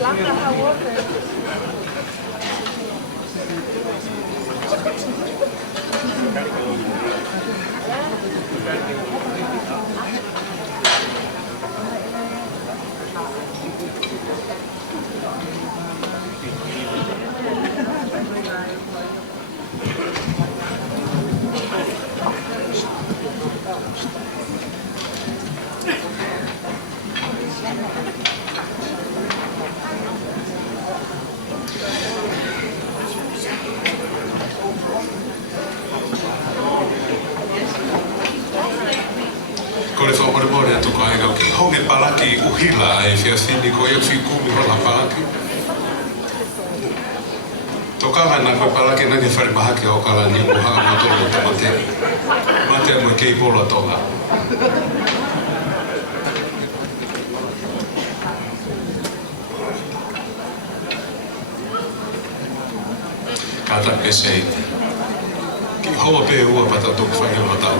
Ko le whakore mōre atu ko aega ki honge palaki uhila e whia whini ko ia whikumi hola palaki. Tokanga na koe palaki nage whare mahake o kala ni muhanga matoro te mate. Mate amui kei pola tonga. Kata pesei. Ki hoa pe ua pata tuku whai o tau.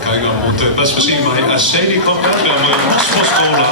Kijk, dan moet best misschien maar een SC die kan krijgen, dan moet je scholen.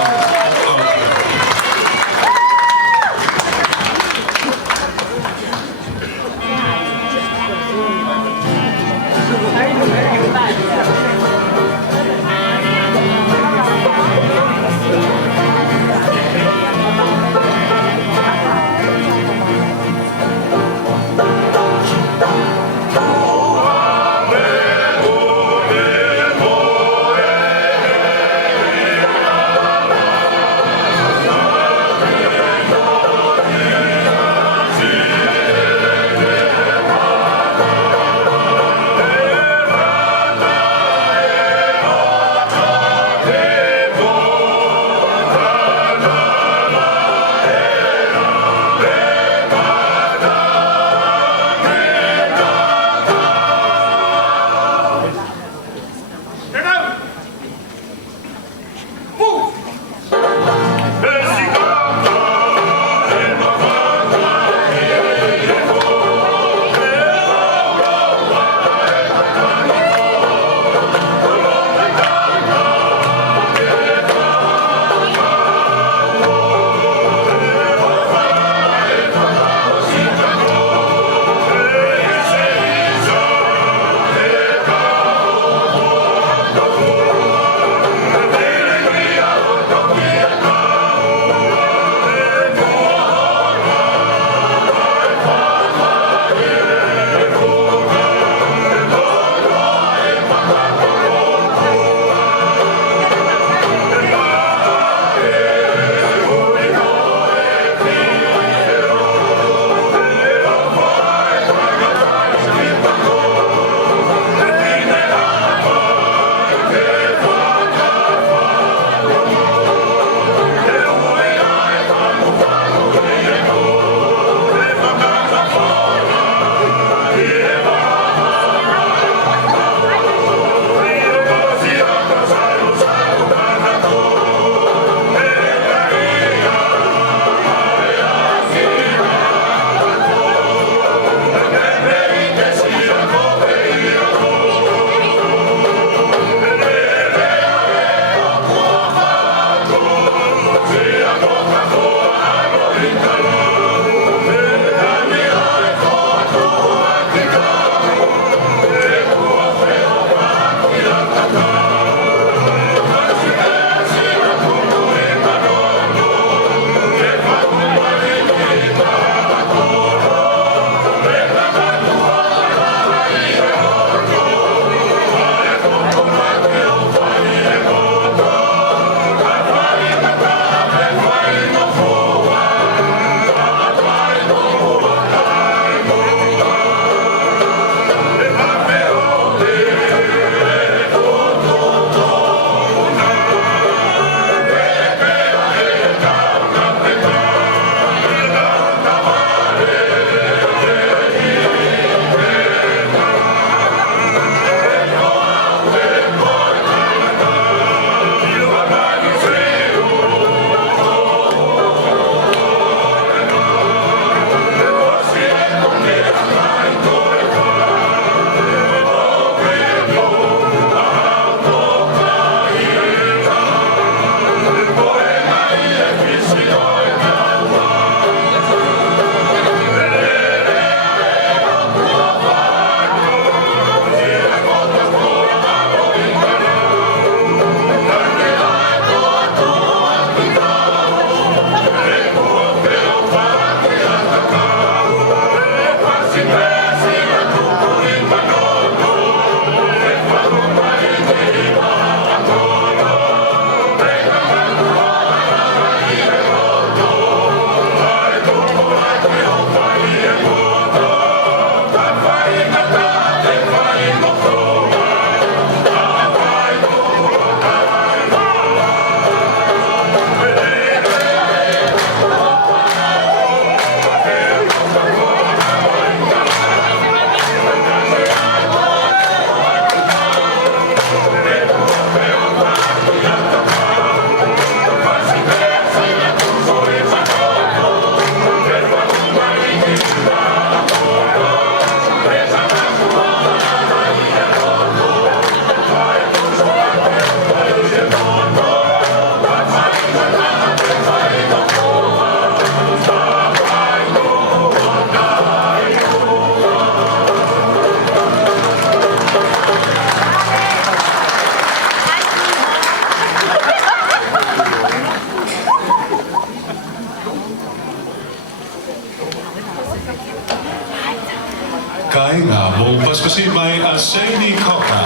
Kainga mo paspasi mai a Seini Koka.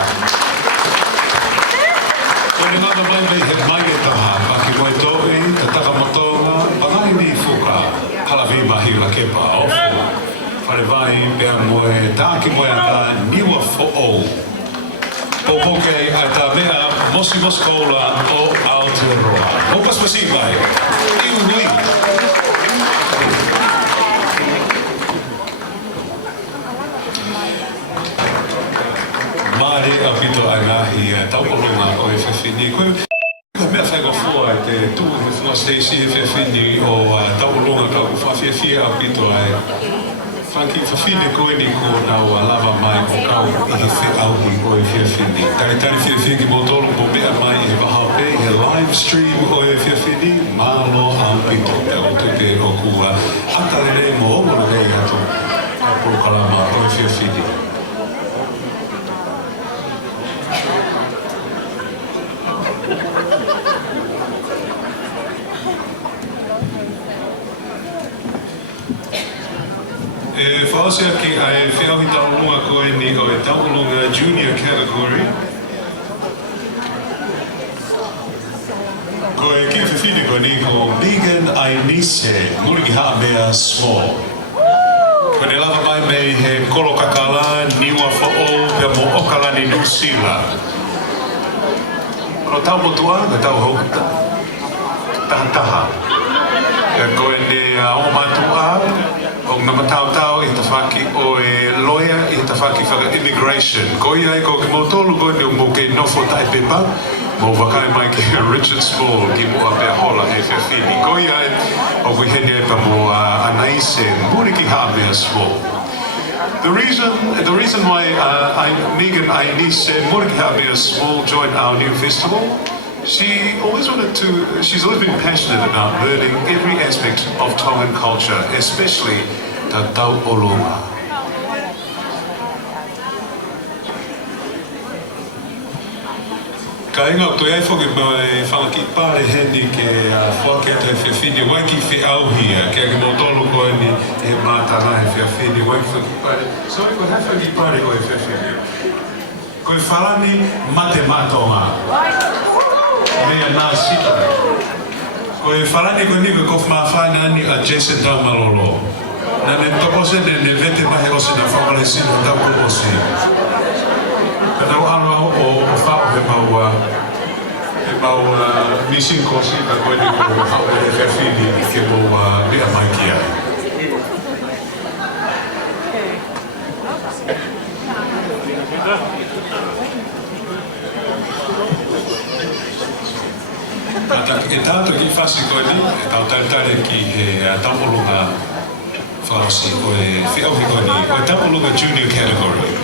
Kone ngata mai mai he mai e taha, paki moe toi, te takamotonga, pangai ni fuka, halavi mahi la kepa ofu. Whare vai pia moe, tāki moe ata niwa fo'ou. Popoke ai tā mea mosi moskola o Aotearoa. Mo paspasi mai, iu nui. Mare a pito ai ngahi taupolonga o e whiwhini. Koe mea whaiga fua e te tū he fua Stacey e whiwhini o taupolonga ka ku whawhiawhia a pito ai. Whaki whiwhine koe ni ko nau lava mai o kau i he whiaui o e whiwhini. Tari whiwhini ki mo tolu mo mea mai i he wahape, he live stream o e whiwhini, malo a pito. E o tuke o kua hatalere mo omona rei atu a polokalama o e whiwhini. Whaosea ki ai whiawi taulunga koe ni o e taulunga junior category. Koe ki whiwhine koe ni ko Megan Ainise, muri ki haa mea small. Koe ne lava mai mei he kolo kakala, niwa fo'ou, pia mo okala ni New Zealand. Kono tau motua, me tau houta. Taha. Koe ne o matua, o ngama tau i tawhaki o e lawyer i tawhaki whaka immigration. Ko ia e ko ki mo tolu koe ni o mo ke nofo tai pepa, mo wakai mai ki Richard Small ki mo a pea hola e whiwhini. Ko ia e o kui hene e pa mo anaise muri ki haa mea Small. The reason why Megan Ainise muri ki haa mea Small joined our new festival, she's always been passionate about learning every aspect of Tongan culture, especially the Taupolonga. Ka inga o toi ai whoki mai whanaki pāre heni ke whaketa e whiwhini, waiki whiauhia, ke ake mo tolu koe ni e mātana e whiwhini, waiki whaki pāre. Sorry, koe hai whaki pāre koe e whiwhini. Koe whalani mate mātonga. Mea nā sita. Koe whalani koe ni koe kof maa whaina ani a Jason Taumalolo. Nā ne tokose ne vete mahe ose na whakale sino tau kokosi. Kana o anu o whao he mau missing kosi ka koe ni ko hao e whiwhini ke mo mea mai ki ai. E tātou ki whasi koe ni, e tau tautare ki he taupolunga whaosi o e whiauhi koe ni, o e taupolunga junior category.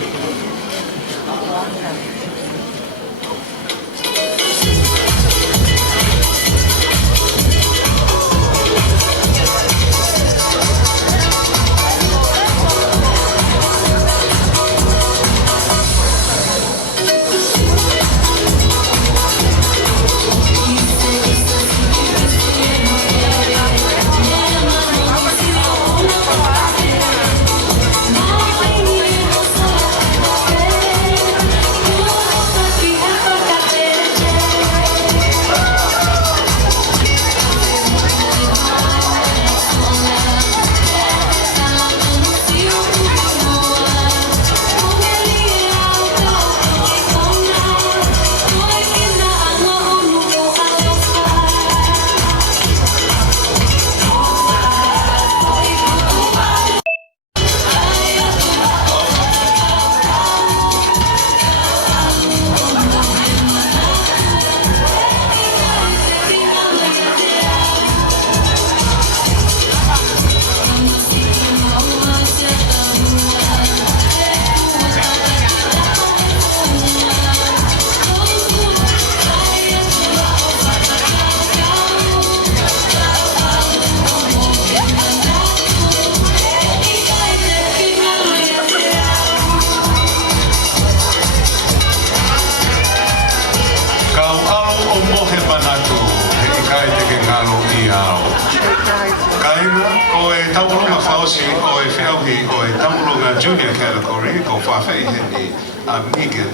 Kaina, o e taupolonga whaosi o e whiauhi o e taupolonga na junior category ko whawhai heni a Megan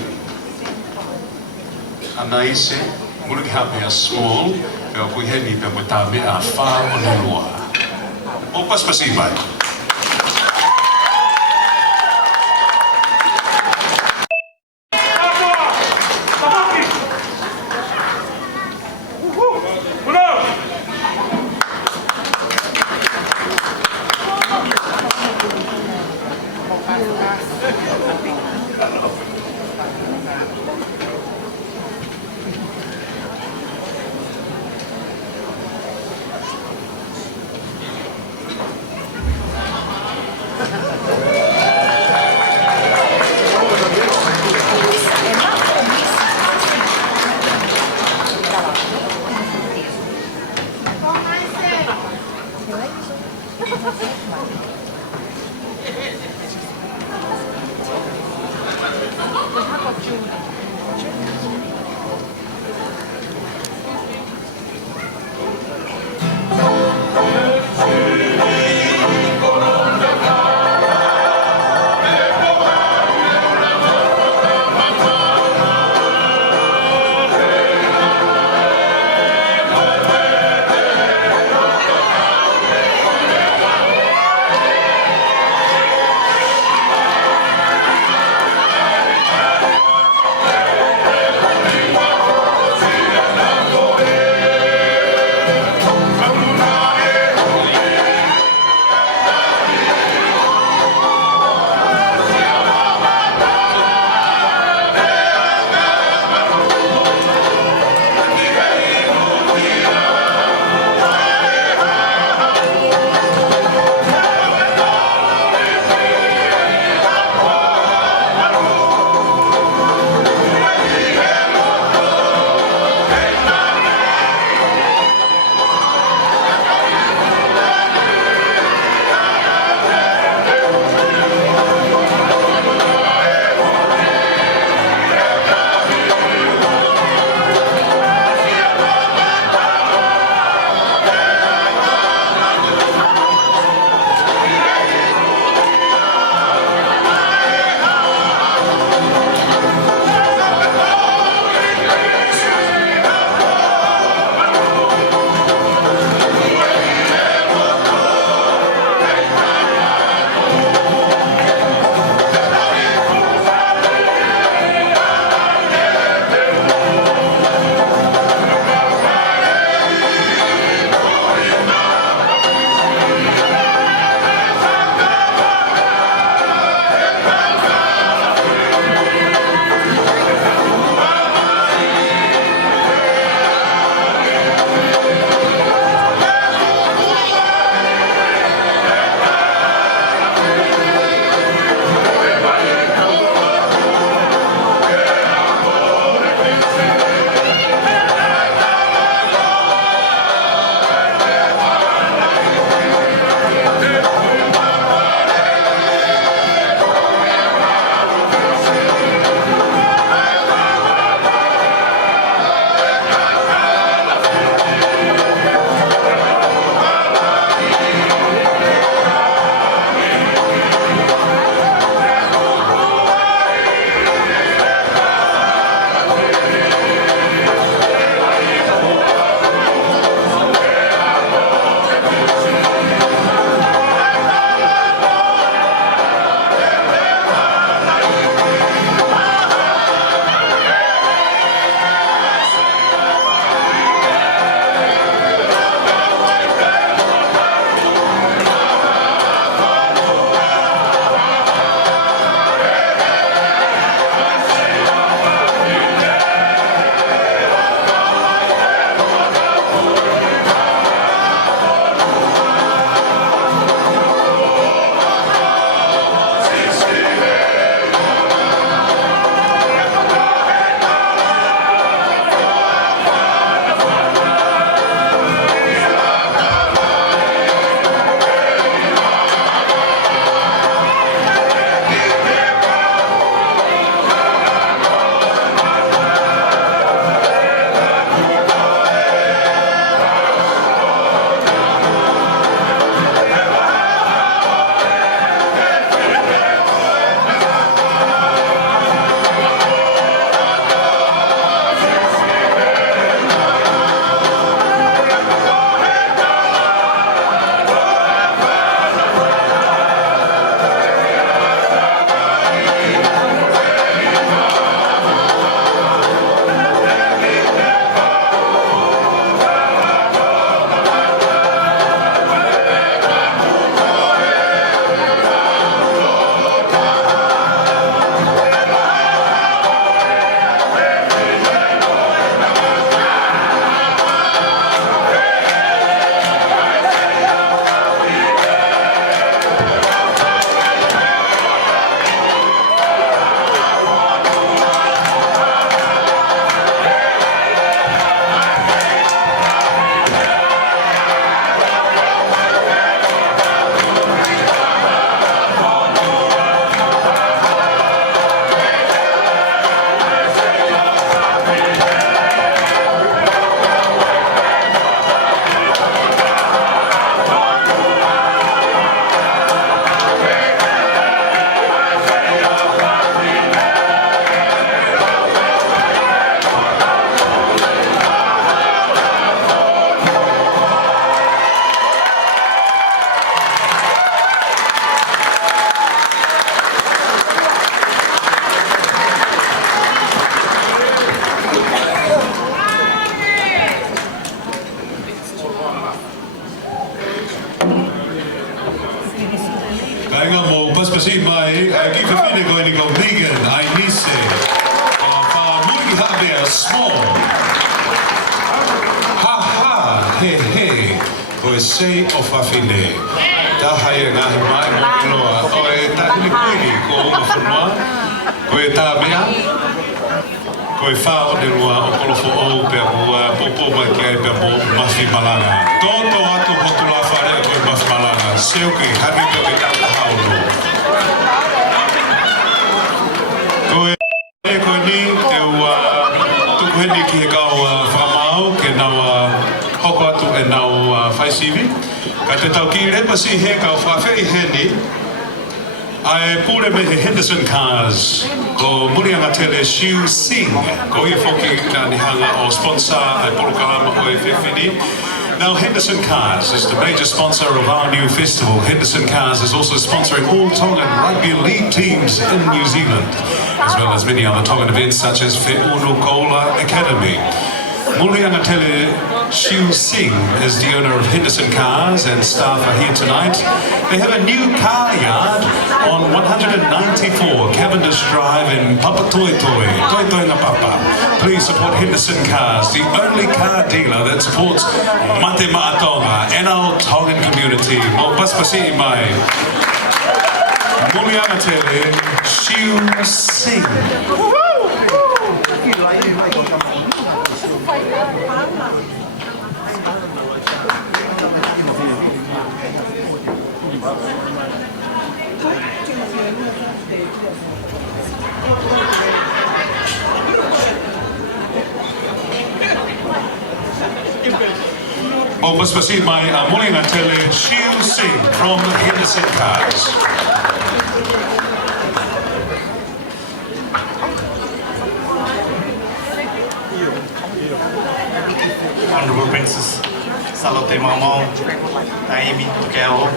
Anaise Muriki Hapea Small peo kui heni pe mo tā mea whā o na lua. O paspasi mai. Ane koe ni ko Megan Ainise. Pa Murihi Hapea Small. Ha ha, he he. Koe sei o whawhine. Taha e ngahi mai mo iloa. Oe tahini kuini ko uma whanua. Koe tā mea. Koe whao ni rua o kolofo o pia kua popo mai ki ai pia mo Mafi Malanga. Toto atu hotu la whare koe Mafi Malanga. Seuki, haki pia ke tata hauru. Koe ni te ua tukuheni ki he kau whamau ke nau hoko atu e nau whaisivi. Ka te tau ki repa si he kau whawhei heni ai pure me he Henderson Cars ko Murianga Tele Shiu Sing ko ia whoki na nihanga o sponsor ai porokalama o e whiwhini. Now Henderson Cars is the major sponsor of our new festival. Henderson Cars is also sponsoring all Tongan rugby league teams in New Zealand, as well as many other Tongan events such as Fe Unu Kola Academy. Murianga Tele Shiu Sing is the owner of Henderson Cars and staff are here tonight. They have a new car yard on 194 Cavendish Drive in Papatoetoe, Toitoinga Papa. Please support Henderson Cars, the only car dealer that supports Mate Maatonga and our Tongan community. Mo paspasi mai. Murianga Tele Shiu Sing. Well, paspasi mai Murianga Tele Shiu Sing from Henderson Cars. Honorable Princess Salote Maumau, Naimi Tukeo,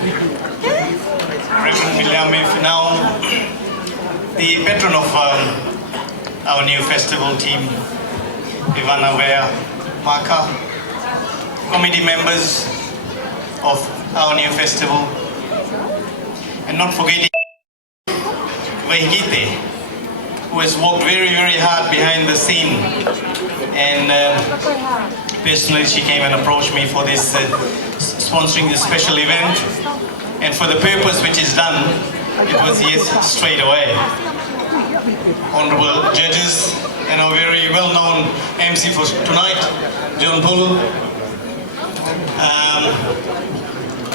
Reverend Miliame Finau, the patron of our new festival team, Ivana Wea Maka, committee members of our new festival, and not forgetting Vehigite, who has worked very, very hard behind the scene. And personally, she came and approached me for this, sponsoring this special event. And for the purpose which is done, it was yes straight away. Honorable judges and our very well-known MC for tonight, John Bull,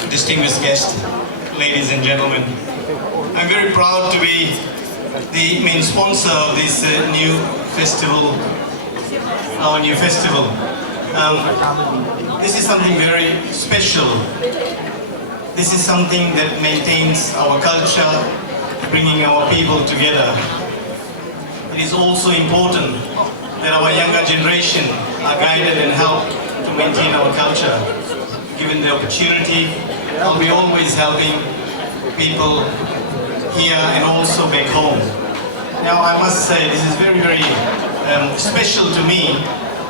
distinguished guests, ladies and gentlemen. I'm very proud to be the main sponsor of this new festival, our new festival. This is something very special. This is something that maintains our culture, bringing our people together. It is also important that our younger generation are guided and helped to maintain our culture. Given the opportunity, I'll be always helping people here and also back home. Now I must say this is very, very special to me.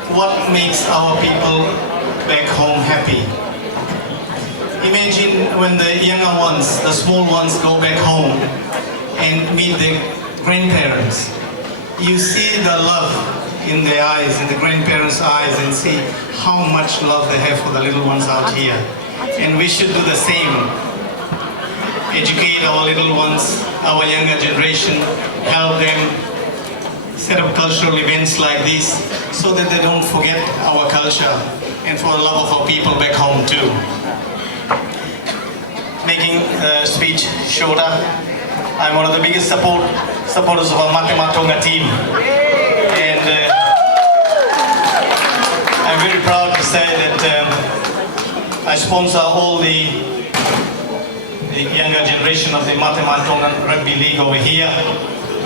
What makes our people back home happy? Imagine when the younger ones, the small ones go back home and meet the grandparents. You see the love in their eyes, in the grandparents' eyes, and see how much love they have for the little ones out here. And we should do the same. Educate our little ones, our younger generation, help them set up cultural events like this so that they don't forget our culture and for the love of our people back home too. Making the speech shorter, I'm one of the biggest supporters of our Mate Maatonga team. And I'm very proud to say that I sponsor all the younger generation of the Mate Maatonga Rugby League over here,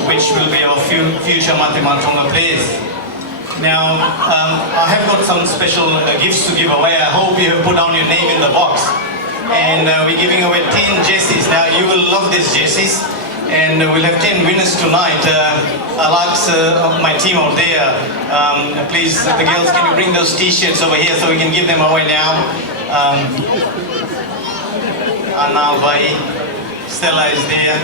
which will be our future Mate Maatonga players. Now, I have got some special gifts to give away. I hope you have put down your name in the box. And we're giving away 10 jerseys. Now, you will love these jerseys. And we'll have 10 winners tonight. I'll ask my team out there, please, the girls, can you bring those t-shirts over here so we can give them away now? Anna Vai, Stella is there.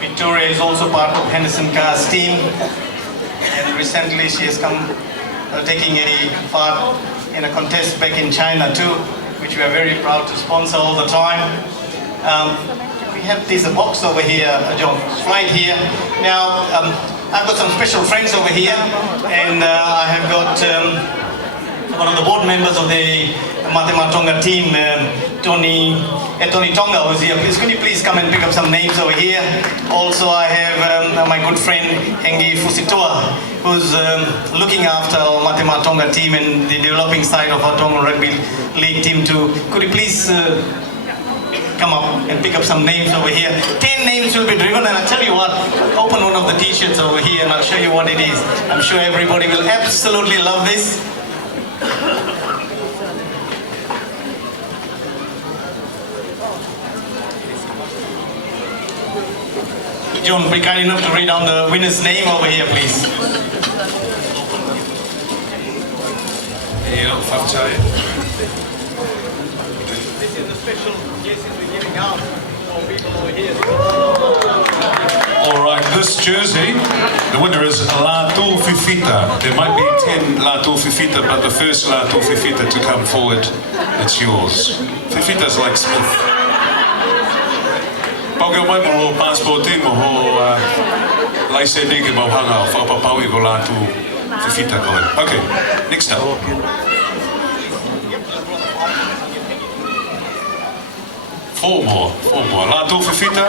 Victoria is also part of Henderson Carr's team, and recently she has come taking a part in a contest back in China too, which we are very proud to sponsor all the time. We have this box over here, John, right here. Now, I've got some special friends over here, and I have got one of the board members of the Matema Tonga team, Tony Tonga, who's here. Please, can you please come and pick up some names over here? Also, I have my good friend Hengi Fusitoa, who's looking after our Matema Tonga team and the developing side of our Tonga Rugby League team too. Could you please come up and pick up some names over here? 10 names will be driven, and I'll tell you what, open one of the t-shirts over here and I'll show you what it is. I'm sure everybody will absolutely love this. John, be kind enough to read down the winner's name over here, please. Yeah, Fafchai. This is the special jerseys we're giving out for people over here. All right, this jersey, the winner is Latu Fifita. There might be 10 Latu Fifita, but the first Latu Fifita to come forward, it's yours. Fifita's like Smith. Pau mai mo passport mo ho license ke mo hanga fa pa pau I ko Latu Fifita ko. Okay, next up. Four more. Latu Fifita.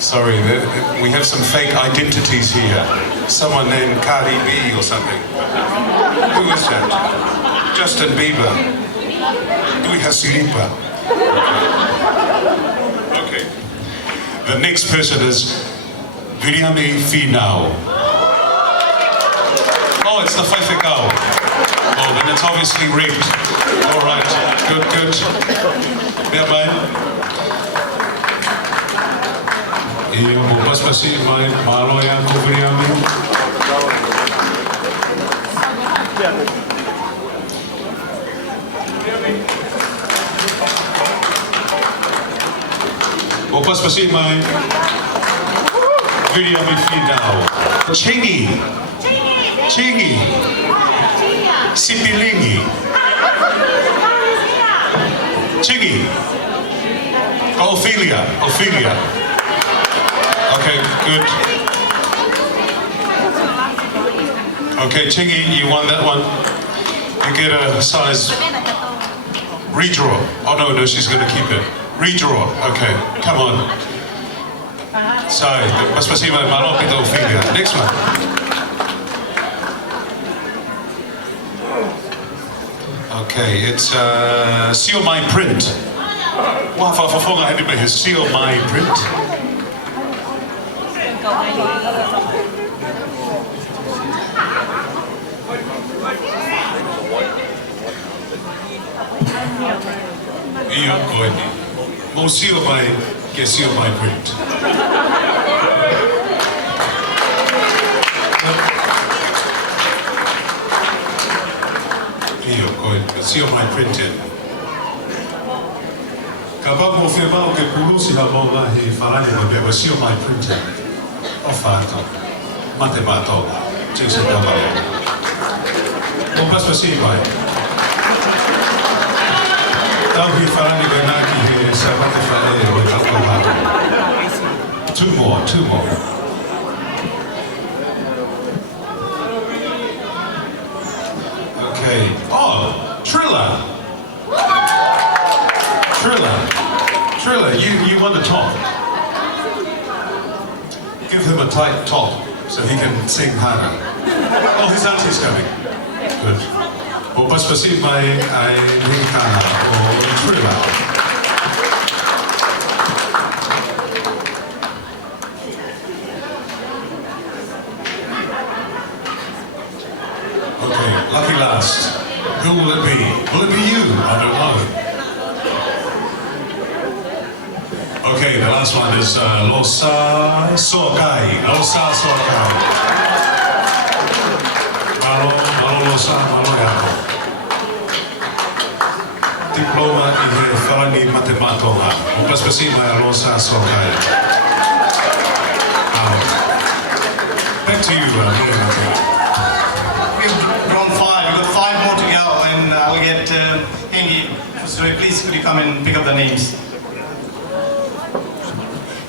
Sorry, we have some fake identities here. Someone named Cardi B or something. Who is that? Justin Bieber. Dui Hasilipa. Okay. The next person is Viliami Finau. Oh, it's the Faifekau. Oh, then it's obviously rigged. All right, good. Yeah, man. I mo paspasi mai malo yang ko Viliami. Mo paspasi mai Viliami Finau. Chingy. Sipilingi. Chingy. Ophelia. Okay, good. Okay, Chingy, you won that one. You get a size redraw. Oh no, she's going to keep it. Redraw. Okay, come on. Sorry, paspasiba malapit Ophelia. Next one. Okay, it's Seal My Print. Wafafafonga anybody has Seal My Print. Ian Goini. Mo Seal My, get Seal My Print. Seal my printed. Kapag mo firma ke pulusi ha mo la he farani mo be seal my printed. O fato. Matemato. Chese tama. Mo pas pasi vai. Tau hi farani ko na ki he sabate fare o ta. Two more. Okay. Oh, Triller, you want the top. Give him a tight top so he can sing harder. Oh, his auntie's coming. Good. O paspasi mai ai hingkana o Triller. Okay, lucky last. Who will it be? Will it be you? I don't know. Okay, last one is Losa Sokai. Losa Sokai. Malo Losa, malo yako. Diploma i Falani Matematonga. Spasiba Losa Sokai. Back to you, We've drawn 5. We've got 5 more to go, and I'll get Hengi. So please, could you come and pick up the names?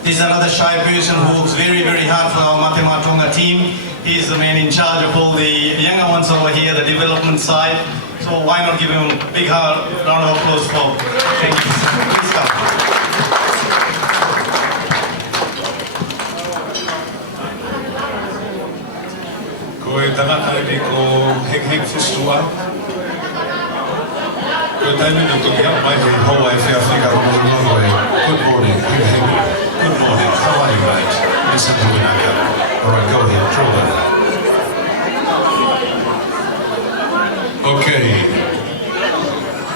This is another shy person who works very, very hard for our Matematonga team. He's the man in charge of all the younger ones over here, the development side. So why not give him a big round of applause for Hengi? Please come. Koe tangata ni ko heng fustua. Koe tainu no toki hau mai hei hoa e whiawhika rono e. Good morning, heng. Good morning, how are you, mate? Listen to me now. Alright, go ahead, draw that. Okay.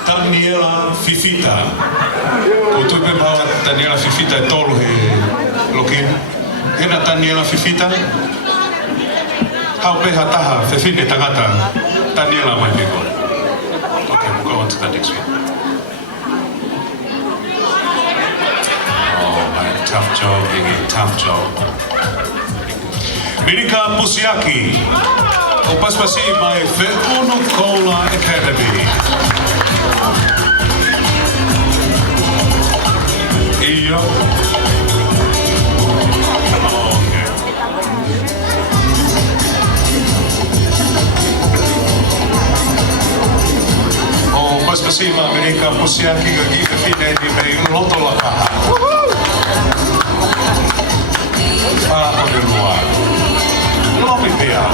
Daniela Fifita. Ko tupe paua Daniela Fifita e tolu he lokin. Hena Daniela Fifita? How peha taha fefine tangata Daniela mai piko. Okay, we'll go on to the next one. Oh man, tough job, Iggy, tough job. Mirika Pusiaki. Opaspasi mai Ve'unu Kola Academy. Iyo. Spasiba Mirika Pusiaki ka kita fine ni may loto la kaha. Para ko de luar. Lomi pia.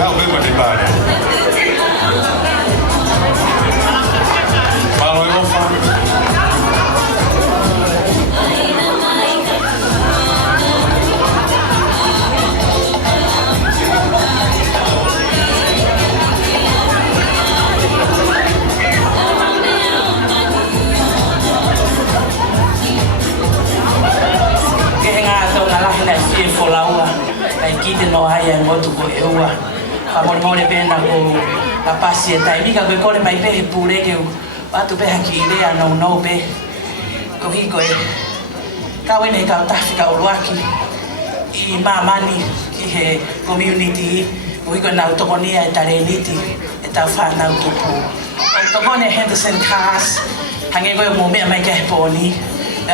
How we were divided. Kite no haya ngotu ko ewa pa mole pena ko la pasi eta ibika ko kole mai pe puleke watu pe hakile ana no pe ko hiko e ka wene ka tafika ulwaki I mamani ki he community ko hiko na utokonia etareniti eta fana utopo utokone Henderson Cars hange ko mo me mai ke poni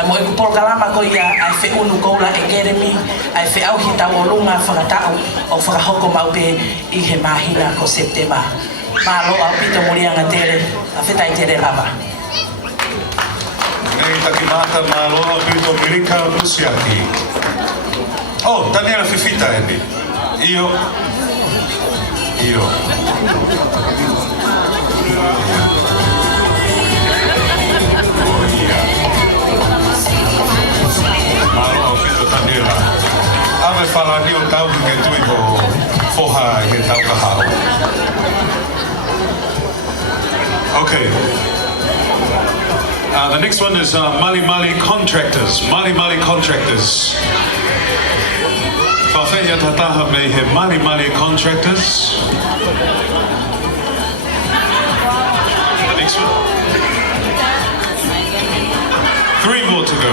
mo i programa ko ia ai fe unu Kola Academy ai fe au hita wolunga whakatau o whakahoko mau pe I he mahina ko September malo au pito murianga tere a whetai tere lava Nei takimata malo au pito Mirika Pusiaki. Oh, Daniela Fifita endi. Iyo. Malo au pito Daniela. Ave fala ni o tau ke tui ko foha ke tau kahau. Okay. The next one is Mali Mali Contractors. Mali Mali Contractors. Whawhea tataha me he Mali Mali Contractors. The next one. 3 more to go.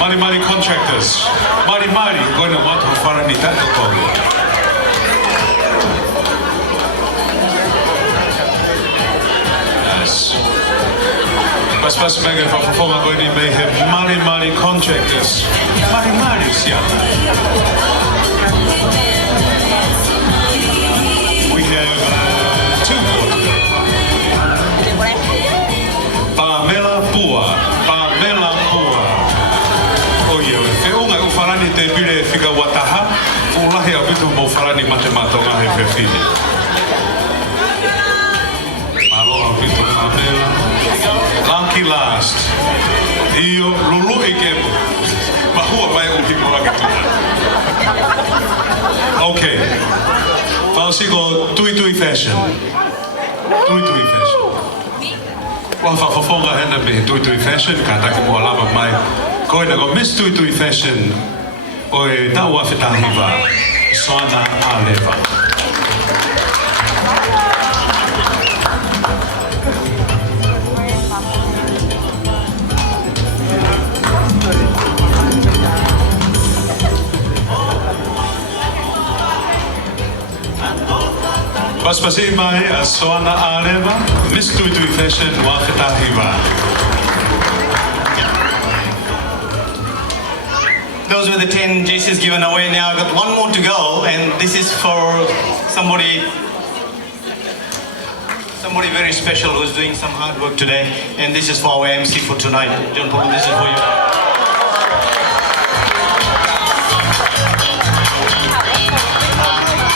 Mali Mali Contractors. Mali Mali, going to want to whara ni tato togo. Yes. Mas mega whawhawha going to be he Mali Mali Contractors. Mali Mali siapa. We have 2 more to go. Pamela Pua. Oh yeah, e unga u wharani te pire whika wataha, ulahi au pitu mo wharani Matematonga he whiwhine. Malo au pitu Pamela. Lucky last. Io lulu ike mahua mai uti ko ake tuna. Okay. Pausiko tui fashion. Tui fashion. Wa whakafonga hena me tui fashion ka taki mo alama mai. Koe na ko Miss Tui Fashion o e tau a whetahiwa Soana Aleva. Paspasi mai a Soana Aleva, Miss Tui Fashion wa whetahiwa. Those were the 10 JCs given away. Now I've got one more to go, and this is for somebody very special who's doing some hard work today. And this is for our MC for tonight. John Paul, this is for you.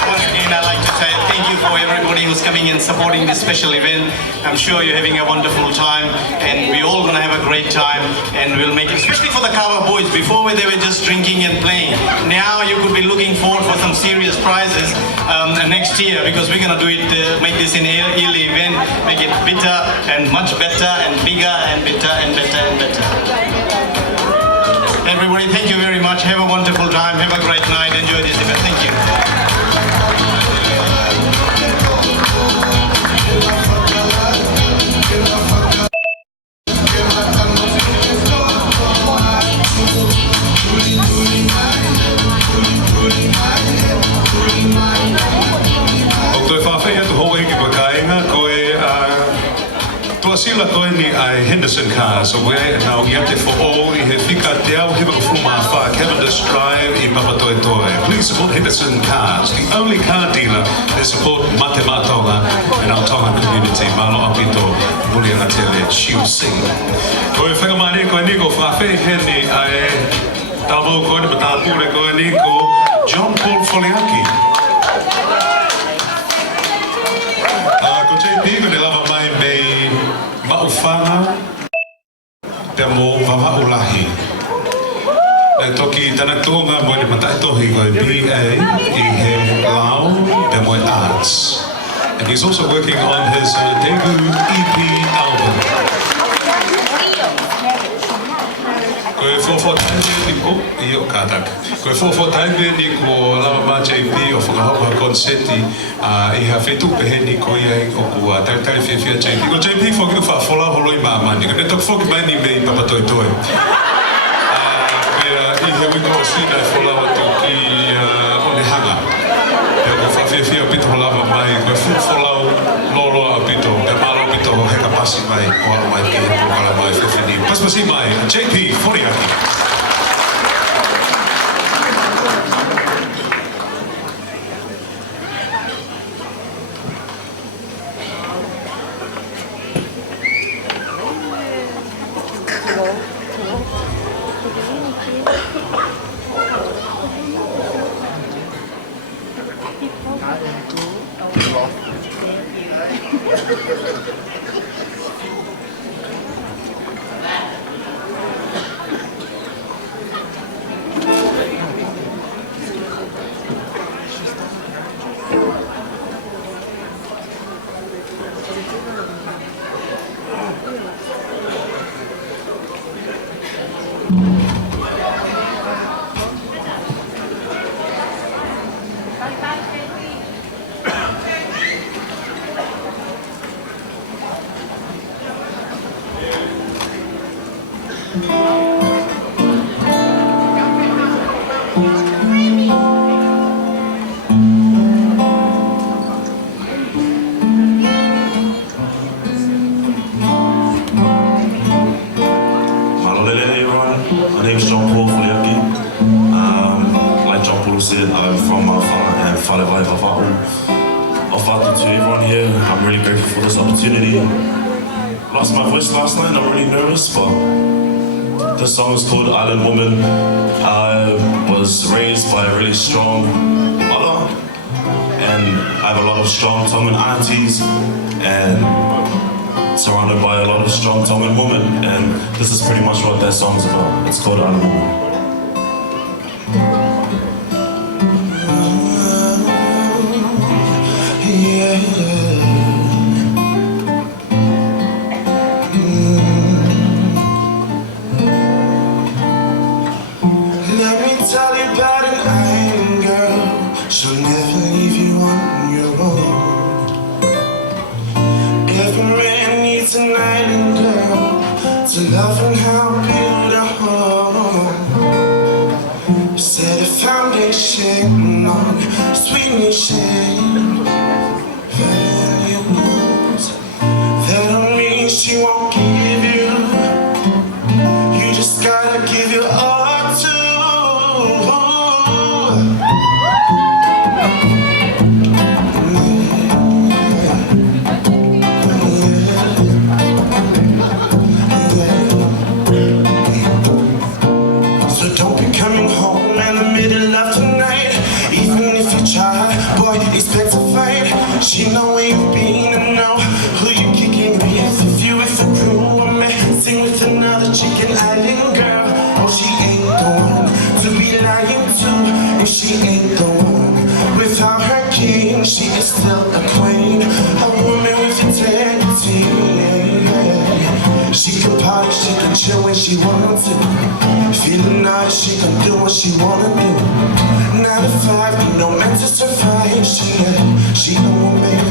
Once again, I'd like to say thank you for everybody who's coming and supporting this special event. I'm sure you're having a wonderful time, and we're all gonna have a great time, and we'll make it, especially for the Kawa boys. Before they were just drinking and playing. Now you could be looking forward for some serious prizes next year, because we're gonna do it, make this an yearly event, make it better and much better and bigger and better and better and better. Everybody, thank you very much. Have a wonderful time. Have a great night. Enjoy this event. Thank you. Sila koe ni ai Henderson Cars, so we're now yate for all I he fika te au hiba fuma wha Cavendish Drive I Papatoetoe. Please support Henderson Cars, the only car dealer that support Mate Matonga and our Tonga community. Malo apito muli atele Chiu Sing. Koe whakamane koe niko whawhi heni ai tabo koe ni matapure koe niko John Paul Foliaki. Ko JP ko ni lava mai mei Maufanga te mo wawaulahi. Nai toki tana tunga mo ni matai tohi koe BA I he Lao te mo Arts. And he's also working on his debut EP album. Koe fofo taime ni iyo katak. Koe fofo taime ni ko lama ma JP o whakahoka konseti I ha whetu pehe ni ko iai o kua tautari whiawhia JP. Ko JP whoki wha whola holo I mamani. Ko ne tok whoki mai ni mei Papatoetoe. I he wiko o sina whola watu ki o ne hanga. Pea ko wha whiawhia pito lama mai. Koe wholau lolo a pito. Pea malo pito heka pasi mai. Ko alo mai ki he pokala mai whiawhia. Paspasi mai, JP Foliaki. I'm from Malfa and Whalewai Whawhau. Ofatu to everyone here, I'm really grateful for this opportunity. Lost my voice last night, I'm really nervous, but this song is called Island Woman. I was raised by a really strong mother, and I have a lot of strong Tongan aunties, and surrounded by a lot of strong Tongan women, and this is pretty much what that song's about. It's called Island Woman. Love and how beautiful. Set a foundation on sweetness and values. That don't mean she won't give you. You just gotta give your all to. Expect to fight. She know where you've been and know who you kicking with. If you with the crew or messing with another chicken island girl, oh, she ain't the one to be lying to. If she ain't the one without her king, she is still a queen, a woman with integrity. She can party, she can chill when she wants to. Feeling nice, she can do what she wanna do. 9 to 5, no man to survive. She a woman,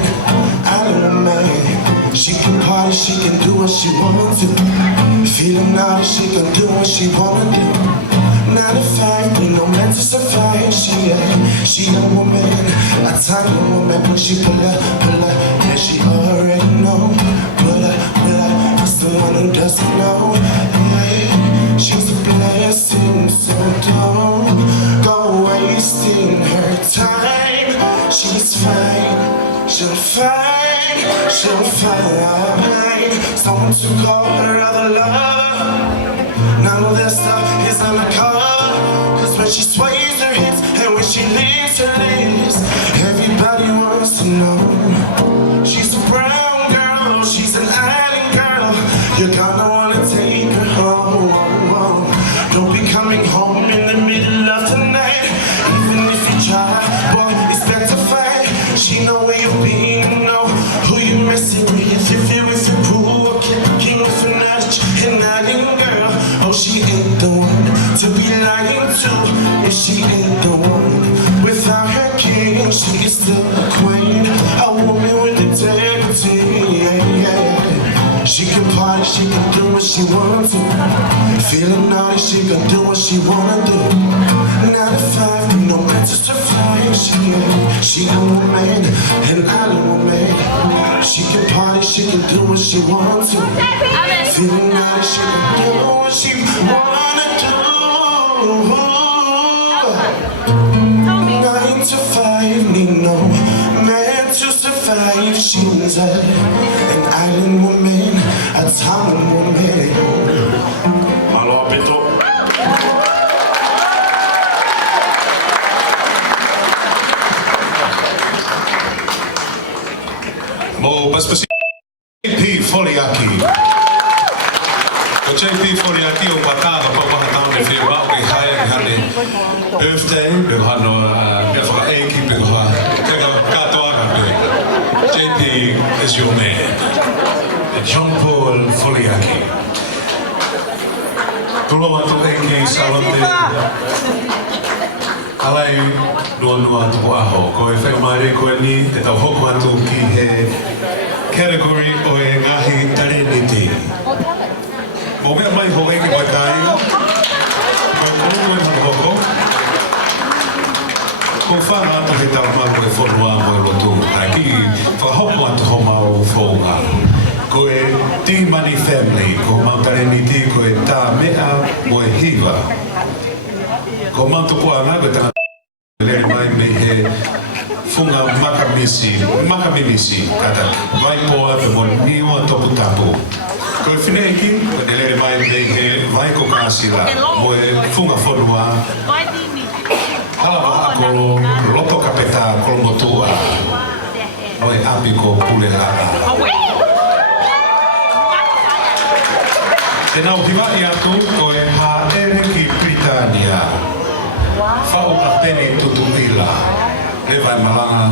island woman. She can party, she can do what she wanna do. Feeling nice, she can do what she wanna do. 9 to 5, no man to survive. She a woman, a tiny woman. When she pull up, yeah, she already know. Pull up, it's the one who doesn't know. Yeah, she's a blessing, so don't go wasting her time. She's fine, she'll find. Someone to call her other love. None of that stuff is undercover. Cause when she sways her hips and when she leaves her lips, everybody wants to know. She's a brown girl, she's an island girl. You're gonna wanna take her home. Don't be coming home in the middle of the night. Even if you try, boy, expect to fight. She know where you've been, know who you messing with. If you're with your pool, king of a notch, an island girl. Oh, she ain't the one to be lying to. If she ain't the one without her king, she is still a queen, a woman with integrity. She can party, she can do what she wants to. Feeling naughty, she can do what she wanna do. 9 to 5, no man to survive. She a woman, an island woman. She can party, she can do what she wants to. Feeling naughty, she can do what she wanna do. 9 to 5, need no man to survive. She's an island woman, a town woman. Malo apito. Mo paspasi JP Foliaki. Ko JP Foliaki o pataka pa pakatao ni Fiba o kaya ni hane birthday be hano me fa eki be ha katoa be. JP is your man. John Paul Foliaki. Tulo atu eki salante. Alai nua tu aho ko e whai maere ko ni te tau hoko atu ki he category o e ngahi tareniti. Mo mea mai ho eki mai kai. Ko kuru e hoko. Ko whana atu he tau maru e whonua mo e lotu. Ki whahoko atu ho mau whonga. Ko e T-Money Family, ko mau tareniti ko e tā mea mo e hiwa. Ko mantupu ana ko tanga le mai me he funga makamimisi kata vai poa pe mo niwa topu tapu. Ko fineki ko le mai me he vai ko kasila mo e funga fonua. Hala ko loto kapeta ko motua. Oi api ko pule la. E nau hiwa i atu ko e haere ki Britania. Whau a peni tutu ila. E vai malanga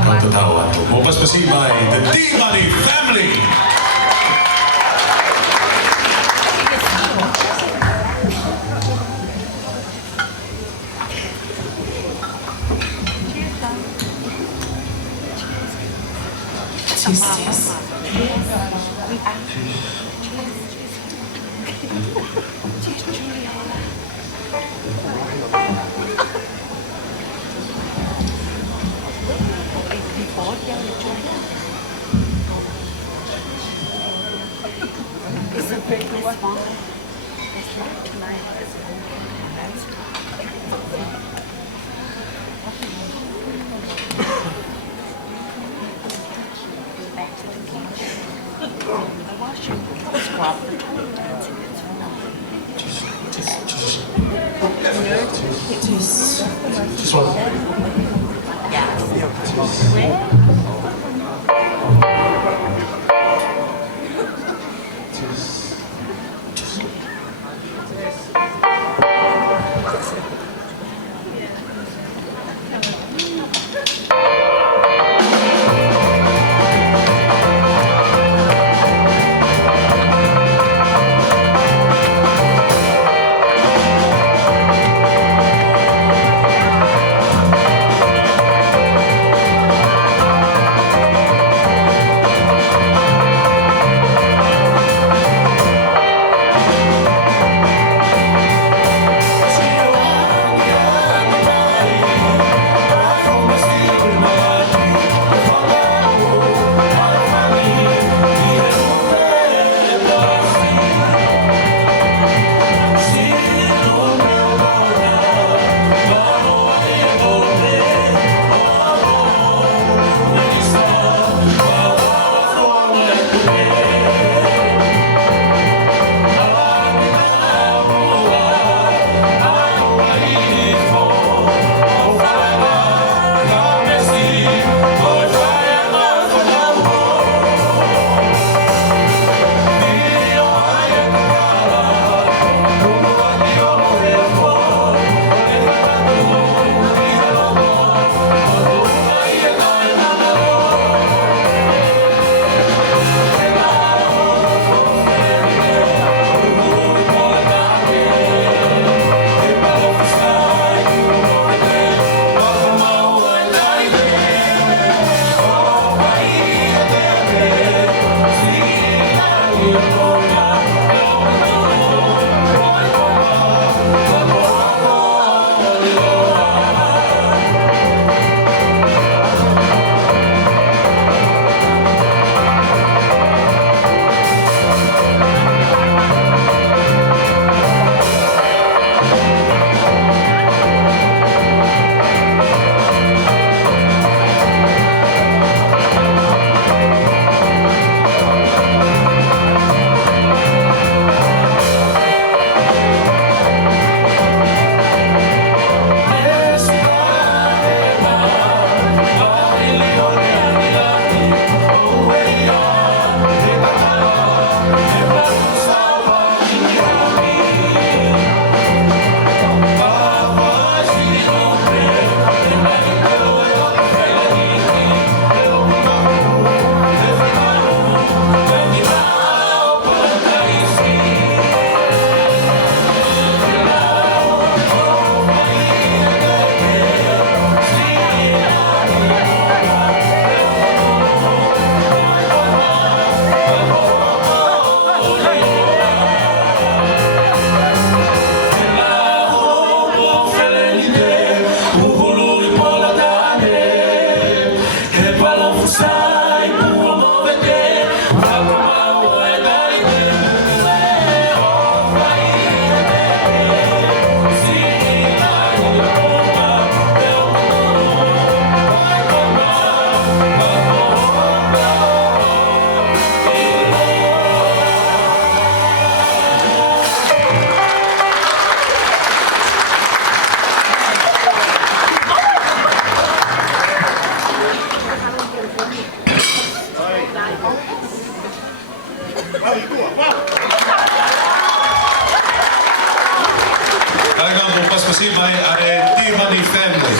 kau te tau atu. Mo paspasi mai, the D-Money family! It's a big one. It's not tonight. Back to the kitchen. I wash your swap the toilet. Just one. Yeah. Pastor Simai are Timani family.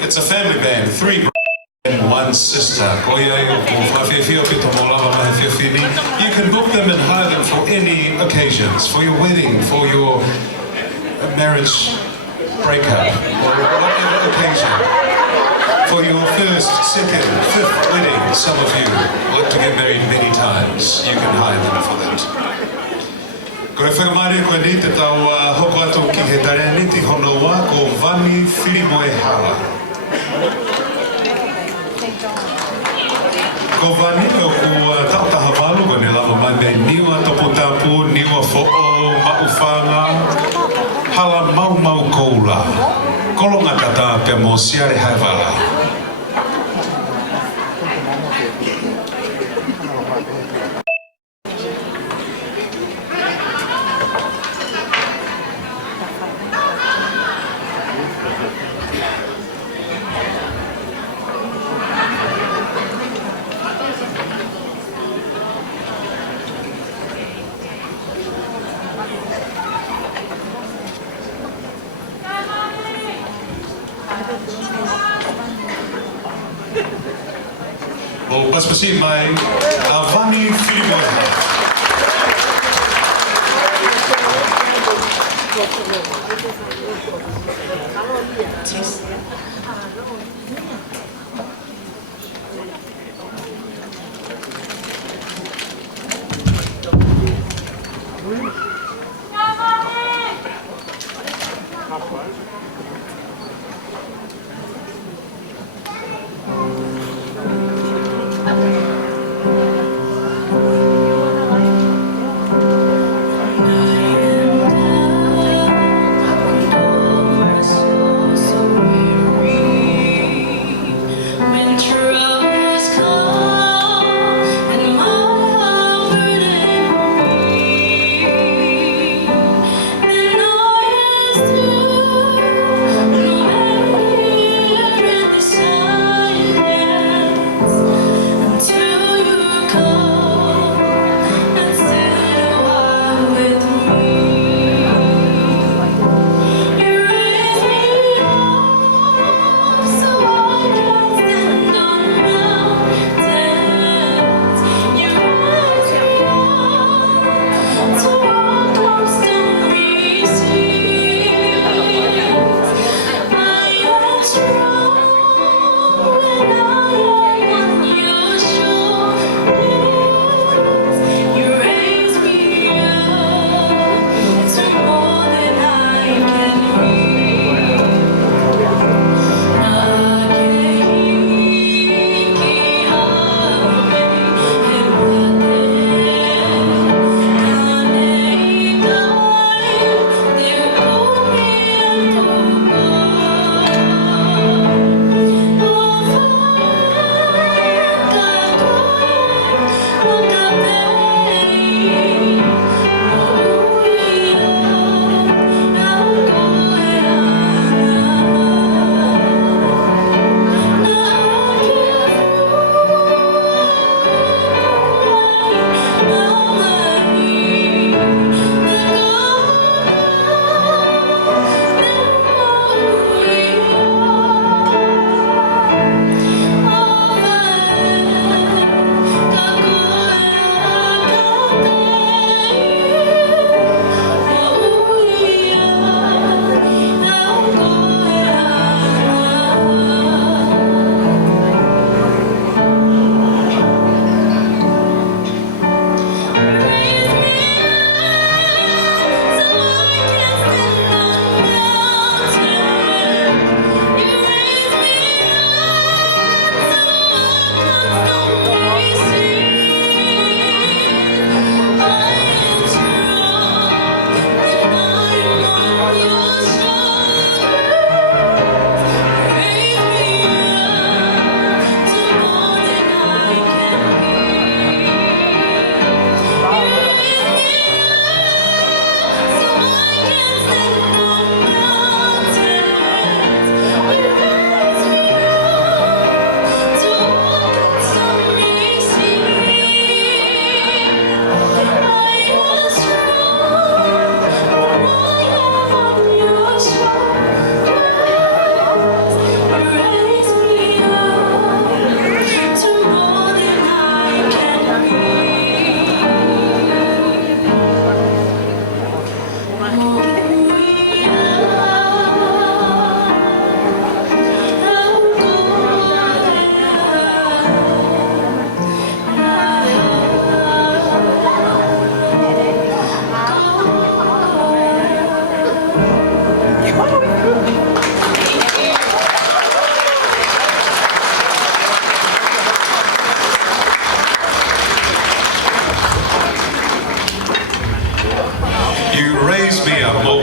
It's a family band, 3 and 1 sister. You can book them and hire them for any occasions, for your wedding, for your marriage breakup, or whatever occasion. For your first, second, 5th wedding, some of you like to get married many times. You can hire them for that. Ko e whakamare koe ni te tau hoko atu ki he tare ni ti hono wā ko Vani Whirimoe Hala. Ko Vani o ku tautaha walu ko ne lava mai niwa topu tapu, niwa fo'o, ma'uwhanga, hala mau mau koula. Kolonga tata pe mo siare haiwala. O Pastor Simai, a Vani Whirimoe Hala.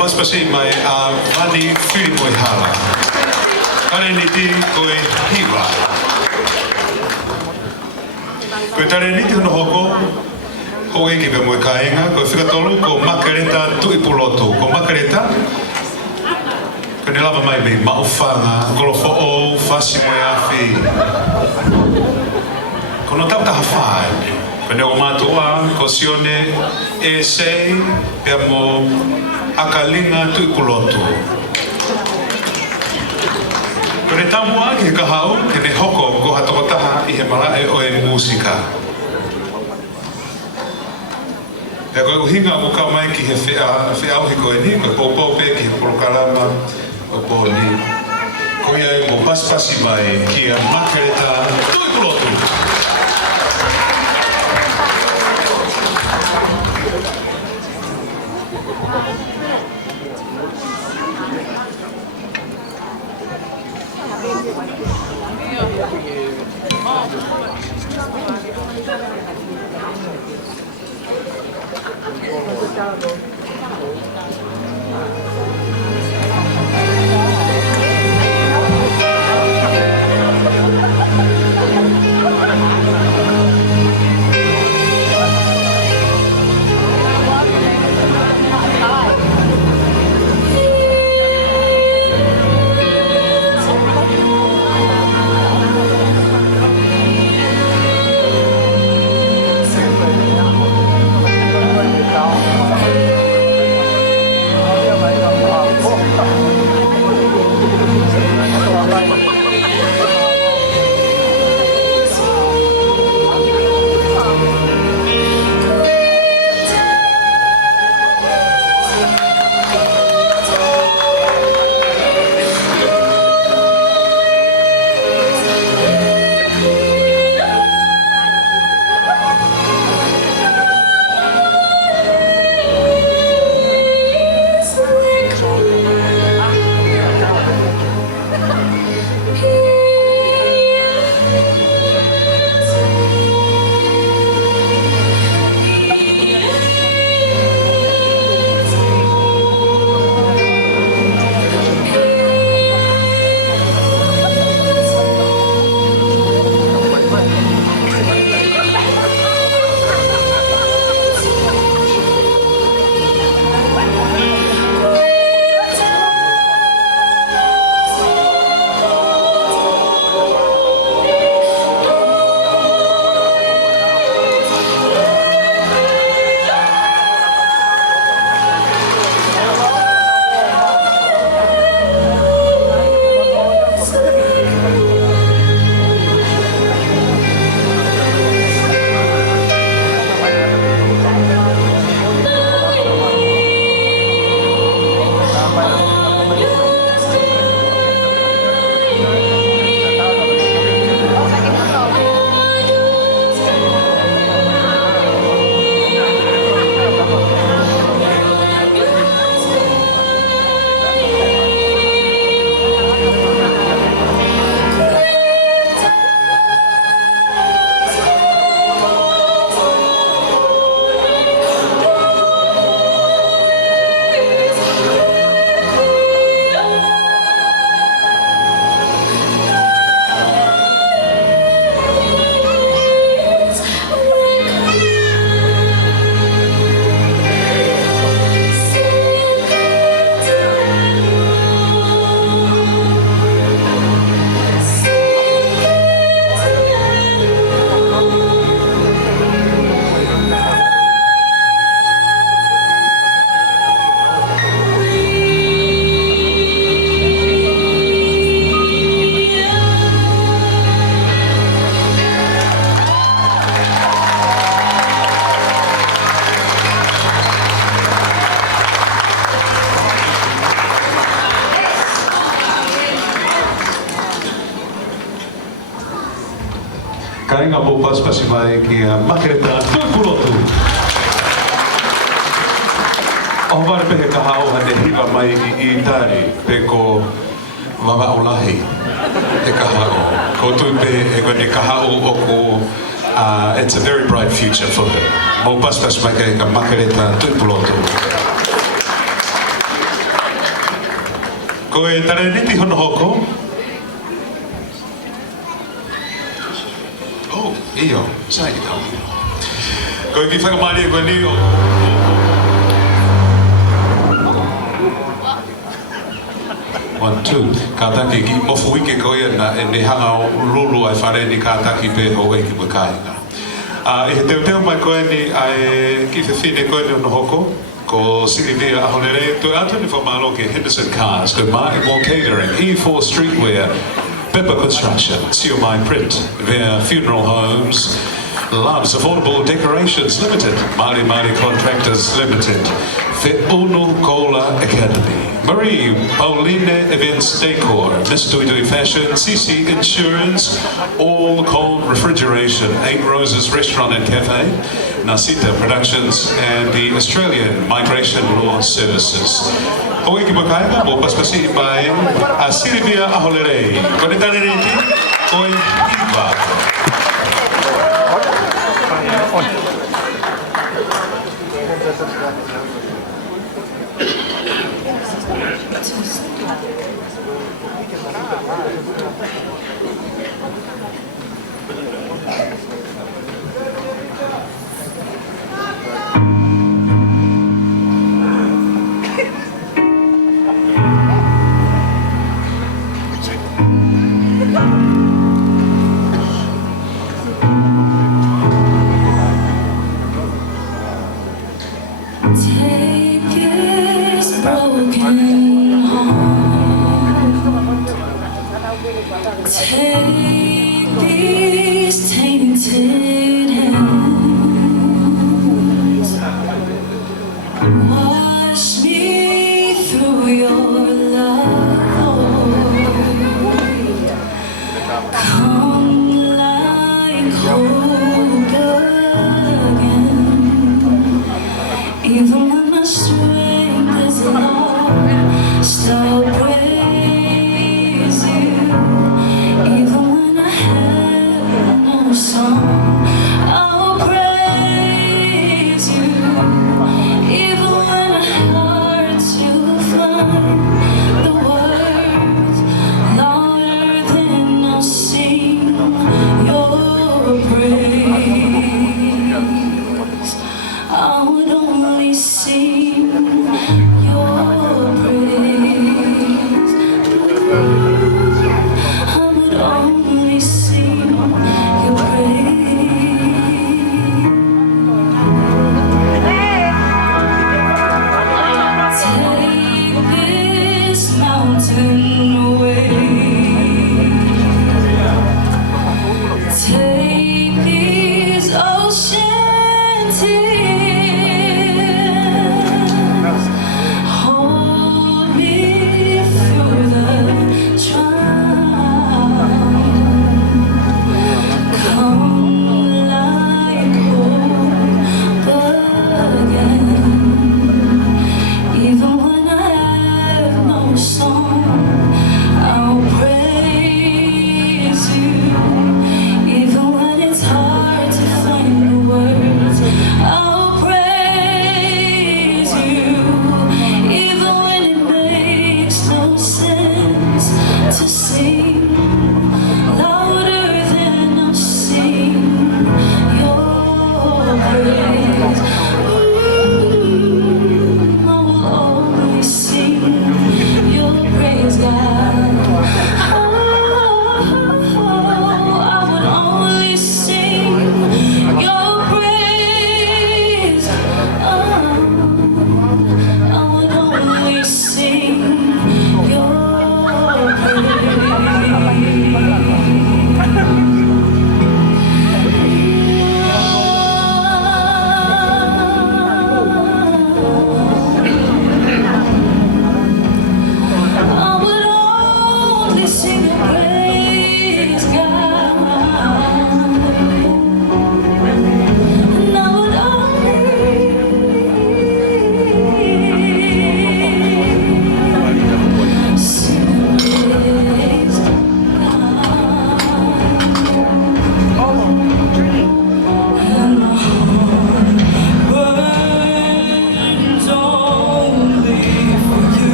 paspasi mai a vani whiri koe hala. Kare ni ti koe hiwa. Koe tare ni ti hono hoko, ho e kiwe moe kaenga, koe whikatolu ko makareta tui pulotu. Ko makareta, koe ne lava mai me maufanga, kolofo o, fasi moe awhi. Kono tau taha whae. Pene o mātua, ko sione e sei, pia mo akalinga tui kulotu. Pene tamua ki he kahau, ke ne hoko ko hatokotaha i he marae o e musika. Pea koe uhinga o ka mai ki he whiau hiko e ni, koe pōpōpe ki he porokarama o pōni. Koe ai mo paspasi mai ki a makareta tui kulotu. Kainga po paspasi mai ki a makareta tuikulotu. O vare pehe kahao hane hiva mai i tari pe ko wamaulahi e kahao. Ko tui pe e ko ne kahao o ko it's a very bright future for her. Mo paspasi mai ka makareta tuikulotu. Ko e taraniti hono hoko. Oh, iyo, sai ito. Ko e ki whakamari e koe ni o. 1, 2. Kātaki ki mofu ike koe na e ne hanga o lulu ai whare ni kātaki pe o e ki makainga. I he teo teo mai koe ni ai ki whiwhine koe ni ono hoko. Ko Silivia Ahonere, to atu ni whamaro ke Henderson Cars, ko Martin Catering, E4 Streetwear, Pepper Construction, Siomai Print, their funeral homes, Loves Affordable Decorations Limited, Mari Contractors Limited, Te Unu Kola Academy, Marie Pauline Events Decor, Miss Dui Dui Fashion, CC Insurance, All Cold Refrigeration, 8 Roses Restaurant and Cafe, Nasita Productions, and the Australian Migration Law Services. Hoki Makaika, mo paspasi by Silvia Aholere. Konetaniriti, Oi Iva. Take this broken heart, take these tainted hands, wash me through your love, come like hope again. Even when my strength is lost, I'll praise you. Even when I have no song, I'll praise you. Even when it's hard to find the words louder than I'll sing your praise. I would only sing your praise.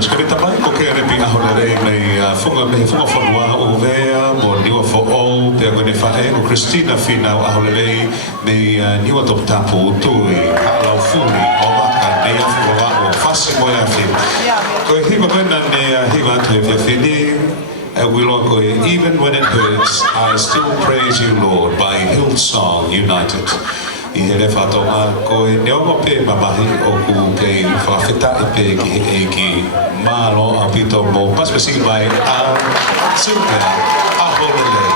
church. Kami tamai ko kaya repi ahola rei may funga whanua o vea mo niwa fo o pe agone whae ko Christina Fina ahola rei may niwa top tapu tui halau furi o waka nei afu wa o fasi mo ya fi. Ko e hiwa wena ne hiwa tu e whiawhini even when it hurts, I still praise you, Lord, by Hillsong United. I hele whatonga ko e neongo pe mamahi o ku kei whawhetai pe ki he eiki malo a pito mo paspesi mai a suka a holele.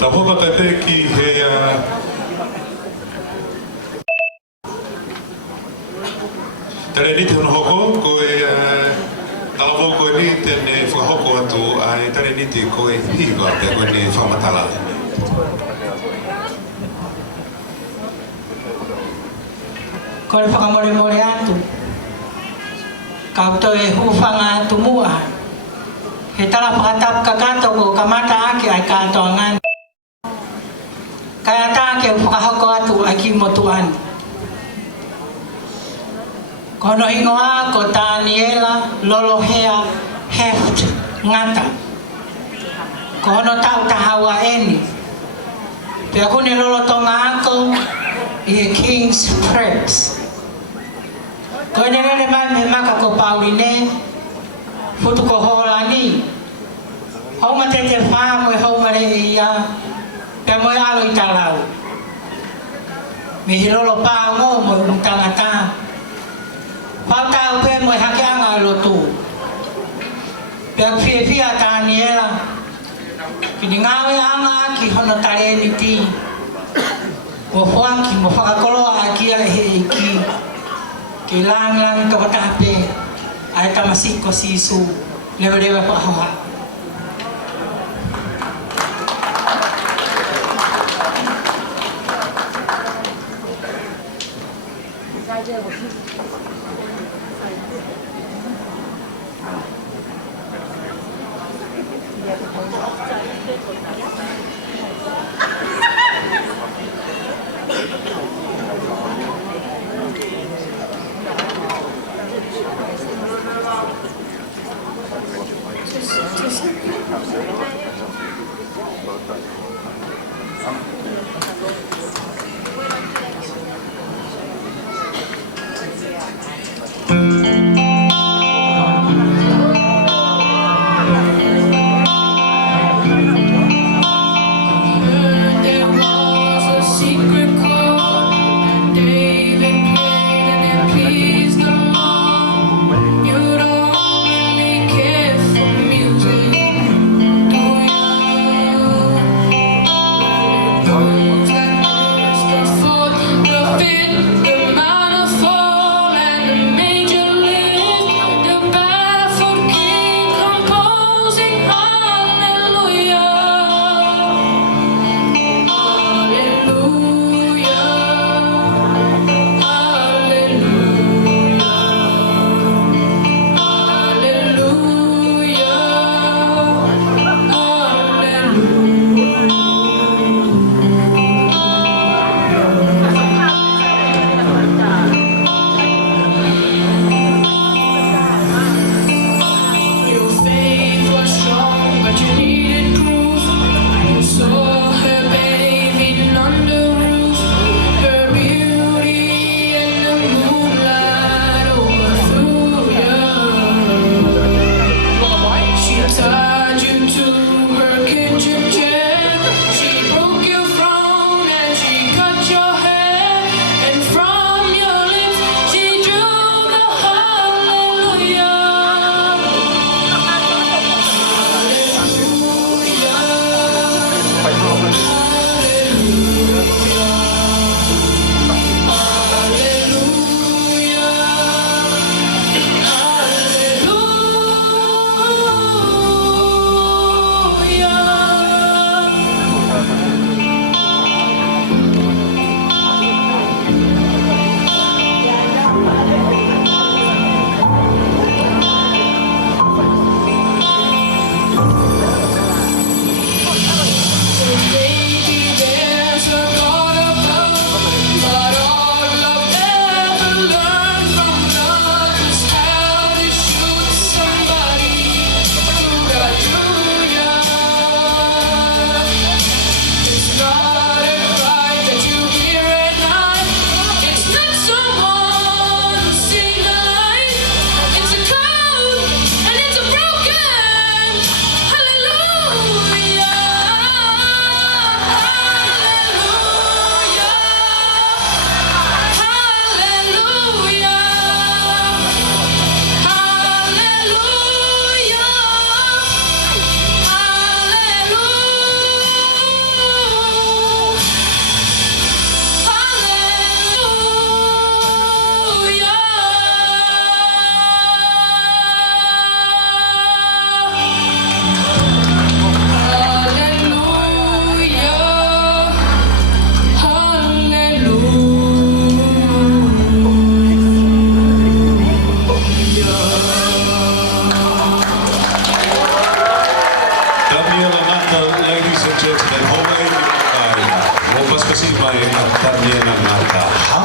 Ta hoka pepe ki he tere ni te hoko ko e talavo ko ni te ne hoko atu ai tere ni te ko e hiwa te ko ne whamatala. Ko le whakamore atu. Kauto e hufanga atu mua. He tala whakatap kakato ko kamata ake ai kato ngan. Kaya ta ke whakahoko atu ai ki motuan. Kono ingoa ko Daniela Lolohea Heft ngata. Kono tau tahawa eni. Pea kune lolo tonga ako i King's Preps. Koe nere mai me maka ko Pauline futu ko Holani. Honga te te wha mo e honga re ia. Pea mo e alo i talau. Me hi lolo pao mo mo tangata. Pau pe mo hake anga lotu. Pea fia Daniela. Kini ngawe anga ki hono tare ni ti. Mo whaki mo whakakoloa aki a he iki. Ki lang ka watape. Ai tamasiko sisu. Lewa pahawa. The manifold and the major league.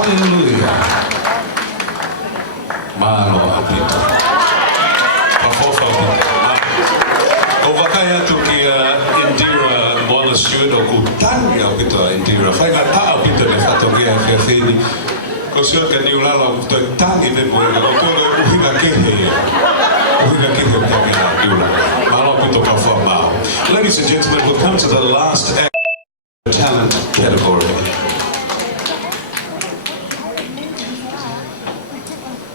Hallelujah. Malo apito. Pafofa apito. O wakaya tu kia Indira Mola Stewart o kutangi apito Indira. Fai nga ta apito ne fatogia fiafini. Ko sio ka ni ulala apito tangi ne mo ko todo uhinga kehe. Uhinga kehe utangi na diula. Malo apito pafofa. Ladies and gentlemen, we've come to the last talent category.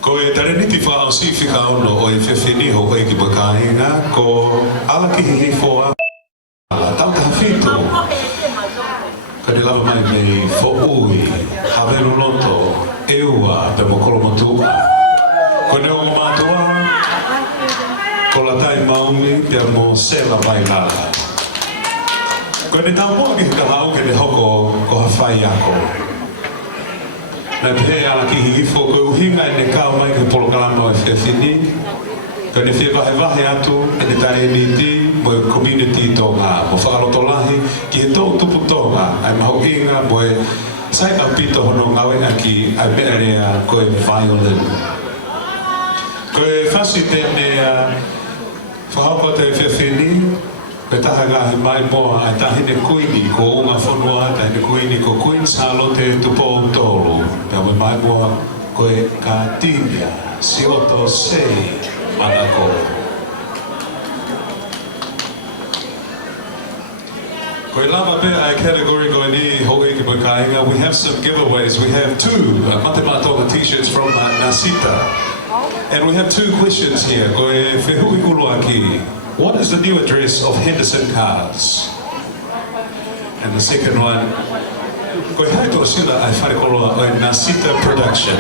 Ko e tareniti wha o si whika ono o e whiwhini ho koe ki makainga ko ala ki hihi fo a tau taha whitu. Ka ne lava mai mei fo ui, hawenu loto, eua pe mo kolo matua. Ko ne o matua, ko la tai maumi pe mo sela vai lala. Ko ne tau moa ki ka hau ke ne hoko ko hawhai ako. Na pēr ala ki hifo ko uhinga e ne kao mai ke polokalama e whiawhini. Ko ne whiwahe atu e ne tare niti mo e community tonga. Mo whakaloto lahi ki he tō tupu tonga. Ai maho inga mo e sai ka pito hono ngawe aki ai mea rea ko e violin. Ko e whasi tēne whahauko te whiawhini. Pe taha ngahi mai moa ai tahine kuini ko unga whanua, tahine kuini ko Queen's Halote tupo o tolu. Pea me mai moa ko e ka tinia si oto sei manako. Ko e lava pe ai category ko ni hoi ki makainga. We have some giveaways. We have two Matematoka t-shirts from Nasita. And we have two questions here. Ko e whehui ulu aki. What is the new address of Henderson Cars? And the second one, koe hai tō sila ai wharekoloa o e Nasita Production.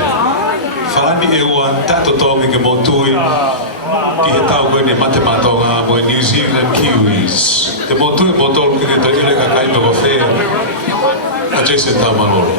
Whaani e ua tato tōmi ke motui ki he tau koe ne Matematoka mo e New Zealand Kiwis. Te motui motolu ki te ile ka kaima ko whea a Jason Tamalolo.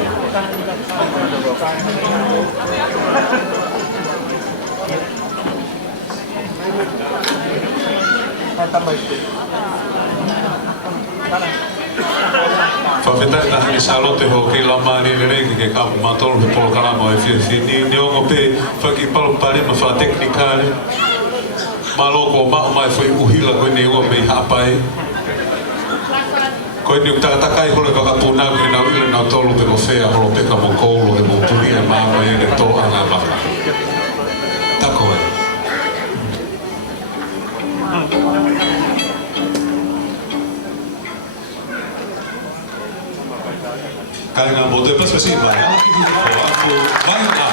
Whawhetai taha ni Salote ho ke lama ni reki ke ka matolo he polo kalama e whiawhini. Ni ongo pe whaki palo pare ma wha teknikare. Maloko mao mai whai uhila koe ni ua mei hapai. Koe ni utakatakai hole whakapuna ki nau ile nau tolo pe ko whea holo peka mo koulo e mo puria mama e ne tō anga waka. Tako e. Kai ngā mō te paswasi mai, ala ki hiko aku mai ngā.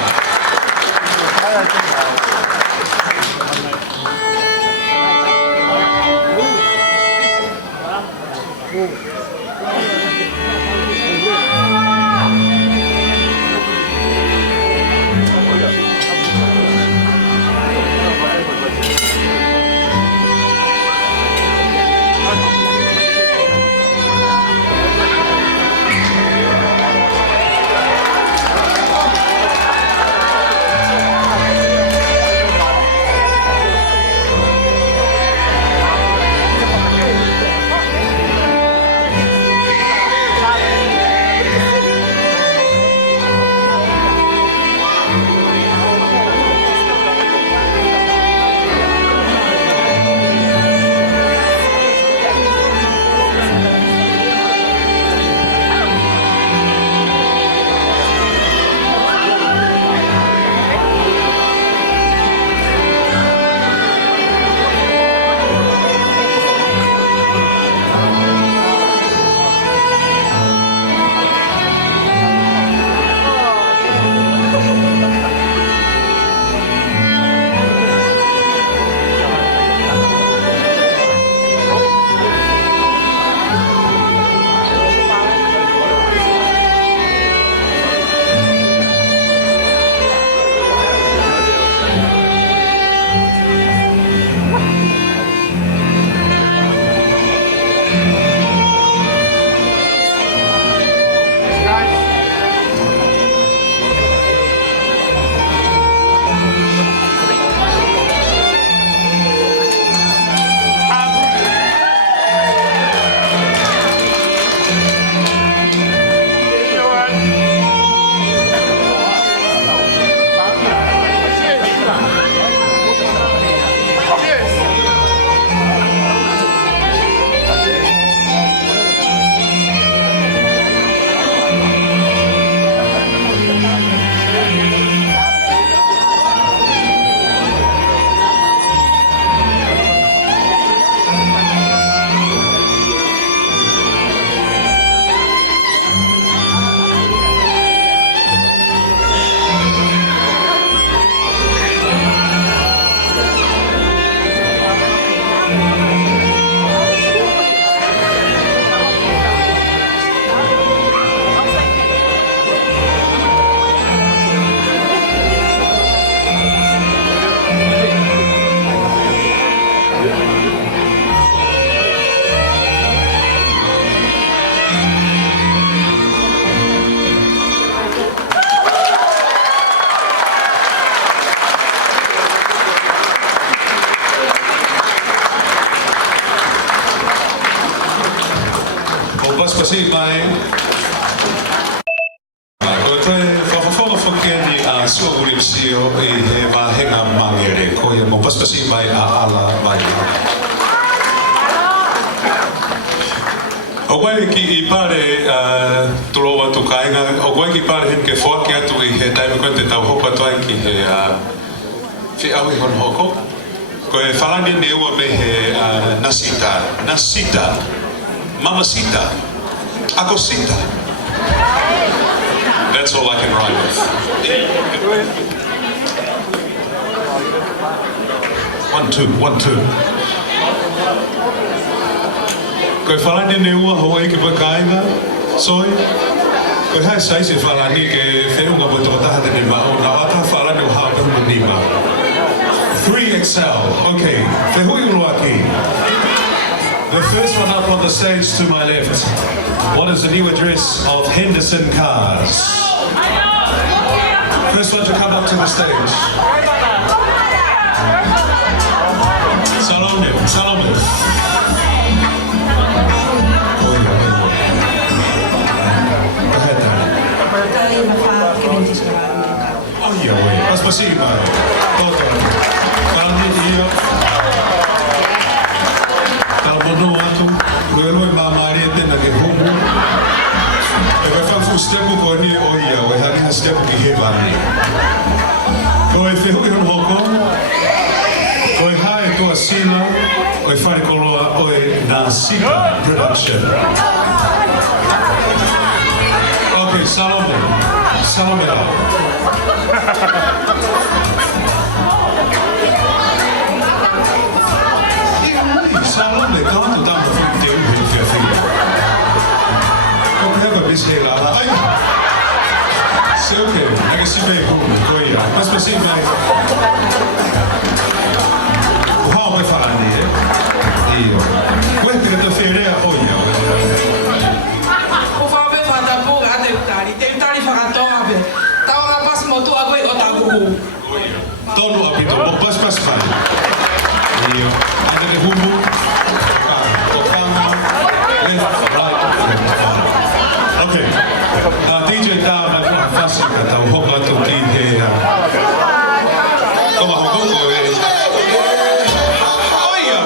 mai. Ko te whawhawha whakeni a sua uripsio I he wahenga mangere ko ia mo paspasi mai a ala mai. O wai ki I pare tulo watu kainga, o wai ki pare hin ke whaki atu I he taime koe te tau hopa toai ki he whi awi hon hoko. Ko e whalani ne ua me he nasita, mamacita, akosita. That's all I can rhyme with. 1, 2, 1, 2. Koe whalani ne ua hoa I ke wakainga, soi. Koe hai sai se whalani ke whenunga mo tō taha tene mao, na wata whalani o hao pehu ni mao. 3XL, okay, te hui uroa ki. The first one up on the stage to my left. What is the new address of Henderson Cars? First one to come up to the stage. Salome, Salome. Go ahead, darling. Oh, yeah, wait. Спасибо. Bono atu, loi mamaria tena ke humu. E vai whawhu stepu ko ni o ia, o e haringa stepu ki he wani. Ko e whehui hon hoko, ko e hae toa sila, o e whare koloa o e Nasita Production. Okay, Salome, Salome rao. Salome, kanto tamo fui te uhi no fia fia. Como heva bishe la ai. Se o que, naga si me ku ko ia. Mas pasi vai. O hao vai falar ni, Io. Quel che te ferea o ia. O fa be fa da po ga te tari fa ga to abe. Ta ora pas mo tu agoi o ta gu. Tonu apito, mo pas vai. Io. Ande de humu. Okay. DJ Down, I'm going to fast it. I'm hoping to keep here. Come on, go for it. Oh, yeah.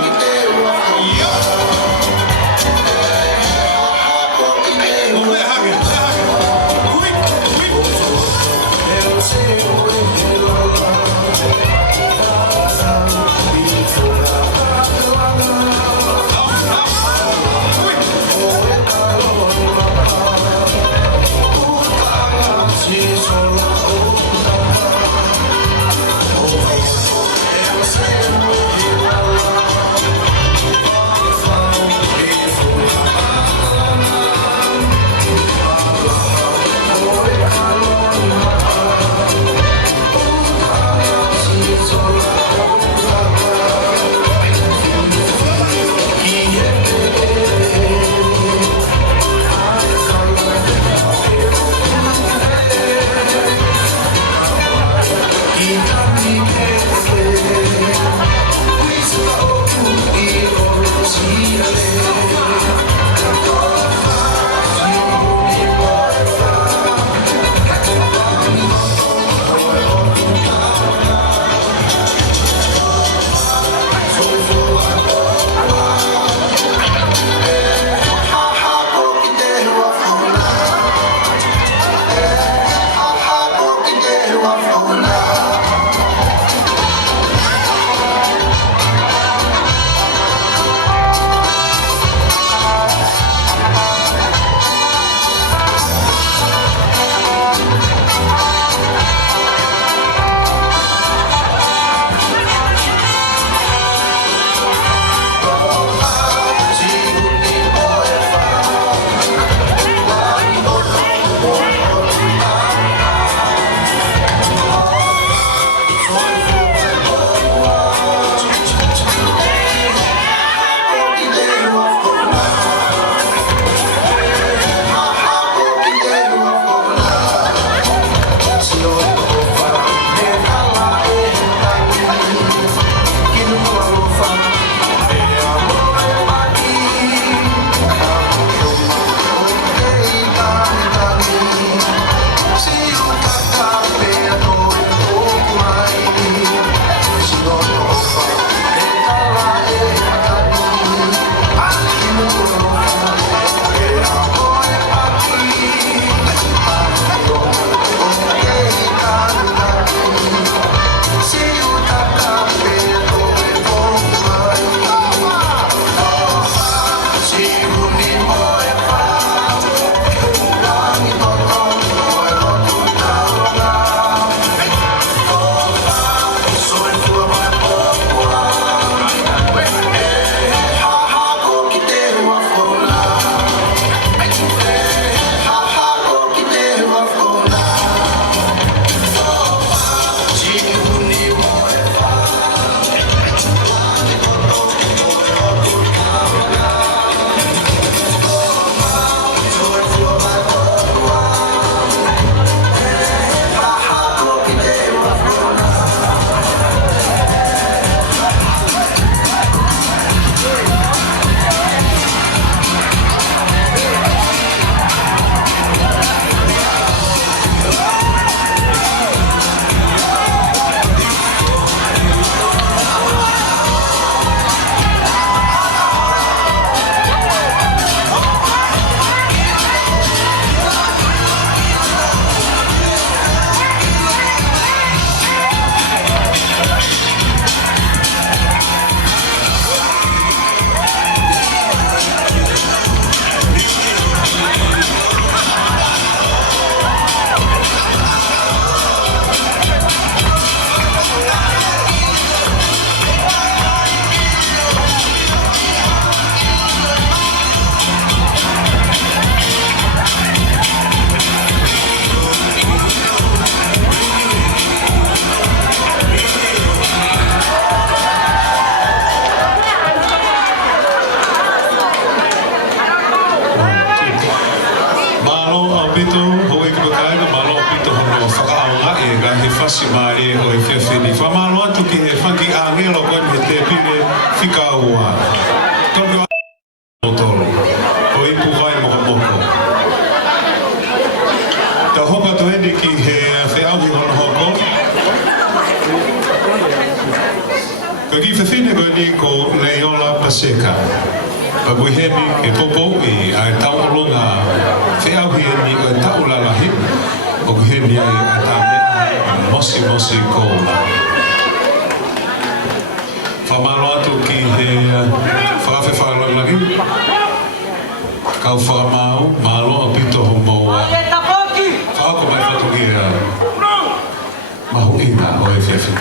he whasi maare o e whiawhini. Whamalo atu ki he whanki āngelo koe me te pire whika ua. Toku o toro, o ipu vai moko moko. Ta hoka tu edi ki he whiauhi hono hoko. Ko ki whiwhine koe ni ko Leiola Paseka. Pa buheni e popo i ai taurunga whiauhi ni o e taulalahi. O buheni ai a tā mea mosi mosi koula. Whamalo atu ki he whakawhi whakalangi. Kau whakamau, malo a pito ho moa. Whako mai whatuki e mahu inga o e whiawhi.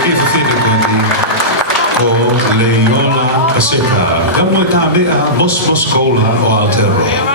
Ke whiwhine koe ni ko Leiola Paseka. Ka mua tā mea mos mos koula o Aotearoa.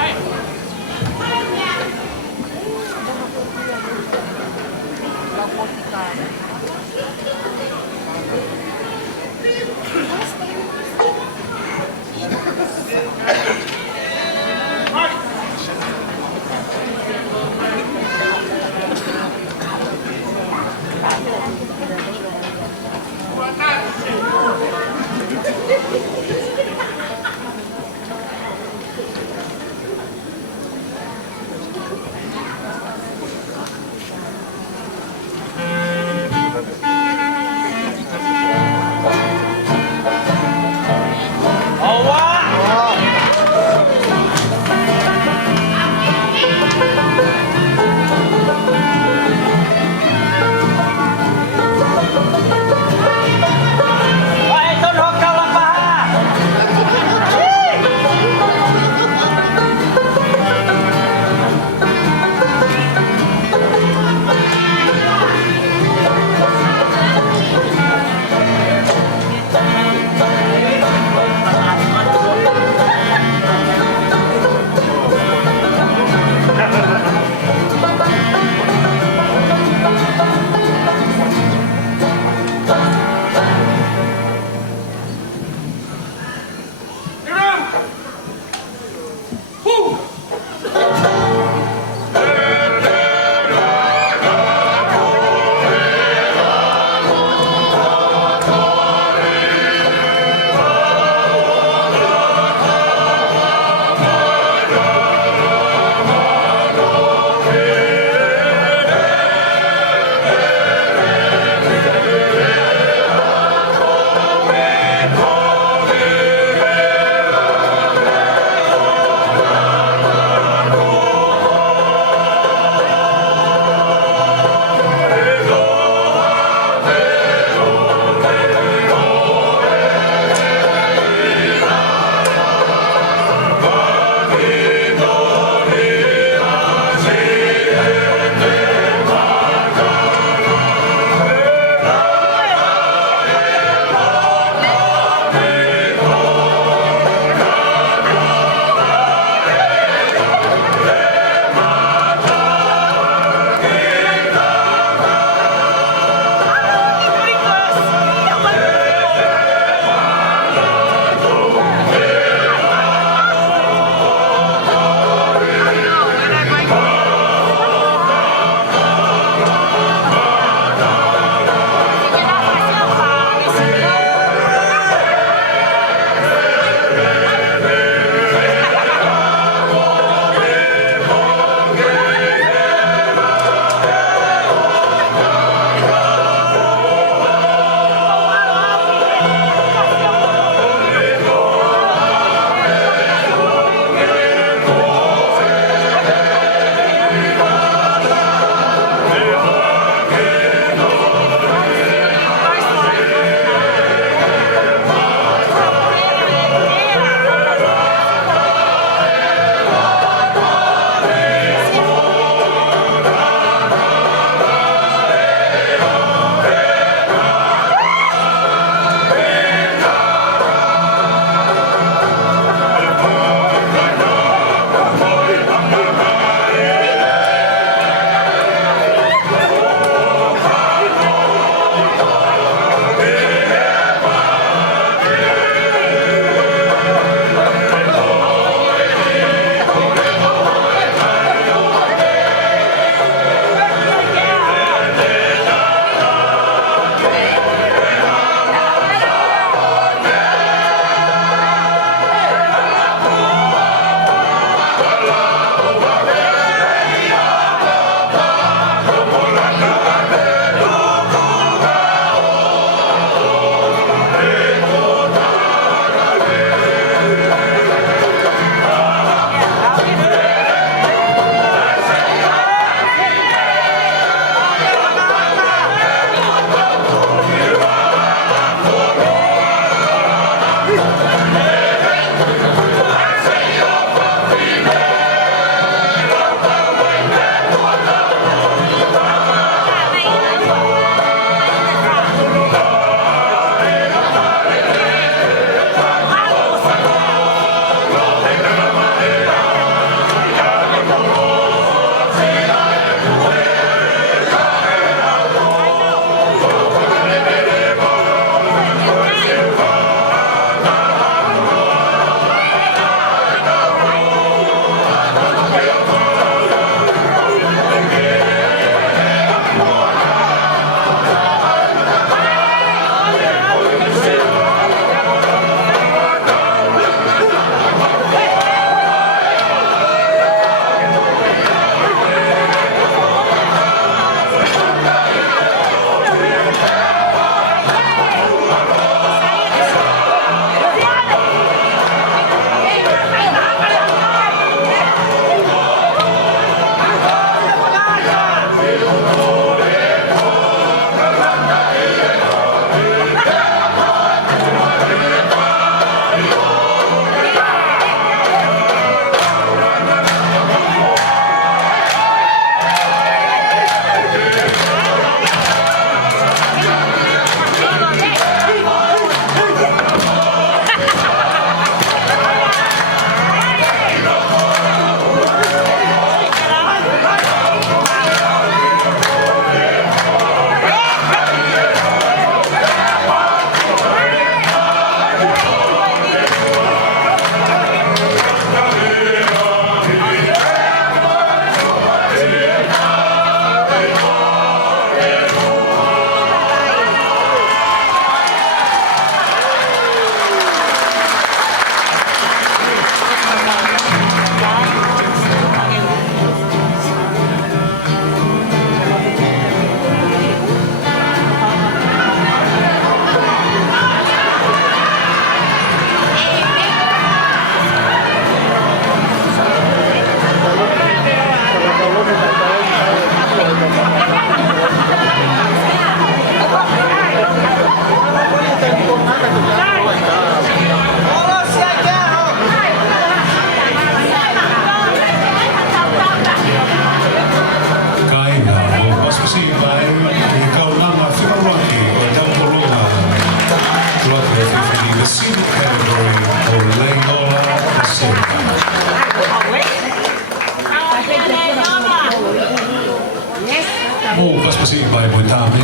Muu paspasi vai voi taamme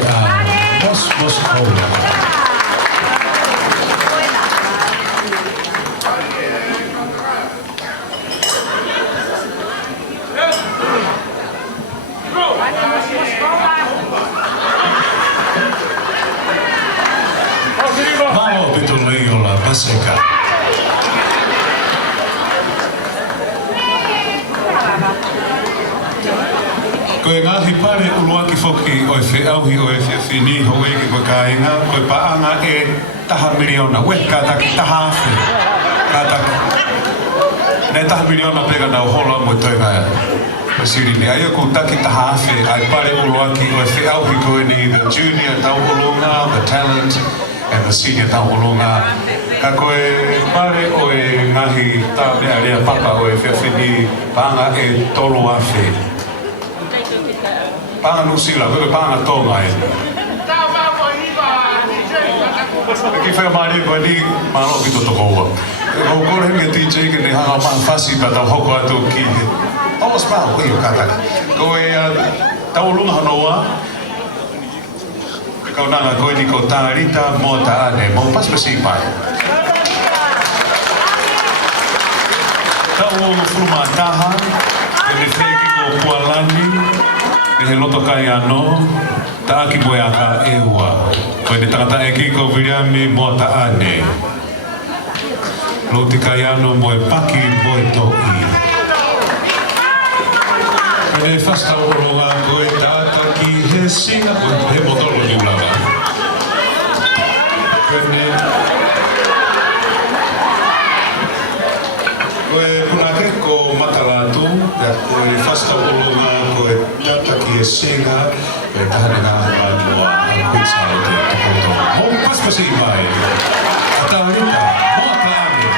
mos koula. Malo pitulle jolla paseka. Koe ngahi pare uluaki foki o e whiauhi o e whiawhini ho eki koe kāinga koe paanga e taha miliona we kātaki taha awhi kātaki ne taha miliona pega nau hola mo toi ngā Sirini ai ku taki taha awhi ai pare uluaki o e whiauhi koe ni the junior tau ulunga, the talent and the senior tau ulunga ka koe pare o e ngahi tā mea rea papa o e whiawhini paanga e tolu awhi Panga nusila, koe panga tonga e. Ki whea maari koe ni malo ki toto koua. Ko kore hengi DJ ke ne hanga maa whasi pa tau hoko atu ki he. Awas pao, koe o kataka. Koe tau lunga hanoa. Kau nanga koe ni ko tārita mo ta ane, mo paspasi pai. Tau fuma taha, e me whieki ko Pualani, e he loto kai anō, ta aki moe aka e ua. Koe ne tangata e ki ko Viriami mo ta ane. Loti kai anō moe paki moe to'i. Koe ne whasta oroa koe tata ki he singa, koe he motoro ni ulaga. Koe ne... Koe punake ko matalatu, koe whasta oroa koe tata ki he singa, koe tahane ngā hātua a kuitsao te tukoto. Mo paspasi vai, a tārita, mo a tāne.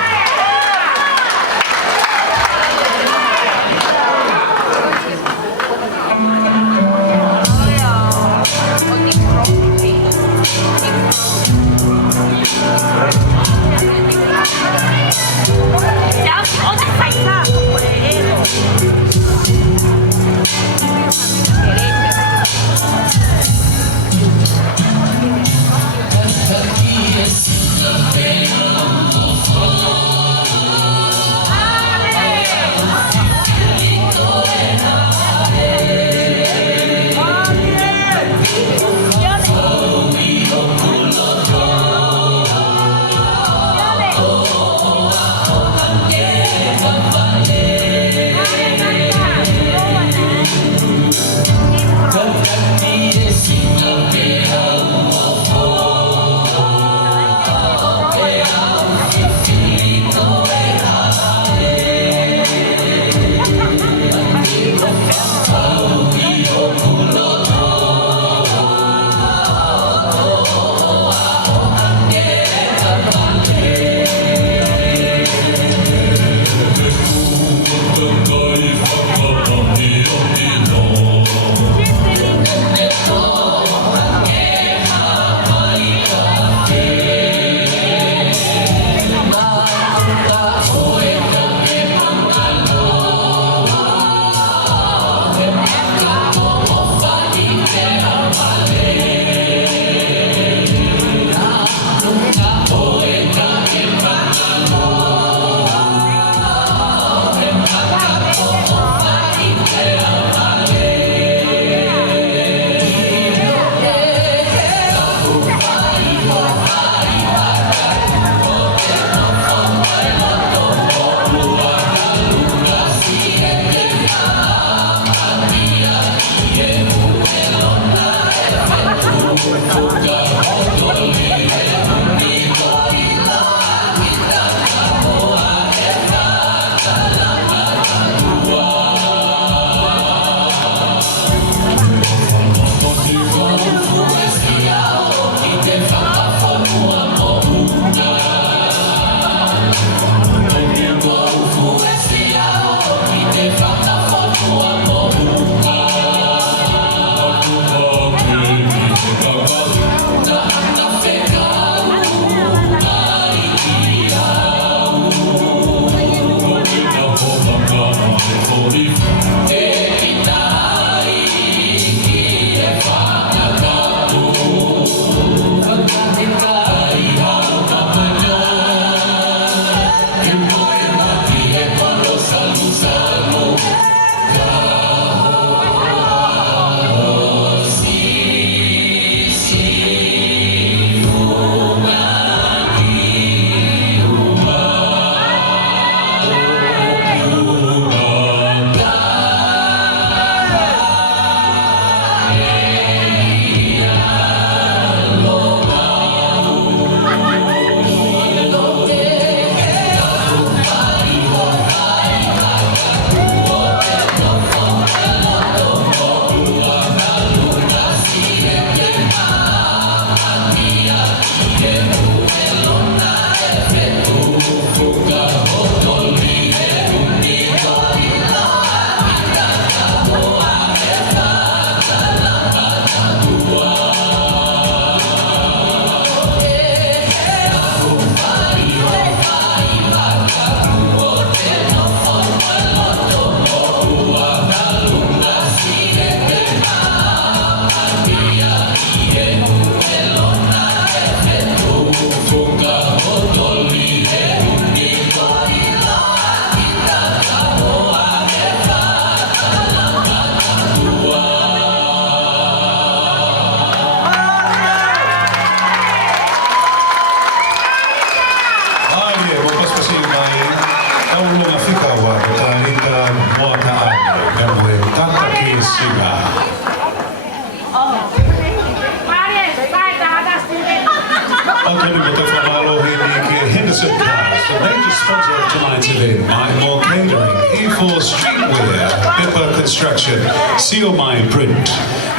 Partnership, Seal My Print,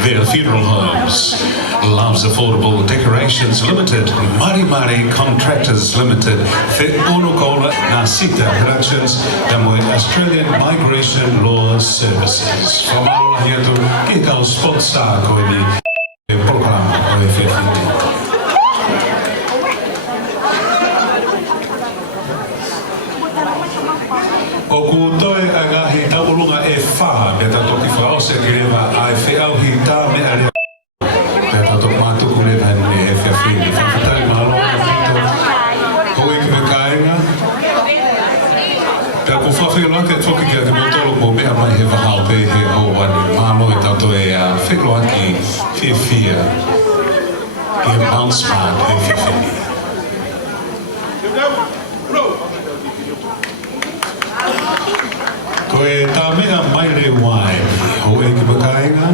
their funeral homes, Loves Affordable Decorations Limited, Mari Contractors Limited, Te Unukola Nasita Productions, dan Australian Migration Law Services. Whamalola hiatu ki kau sponsor ko ni program o e whiawhiti. O kutoe a ngahi taurunga e wha me ta toki wha o se kirewa ai whiau hi tā me are me ta toki mātuku le mai mune e whiawhiti. Whawhatai mahaloa whito ho e ki me kāinga. Pea ko whawhilo ake toki kia te motoro ko mea mai he wahao pe he o wani mālo e tato e a whilo aki whiawhia ki e bounce man he whiawhiti. Ko e tā mea mai re wai, ho e ki makainga,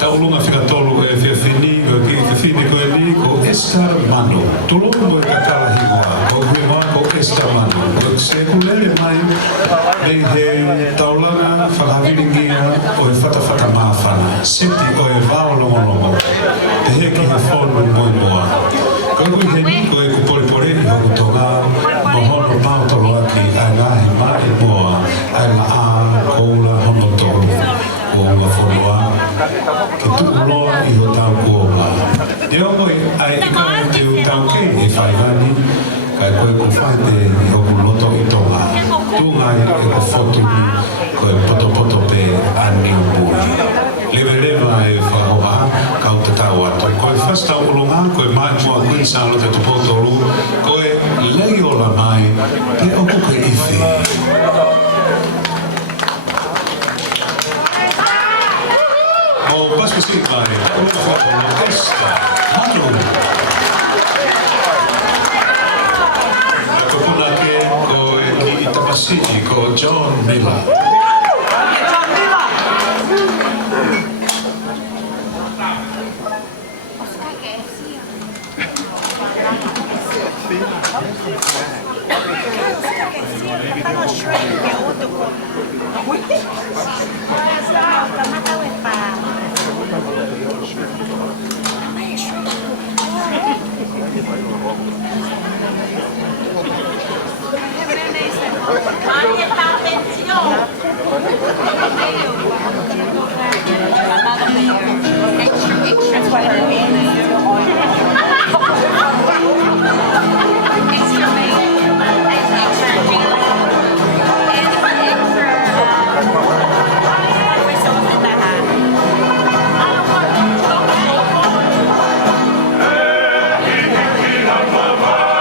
ta ulunga whikatolu e whiawhini, ko ki whiawhini ko e ni, ko Esther Manu. Tulungu mo e katara hiwa, ko hui wā ko Esther Manu. Ko se kulele mai, nei he taulanga whakawiringia o e whatawhata māwhana. Seti o e wāo longolongo, te he ki he whonu moi moa. Ko hui he ni ko e kuporipore i hoku tonga, mohono mautolo aki a ngahi mai moa, ai ma a koula hono tolu, ko ua whonua, ke tukuloa i ho tau kuola. Te omoi ai ikawe te u tau kei e whaivani, kai koe ko whaite i hoku loto i tonga. Tūngai e ko whotuni, koe poto pe ani upui. Lewa e whahoa, kau te tau atu. Koe whastau ulunga, koe mai mua kuinsalo te tupotolu, koe lei ola mai, te oku ke iwi. O Pasco Sintai, o Orquesta, Manu. Ko punake ko e ki Itapasiji, ko John Miller. Mama.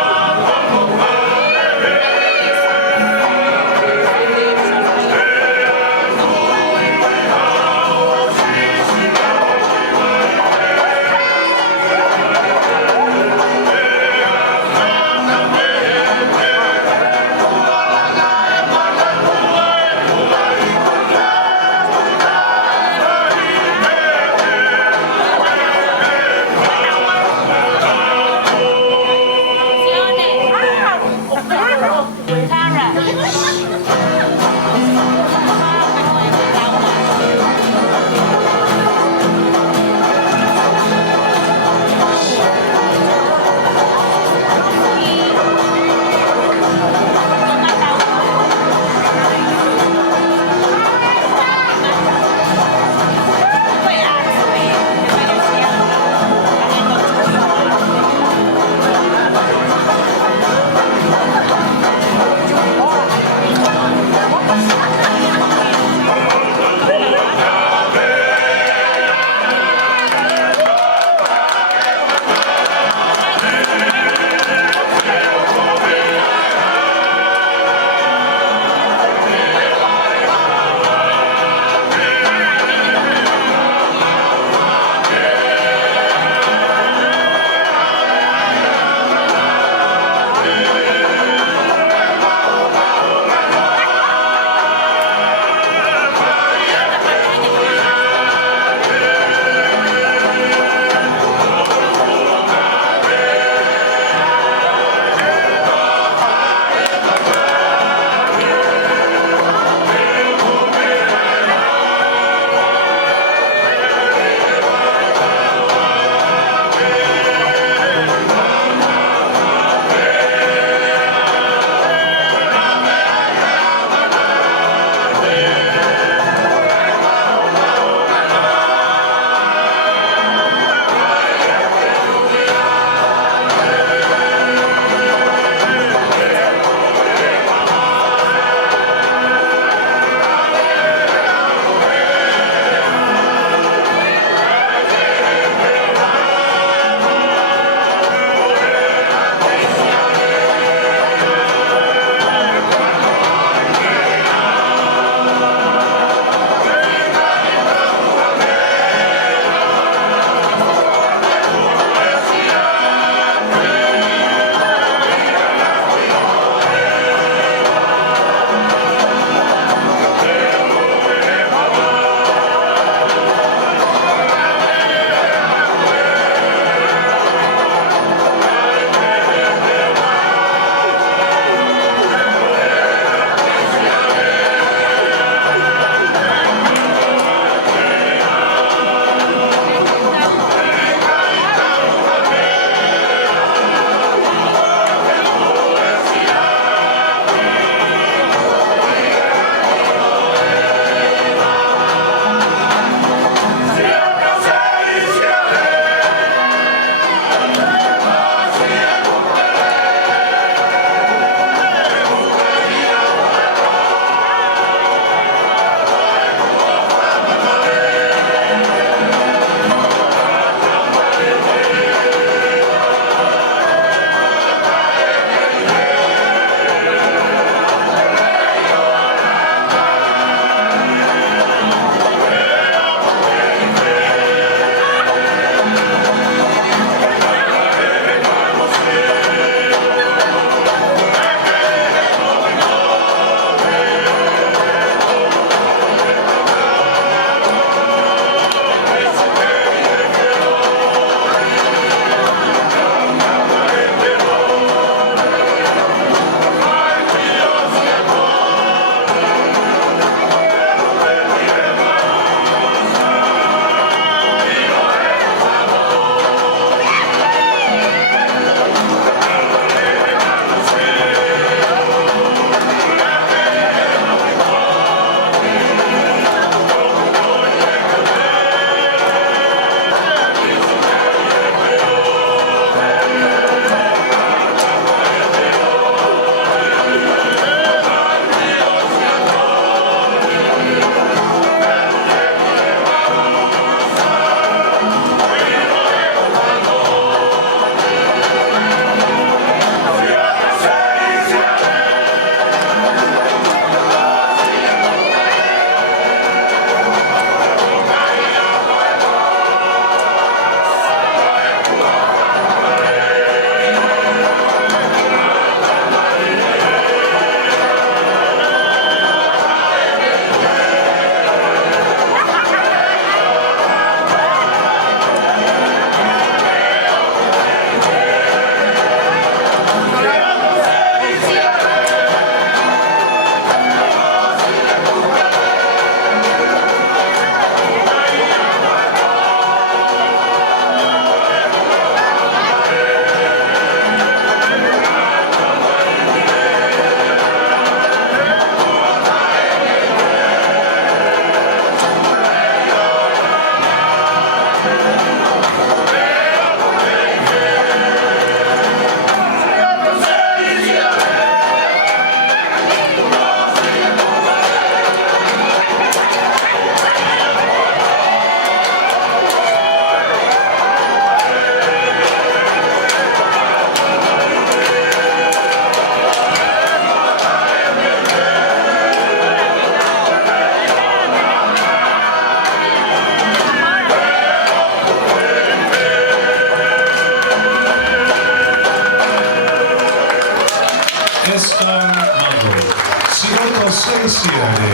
Siane,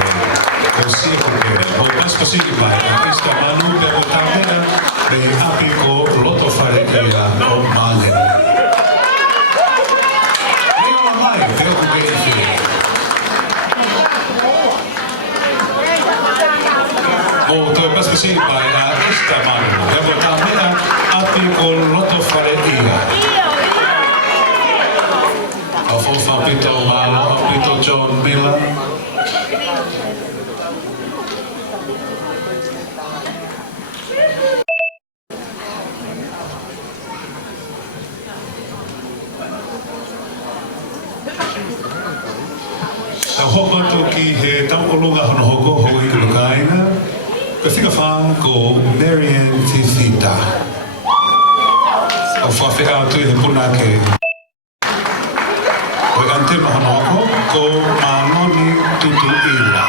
Kosiake, o Pasco Sikipai, Iska Manu, Pemo Tamena, me apiko loto farekia o Malen. Leo mai, teo kukeisi. O toi Pasco Sikipai, Iska Manu, Pemo Tamena, apiko loto farekia. Fofa Pito Malo, Pito John Miller. Tau hopa toki he tau olunga hono hoko hoi lukaina. Ka whika whang ko Marian Fifita. Au whawhea tui he punake. Koe ante mahanoko ko Manoni Tutu Ila.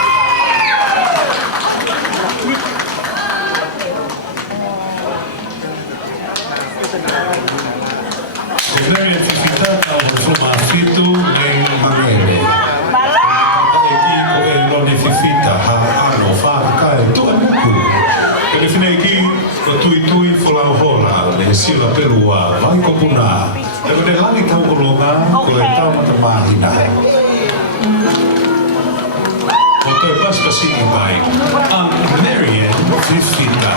Ko Marian Fifita tau hofuma fitu nei mangere. Kapa e ki ko e loni Fifita ha ano whaka e tua nuku. Ko ne whine ki ko tui tui wholau hola le sila perua vai ko puna. E ko ne lani tau kolonga ko le tau mata mahina. Ko toi Pasco Sikipai, ang Marian Fifita.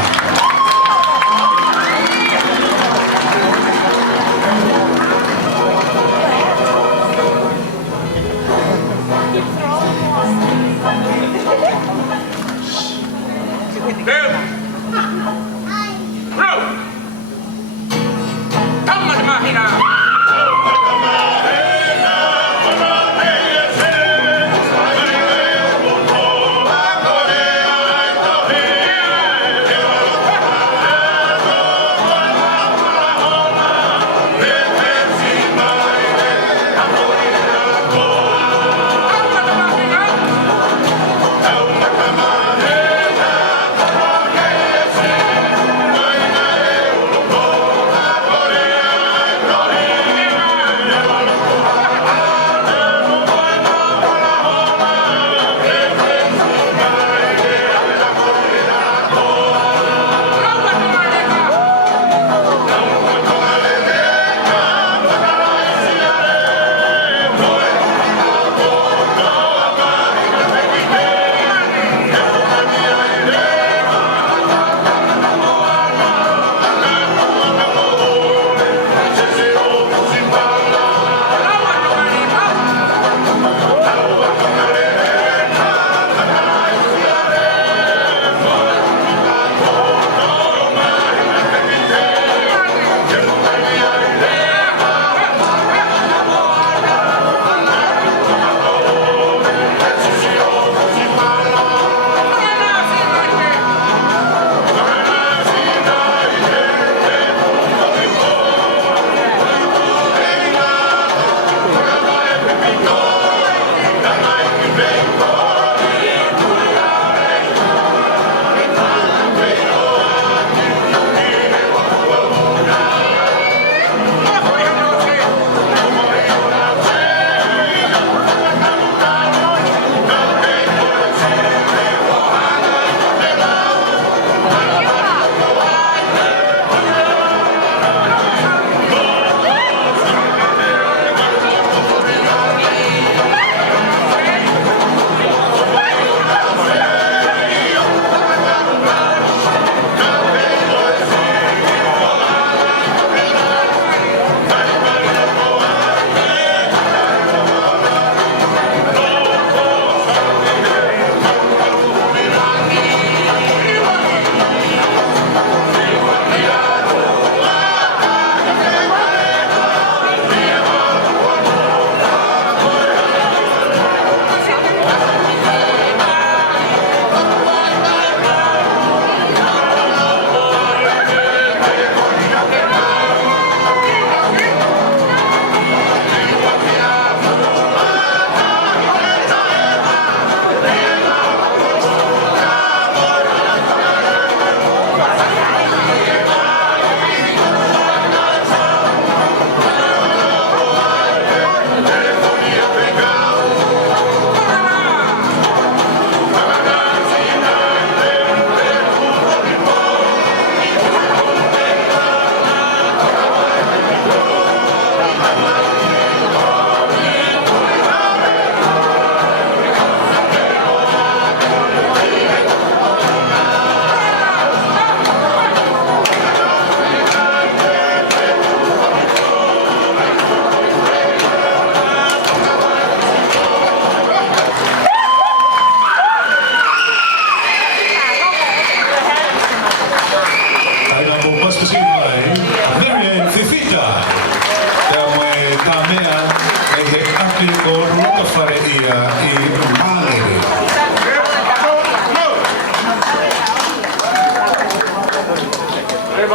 If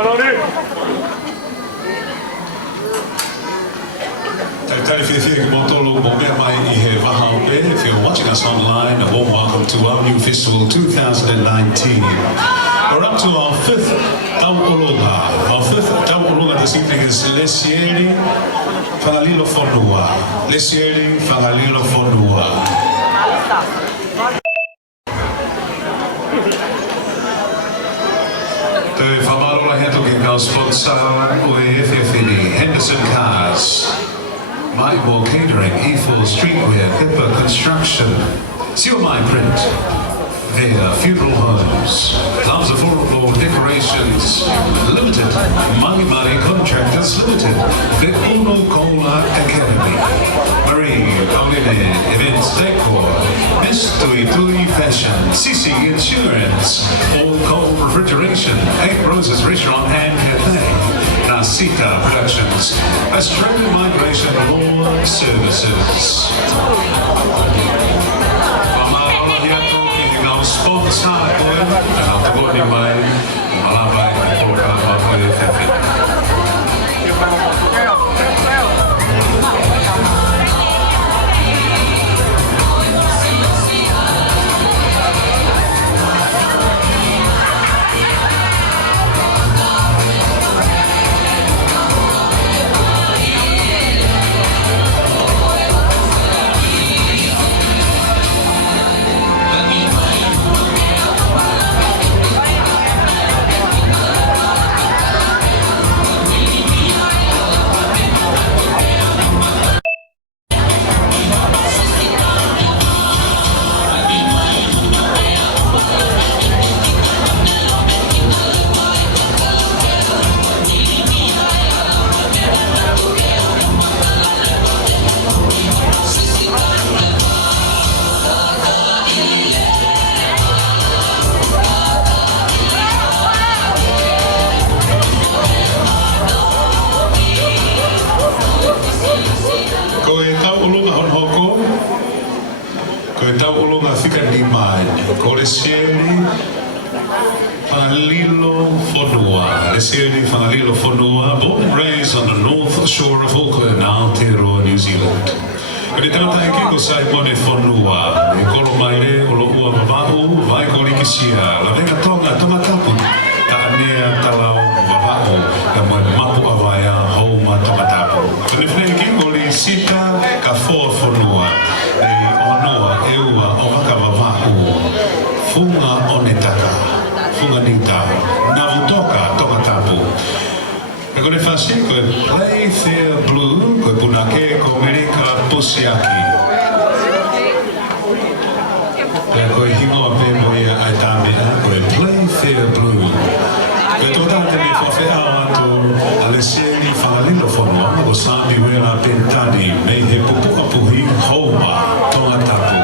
you're watching us online, a warm welcome to our new festival 2019. We're up to our fifth Tau'ologa. Our fifth Tau'ologa this evening is Lesieri Whangalilo Whanua. Lesieri Whangalilo Whanua. Te whamarola heto ki ngau sponsor o e FFD, Henderson Cars, Maibo Catering, E4 Streetwear, Pippa Construction, Siomai Print, Vega Funeral Homes, Plaza Affordable Decorations Limited, Money Money Contractors Limited, the Uno Cola Academy, Marie Pauline Events Decor, Miss Tui Tui Fashion, CC Insurance, All Cold Refrigeration, 8 Roses Restaurant and Cafe, Nasita Productions, Australian Migration Law Services. Sponsor ko ang tawag ni May malabay ang programa ko yung Lesieri Whangalilo Whanua, born and raised on the north shore of Auckland, Aotearoa, New Zealand. Kani tangata e kiko sai mone Whanua, e kolo maire o lo ua mamahu, vai ko rikisia, la venga tonga tamatapu, ta anea talau mamahu, ka moe mapu avaya hauma tamatapu. Kani whanei kiko li sita ka foa Whanua, e onoa e ua o haka mamahu, funga onetaka, funga nita, navutoka toka tapu. E kone whasi, koe Playfair Blue, koe punake ko Merika Pusiaki. Pea koe hingoa pēmoia ai tāmea, koe Playfair Blue. Koe tōtata me whawhea atu a Lesieri Whangalilo Whanua, ko Sami Wera Pentani, mei he pupuka puhi hauma tonga tapu.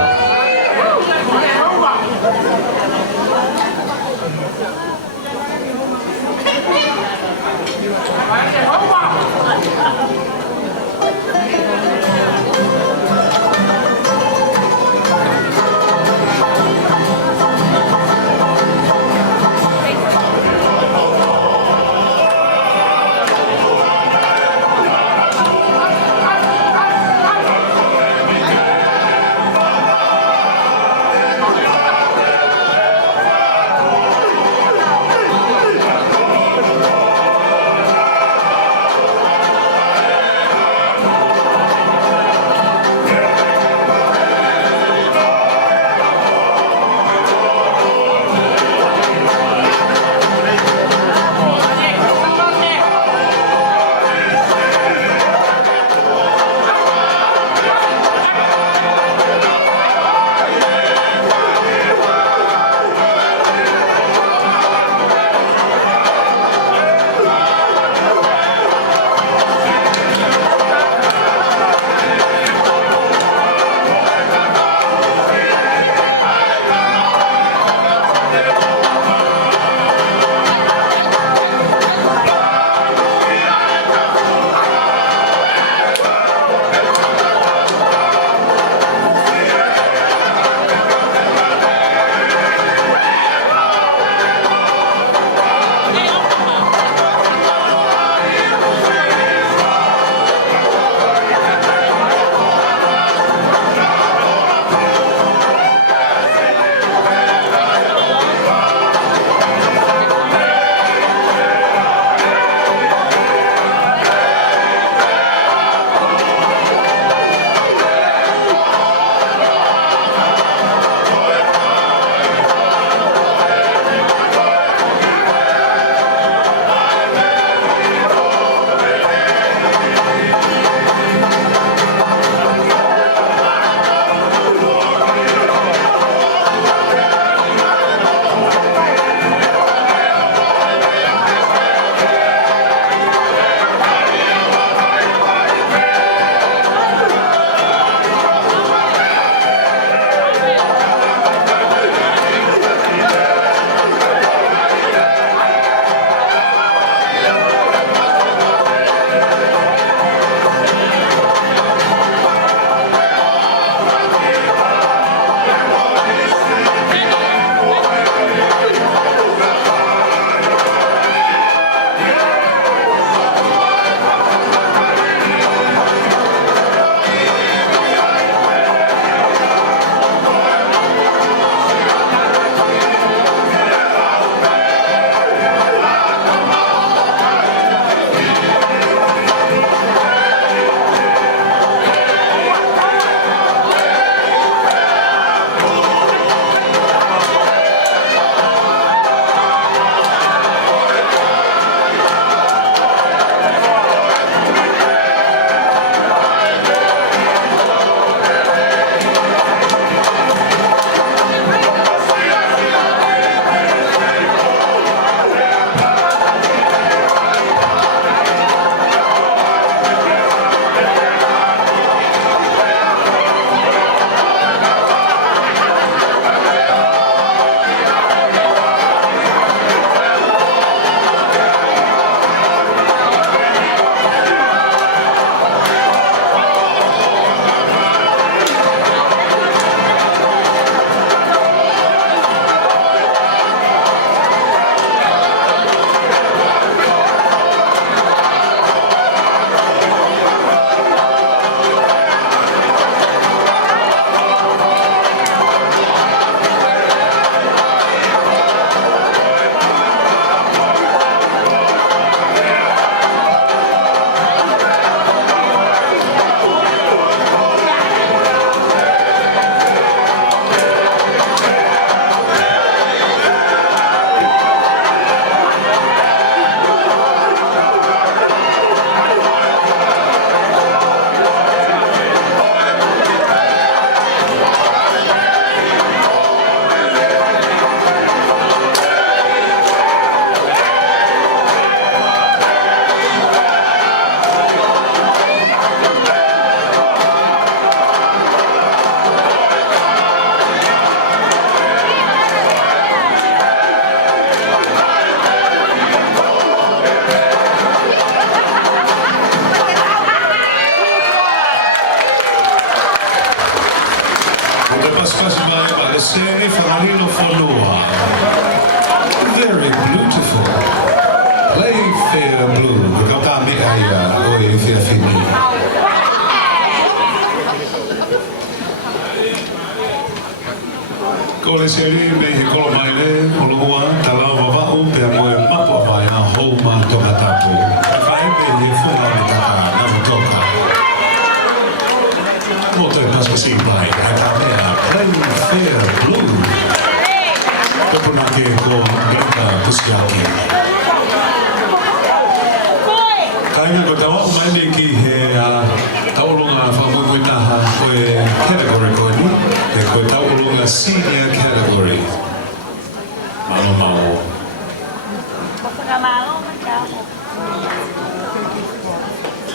Se Famarino Fonua. Very beautiful. Playfair Blue. Kautami Aya, Oi Fiafini. Kole seri me he kolo maile, olua, talau wawau, pia moe mapua vai a houma toka tapu. Whae pe he funga me taka, namu toka. Moto e paspa si pai, haka mea, Playfair Blue. Topuna ke ko Greta Pusiaki. Kainga ko tawa umaile ki he taulunga whamui taha koe category koe ni. He koe taulunga senior category. Malo malo.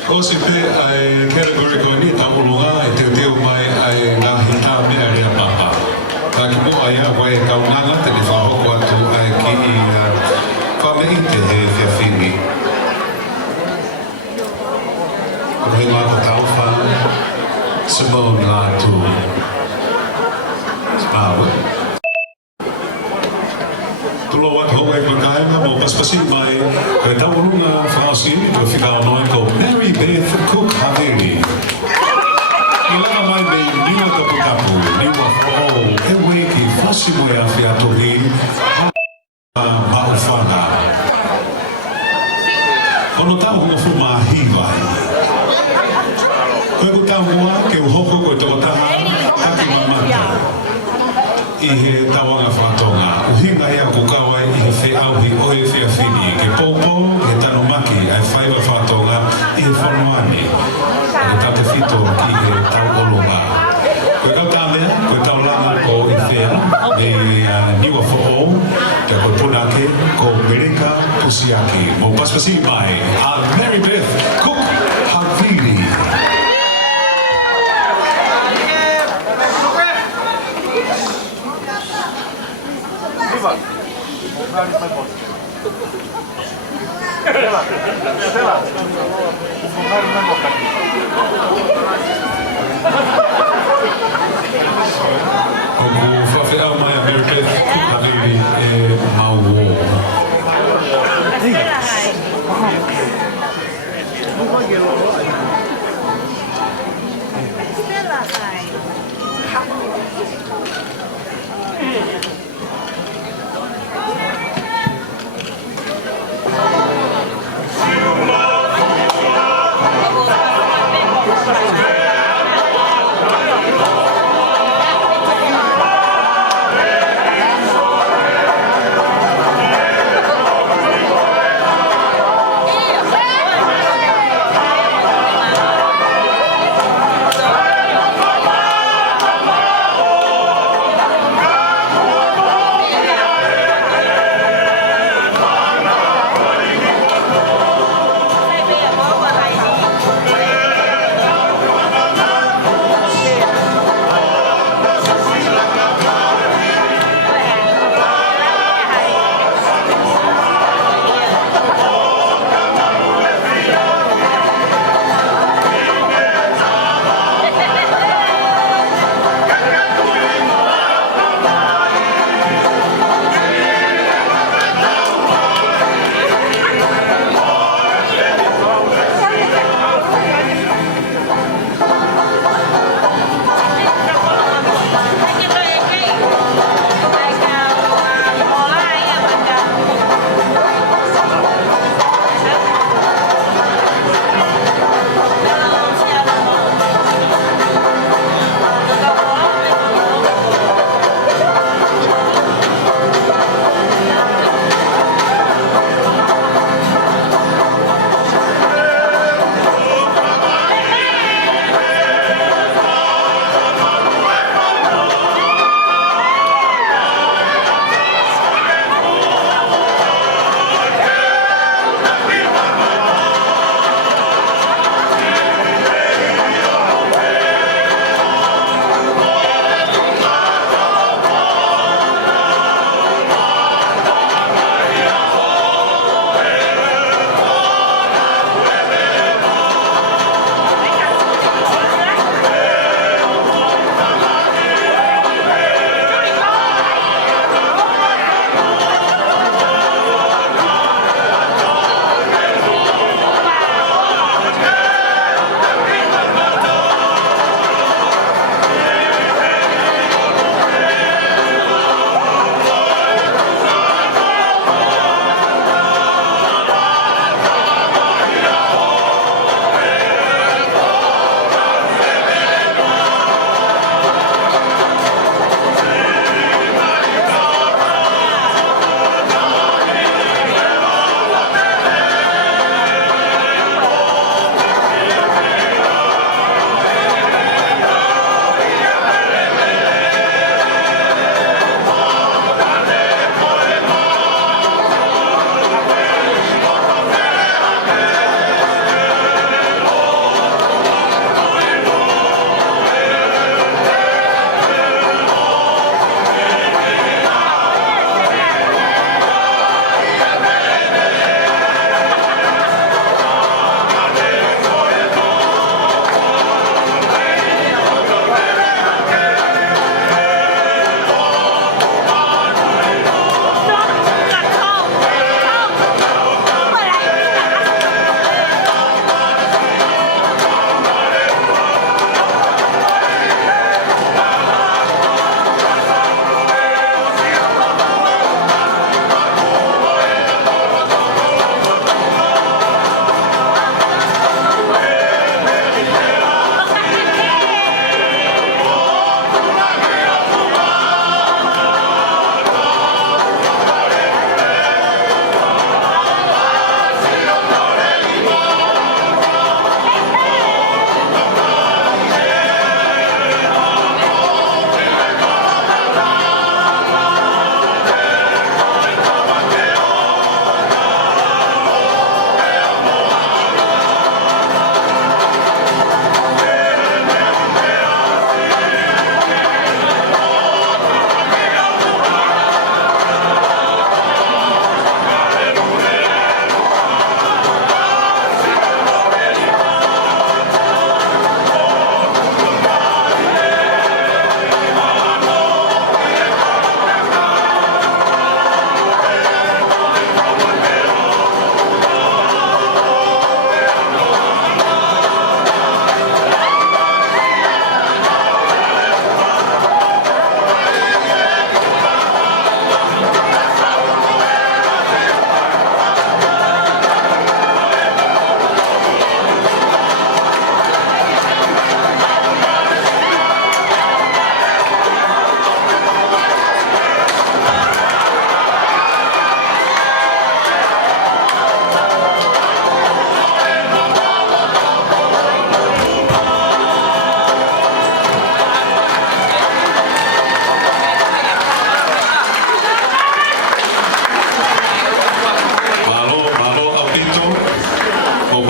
Ko si pe ai category koe ni taulunga e teo teo mai ai ngā hita mea rea papa. Ka ki mo ai a koe kaunanga te ni whahoko atu ai ki i whameite he whiawhini. He ngā ko tauwha, Simone Latu. Spawe. Tulo wat ho e makainga mo paspasi mai, koe taurunga whaasi, koe whikao noi ko Mary Beth Cook Havili. I lana mai me niwa tapu tapu, niwa whao, e weki whasi moe a whiatohi, maufanga. Kono taurunga fuma hiwai. Koe ku tāmua ke uhoko koe tō taha taki mamata i he tawanga whatonga. Uhinga ia ku kawai i he whiauhi o he whiawhini. Ke pōpō, he tano maki ai whaiwa whatonga i he whanuani. Koe tate whito ki he tau olonga. Koe kau tāmea, koe tau langa ko i whea me niwa who'o te koe punake ko Mereka Pusiaki. Mo paspasi mai a Mary Beth Cook Havili. Oku whawhea mai a Mary Beth Cook Havili e Mauo.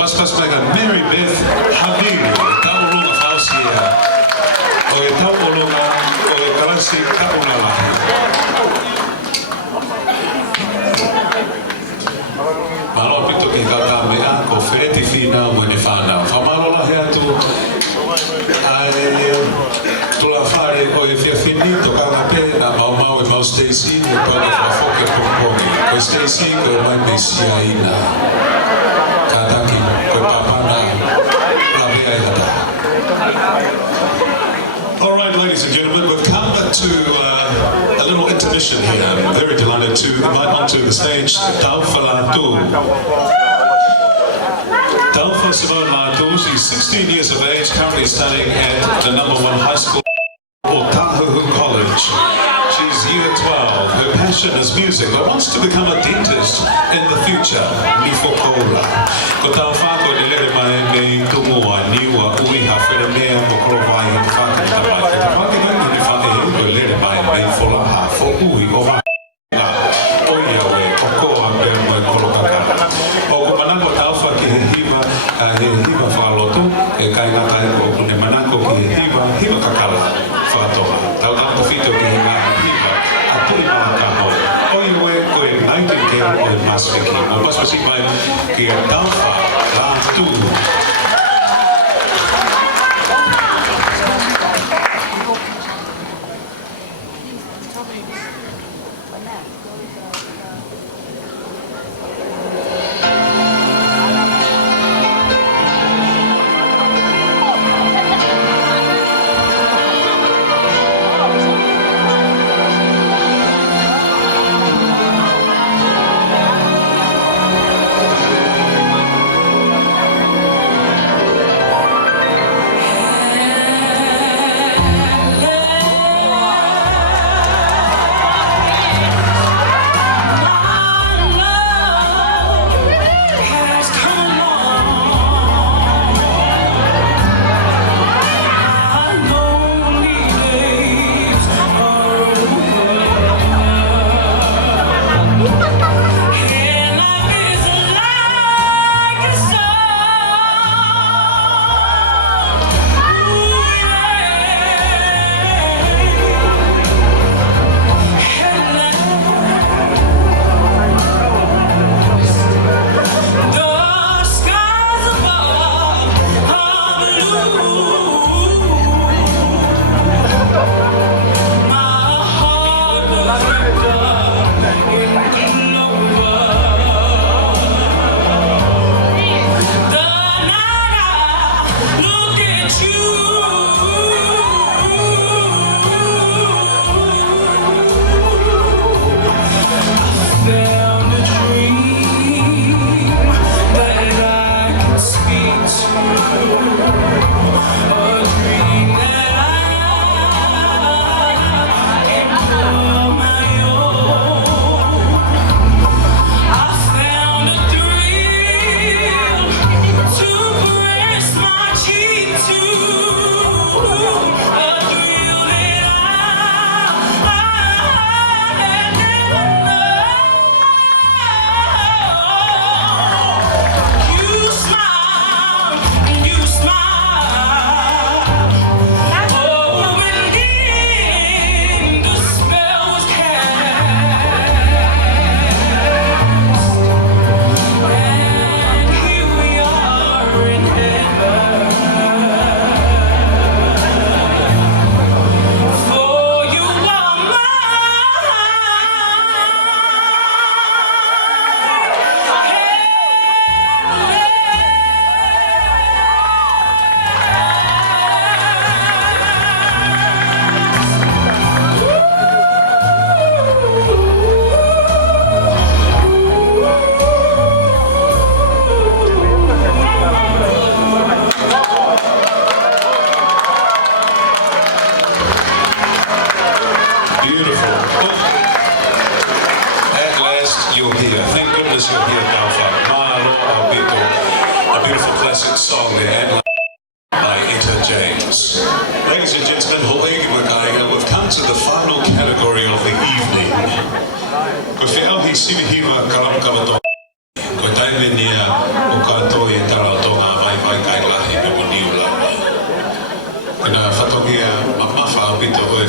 Paspas mega Mary Beth Habibi, taulunga fausia. Oi taulunga, oi kalansi taulalahi. Malo pito ki kata me ako fereti fina mwene fana. Famalola hea tu tula fare oi fia finito kana pena mau e mau Stacy e poi fa foche pomponi. Oi Stacy ko mai mesia ina. Kadaki ko papana rabia ida. All right, ladies and gentlemen, we've come to a little intermission here. I'm very delighted to invite onto the stage Taufa Latu. Taufa Simone Latu, she's 16 years of age, currently studying at the #1 high school, Otahuhu College. She's year 12. Her passion is music, but wants to become a dentist in the future. Nifokola. Ko Taufa ko nilere mai me tumua niwa uiha where mea mo korovai e whakatapai. Te whakatapai ni whake ko nilere mai me folaha fo ui o mai. Oia we, o koa me mo e kolokaka. O ko manako Taufa ki he hiva whalotu, e kai ngata e ko kune manako ki he hiva kakala whatoa. Tau tanto fito ki he ngā hiva a tui malakaho. Oia we ko e Nightingale o e Maswiki. O Maswiki mai ki e Taufa Latu. Ladies and gentlemen, Hawaii Makaiga, we've come to the final category of the evening. Ko whiau hi siwihiwa karam kawato, ko taimenia o katoa i tarau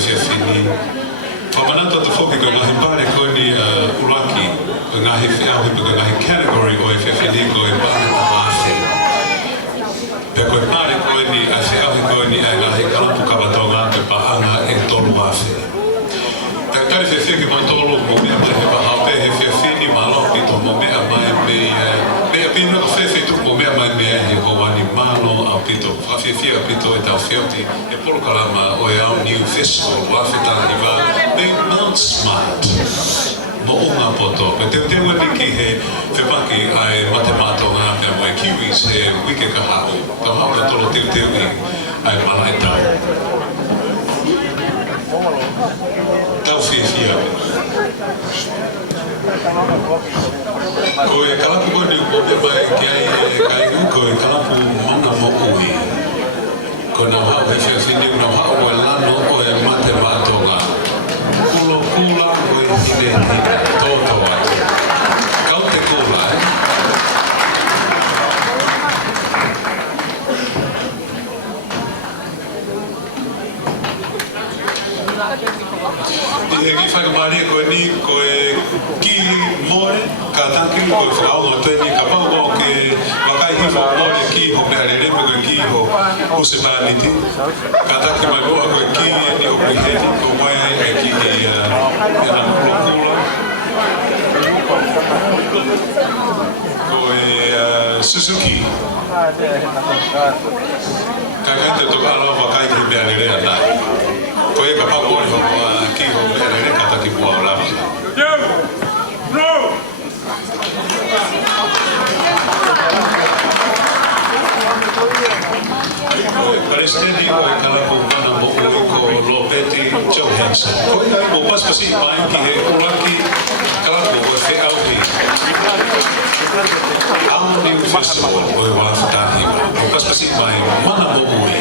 fiafini. Pamanata te whoki ko ngahi pare ko ni ulaki, ko ngahi whiahui ko ngahi category o e fiafini ko e pare ta maase. Pea ko e pare ko ni a whiahui ko ni a ngahi kalapu kawatonga te paanga e tolu maase. Pea kare fiafini mo tolu mo mea mai he pahape he fiafini malo pito mo mea mai mea pino ko whiwhitu mo mea mai mea he ko wani malo au pito. Whiwhia pito e tau whioti e polo kalama o e au New Festival wawhita iwa me Mount Smart. Mo unga poto. Me te tewa niki he whipaki ai matemato ngā mea mo e Kiwis he wike ka hau. Ka hau ka tolo teu i ai malai tau. Tau whiwhia. Ko e kalapu koni ko te mai ki ai kai uko e kalapu mana mo ui. Ko nau hau he whiawhini nau hau e lano o e mate matonga. Kulo kula o e hine hine toto atu. Kau te kula e ki whakamaria koe ni koe ki more ka tanki koe whakaonga tēni ka pāua o ke wakai hiwa more ki ho mea rerepe koe ki ho municipality ka tanki mai roa koe ki ni o priheni ko mai e ki e na mukula koe Suzuki ka kai te toka ala wakai ki mea rerea nai koe ka pāua ni ho ki ho mea rerea ka tanki mua o lama. Palestini o e kalapu mana mo ui ko Lopeti Johansson. Koe ai mo paspasi mai ki he ulaki kalapu o e whiauhi. Au New Festival o e wawhitahi. Mo paspasi mai mana mo ui.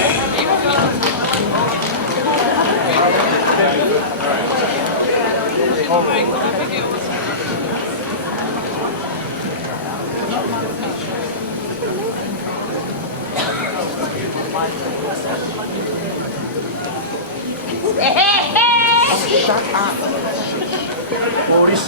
Shut up. Police.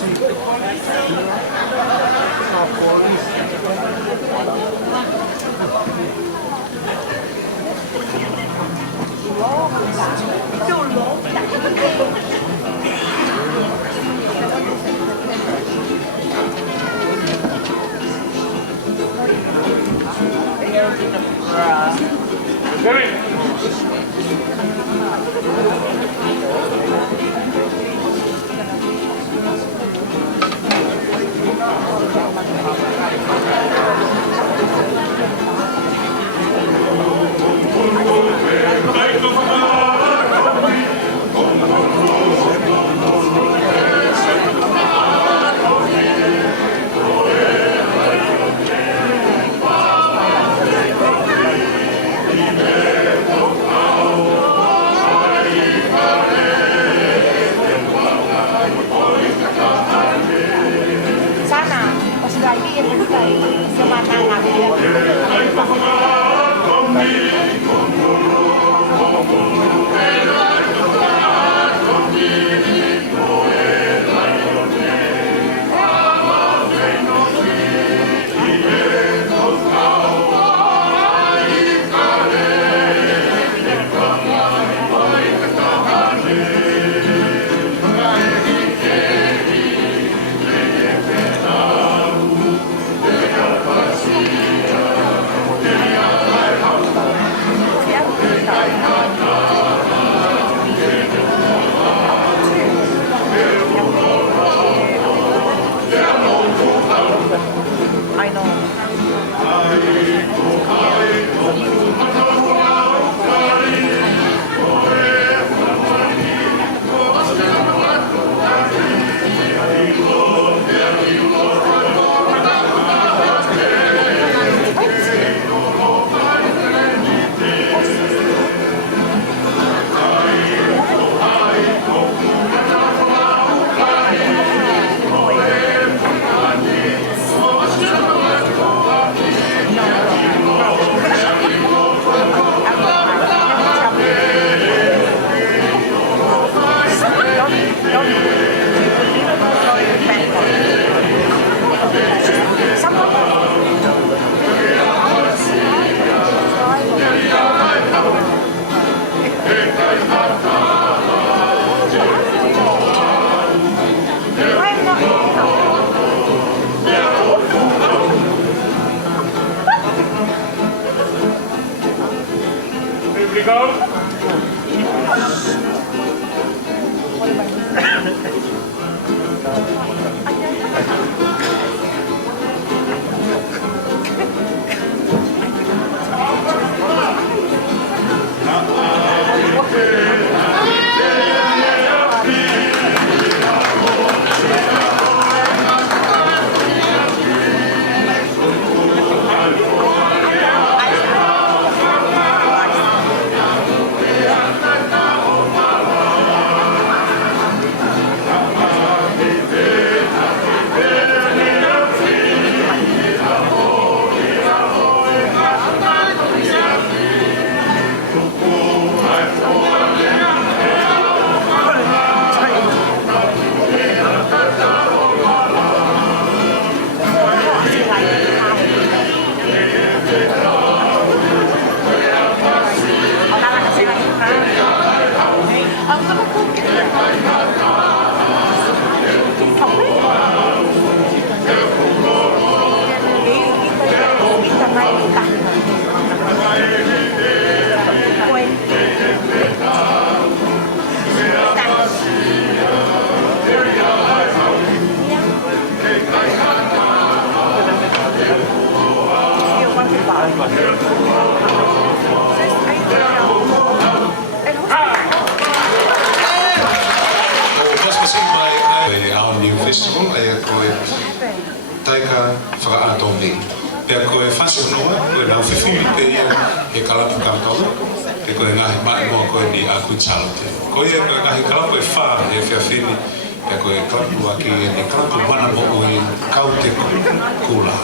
Festival e koe taika whakaatomi. Pea koe whasi noa, koe nau whiwhimi pe ia e kalapu kaukau. Pe koe ngahi mai moa koe ni a kuchalote. Koe ia koe ngahi kalapu e wha e whiawhini. Pea koe kalapu aki e kalapu mana mo ui kaute kula.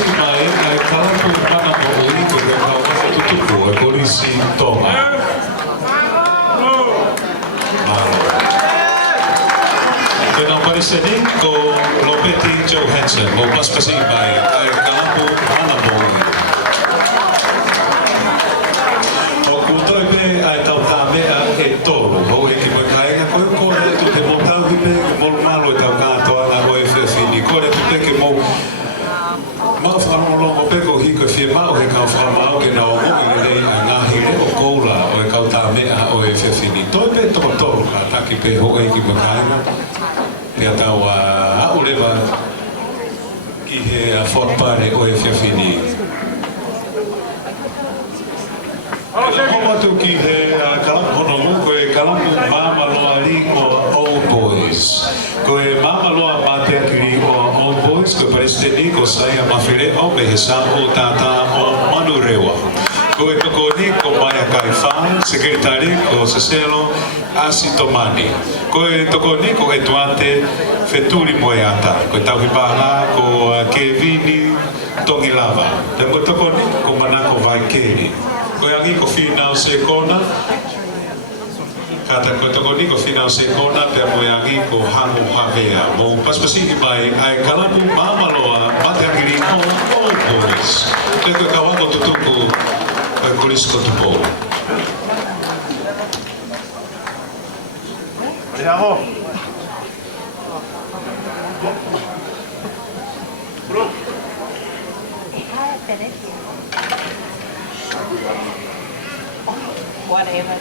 pasipasi mai ai kalapu mana mo ui ko ka ka tutupu e polisi Tonga. Kena parisani ko Lopeti Johansson mo pasipasi mai ai kalapu mana mo ui. O kutoi pe ai tau tamea e tolu ho e ki makainga koe kore tu te mo tau hipe mo malo e tau katoa na o e whewhini kore tu te ke mo mau whanolongo peko hiko fie mau he kau whanau ke na o mo'i rei a ngahi re o koula o e kau tā mea o e whiawhini. Toi pe toko tolu ka taki pe ho e ki makainga. Pea tau a urewa ki he whotpare o e whiawhini. Homa tu ki he kalamu hono mu ko e kalamu mama loa li o Old Boys. Ko e mama loa mate kiri o Old Boys ko presidenti ko saya mawhire o me he sa o tata o Manu Rewa. Ko e toko ni ko Maya Kaifai, sekretari ko Cecelo Asitomani. Ko e toko ni ko e tuante Feturi Moeata. Ko e tauhipanga ko Kevini Tongilava. Te ko toko ni ko Manako Vaikeri. Ko yangi ko final se kona kata ko toko ni ko final se kona pe mo yangi ko hango havea mo paspasi mai ai kalapu mamaloa matangiri o Old Boys te ko kawango tutuku ai kulisko tupo. Bravo. Whatever.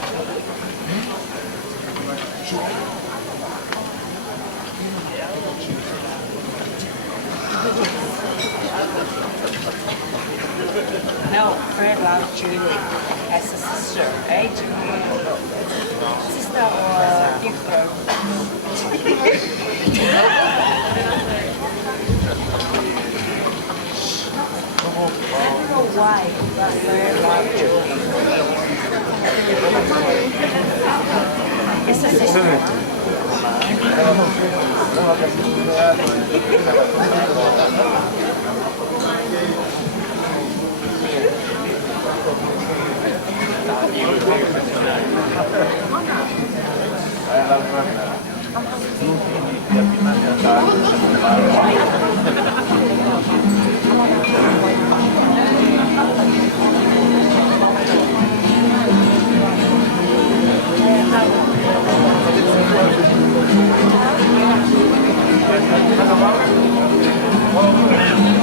No, Fred loves Julie as a sister, right? Sister or different? I don't know why, but Fred loves Julie. It's a sister. Thank you.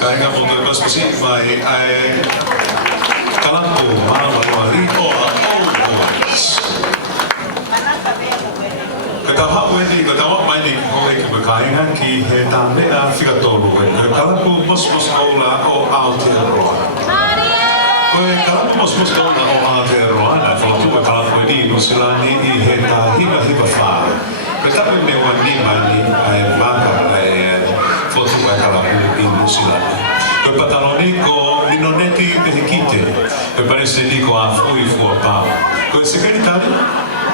Kainga mo to pas kasi may ay kalampo maramalwa rito ang always. Katawa wedi katawa mai ni ko e kainga ki he tambe a fica tolo. Kalampo mos ola o Aotearoa. Koe kalampo mos ola o Aotearoa na fotu kalampo di no silani i he ta hiva fa. Katawa me wani mani ai maka ai fotu kalampo i no silani. Koe pataloni ko minoneti pehikite. Koe parece ni ko a fui fu pa. Koe sekretari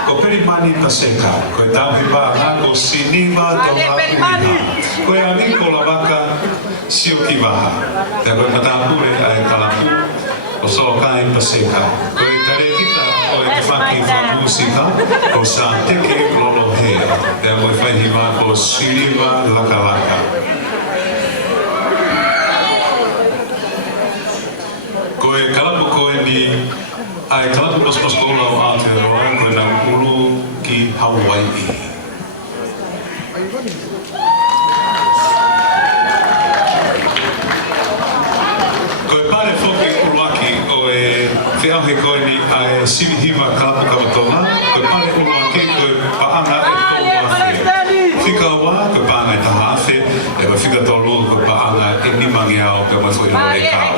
ko peri mani paseka. Koe tau hipa ngako siniva to ngako. Koe ani ko la vaca sio kivaha. Te koe patapure ai kalapu o so kai paseka. Koe tare kita o e te whaki wha musika o sa teke lolo hea. Te koe whaihiva ko siniva laka laka. Koe kalapu koe ni ai kalapu kosmos kola o Aotearoa koe na ulu ki Hawaii. ahe koe ni ai sivi hiva kalapu kamatonga, koe pare ua ke koe paanga e tō wafe. Whika wā koe paanga e taha awhe, e ma whika tō koe paanga e nimangi au pe mai fwoi rore kao.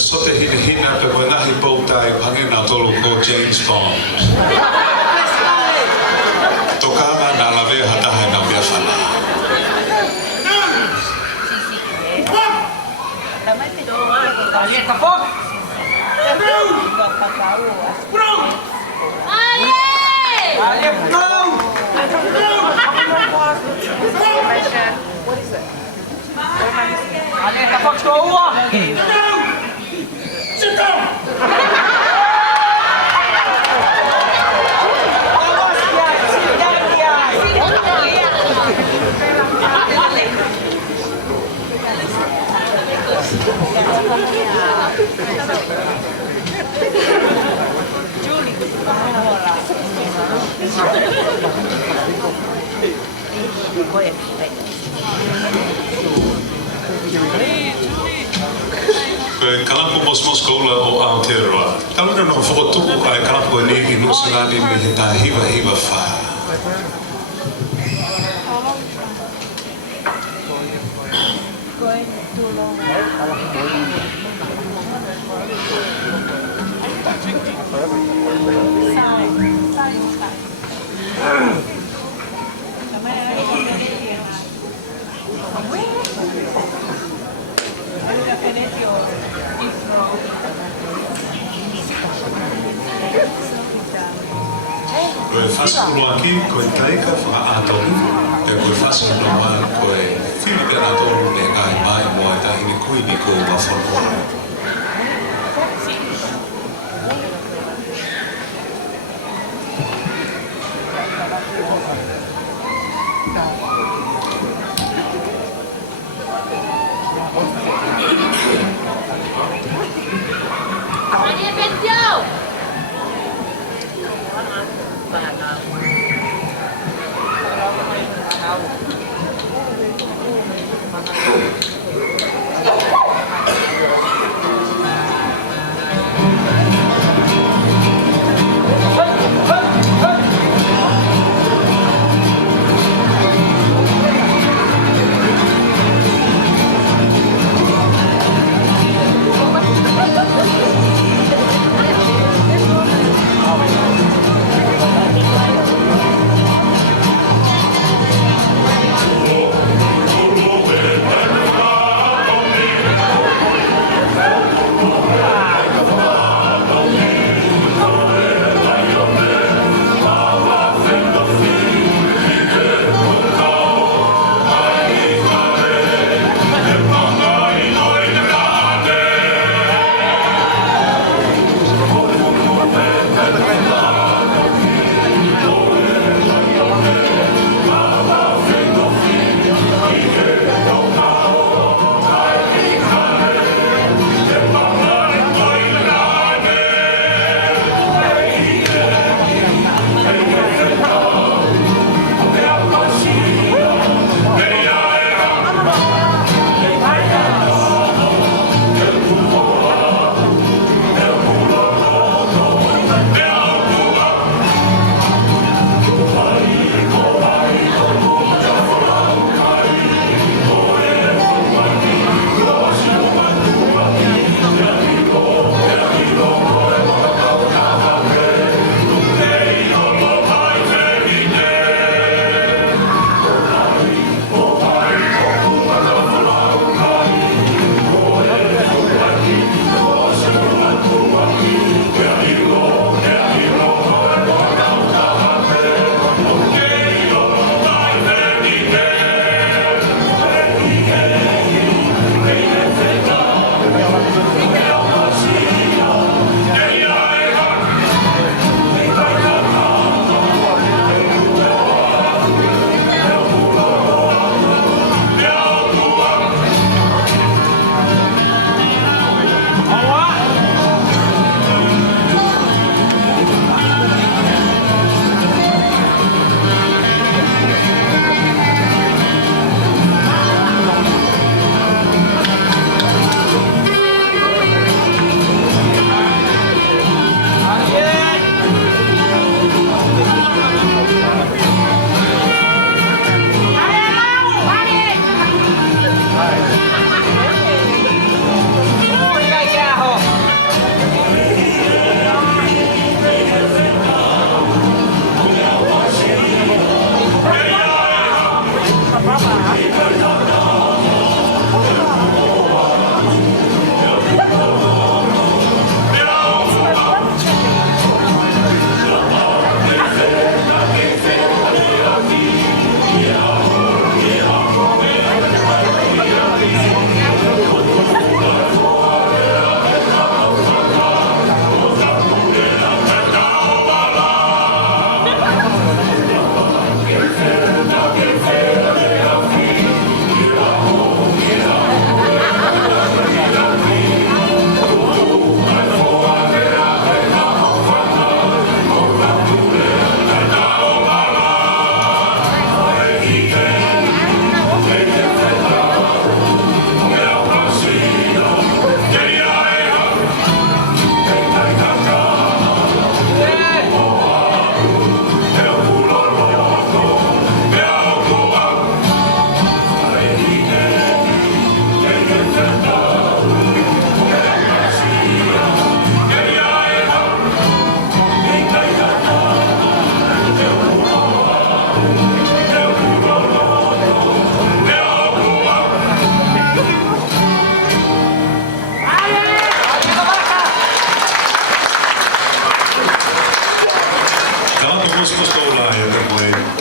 Sote hina pe koe ngahi poutai hangena tolu ko James Bond. Tokanga na lawe hatahe na biafana. Kalapu mos koula o Aotearoa. Kaluna no whakatuku ai kalapu ni i nusilani me he tā hiva hiva wha. Koe whasakuru aki, koe taika whakaatolu, e koe whasakuru maa koe whiri te atolu e ngai mai moa e tahini kuini ko wawhanora.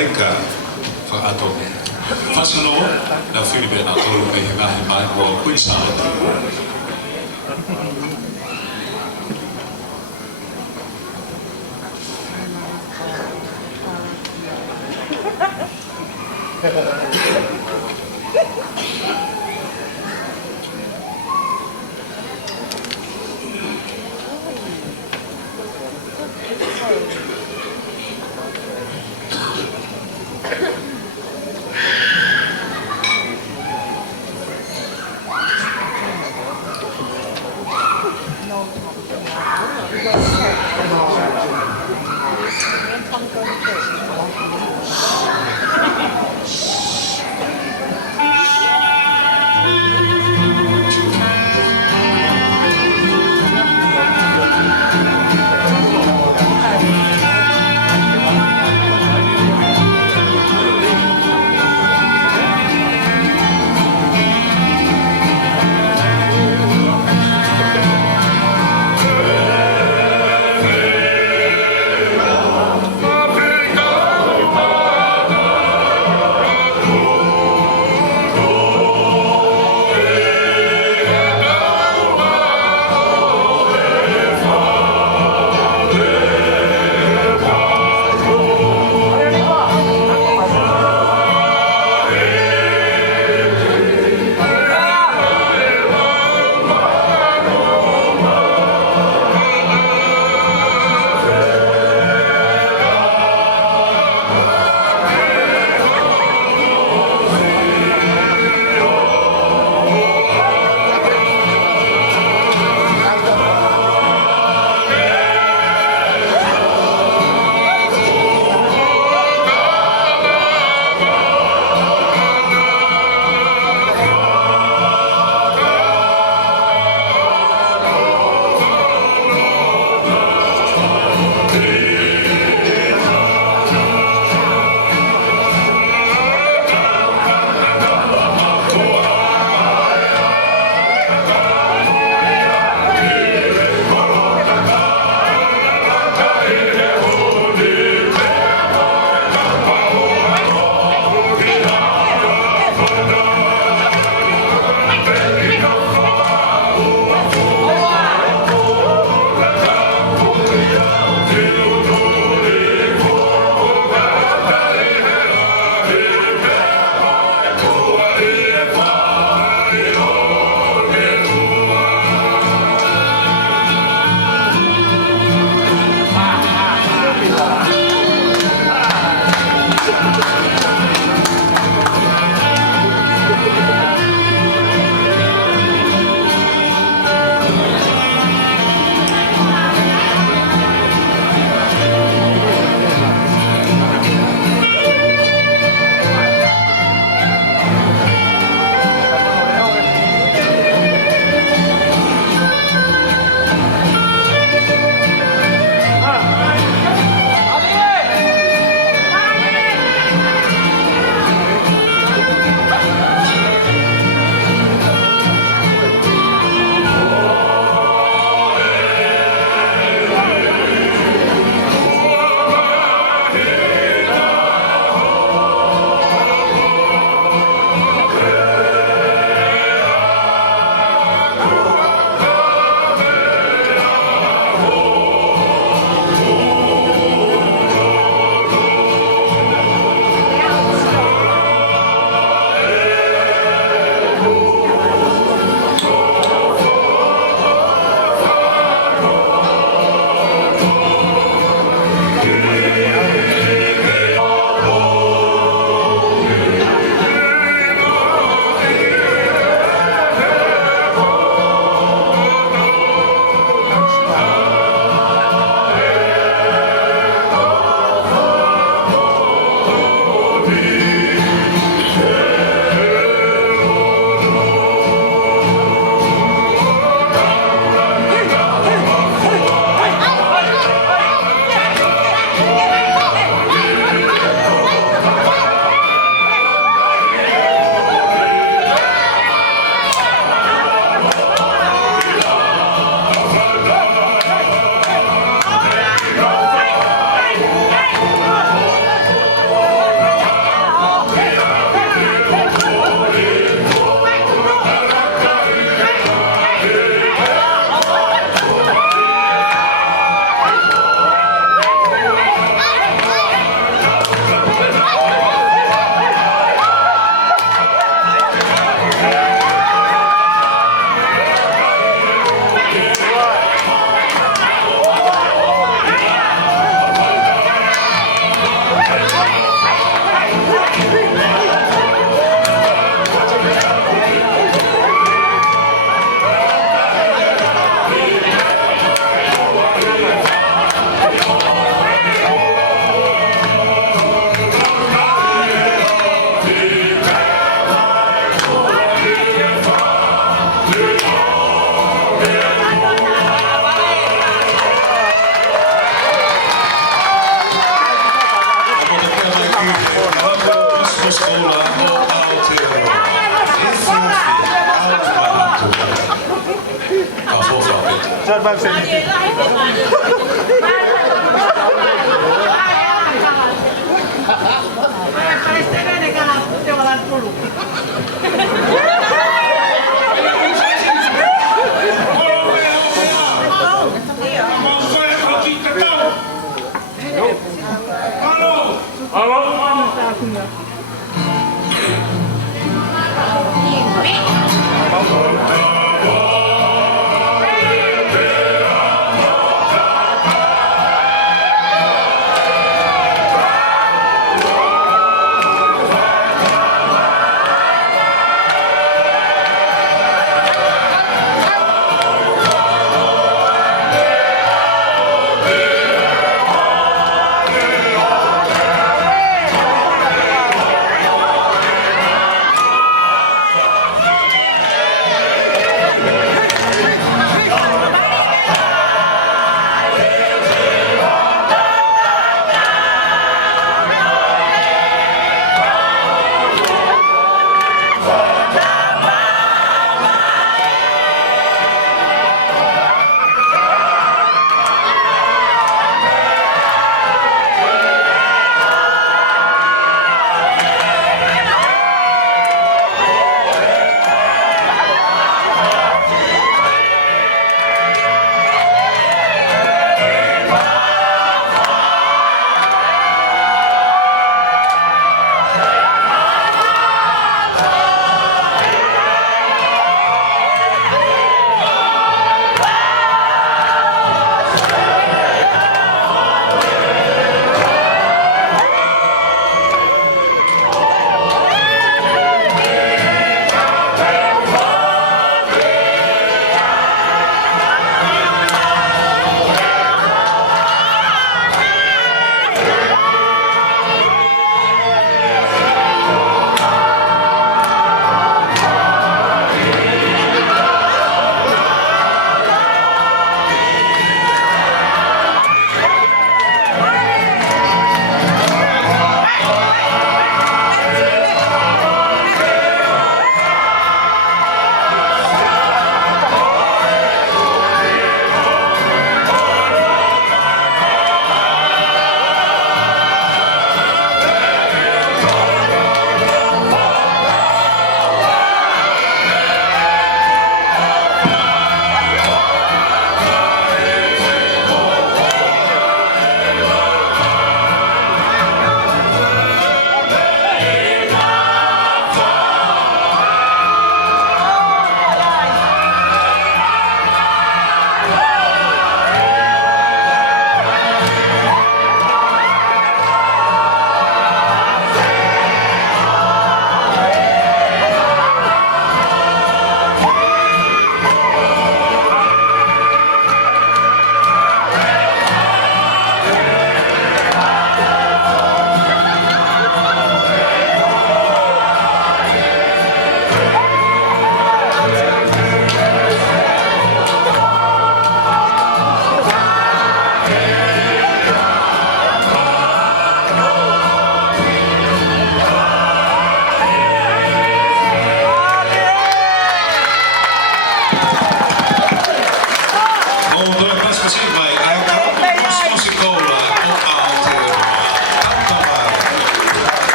Marika whaato whasano na whiribe na tolu me he ngahi mai o Queensland.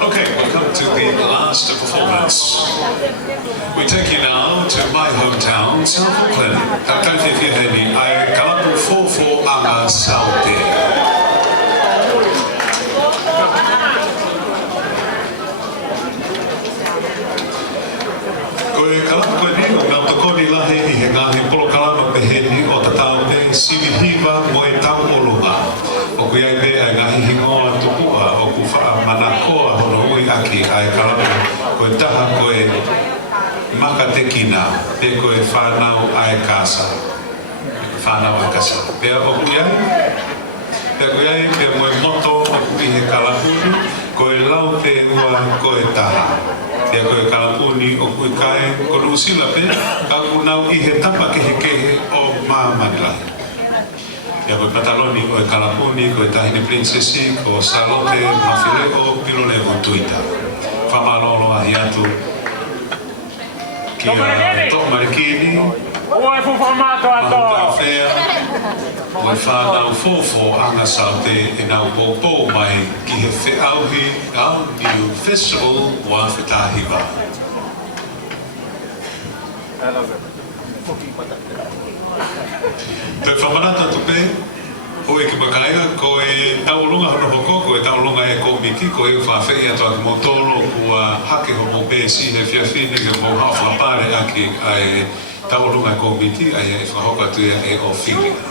Okay, to the last performance. We take you now to my hometown, South Auckland. Tautawhiwhiwheni, ai kalapu fōfō anga Saute. Koe kalapu koe ni o ngā tokoni lahe I he ngahi polo kalama peheni o tatau e siwihiwa mo e tau olunga. O kui ai pe ai ngahi hingoa tupua o ku wha manakoa hono ui aki ai kalapu koe taha koe maka te kina pe koe whanau ai kasa. Whanau ai kasa. Pea o kui ai? Pea kui ai pe moe moto o kui he kalapuni koe lau te ua koe taha. Pea koe kalapuni o kui kai kono usila pe ka kunau I he tapa kehe o Māmanilahi. Ia koe pataloni koe kalapuni, koe tahine prinsesi, ko salote, mawhile o pilone o tuita. Whamalolo ahi atu ki a Tok Marikini, Mahukawhea, Moe whanau fōfō anga Saute e nau pōpō mai ki he whiauhi au New Festival wa Whitahiwa. Te whamanata tupe, o e ki makainga, ko e taulunga hono hoko, ko e taulunga e komiki, ko e whawhei ato aki motolo kua hake homo pēsi he whiawhine ke mo hawha pare aki ai taulunga e komiki, ai e whahoka tuia e o whiringa.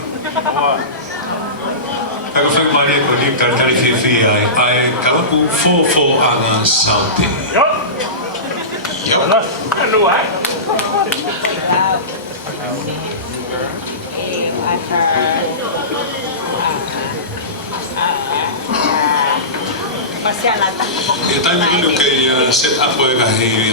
Kako whai mai e ko ni taritari whiwhi ai kalapu fōfō anga Saute. Yep. E taimi inu kei set up o e gahi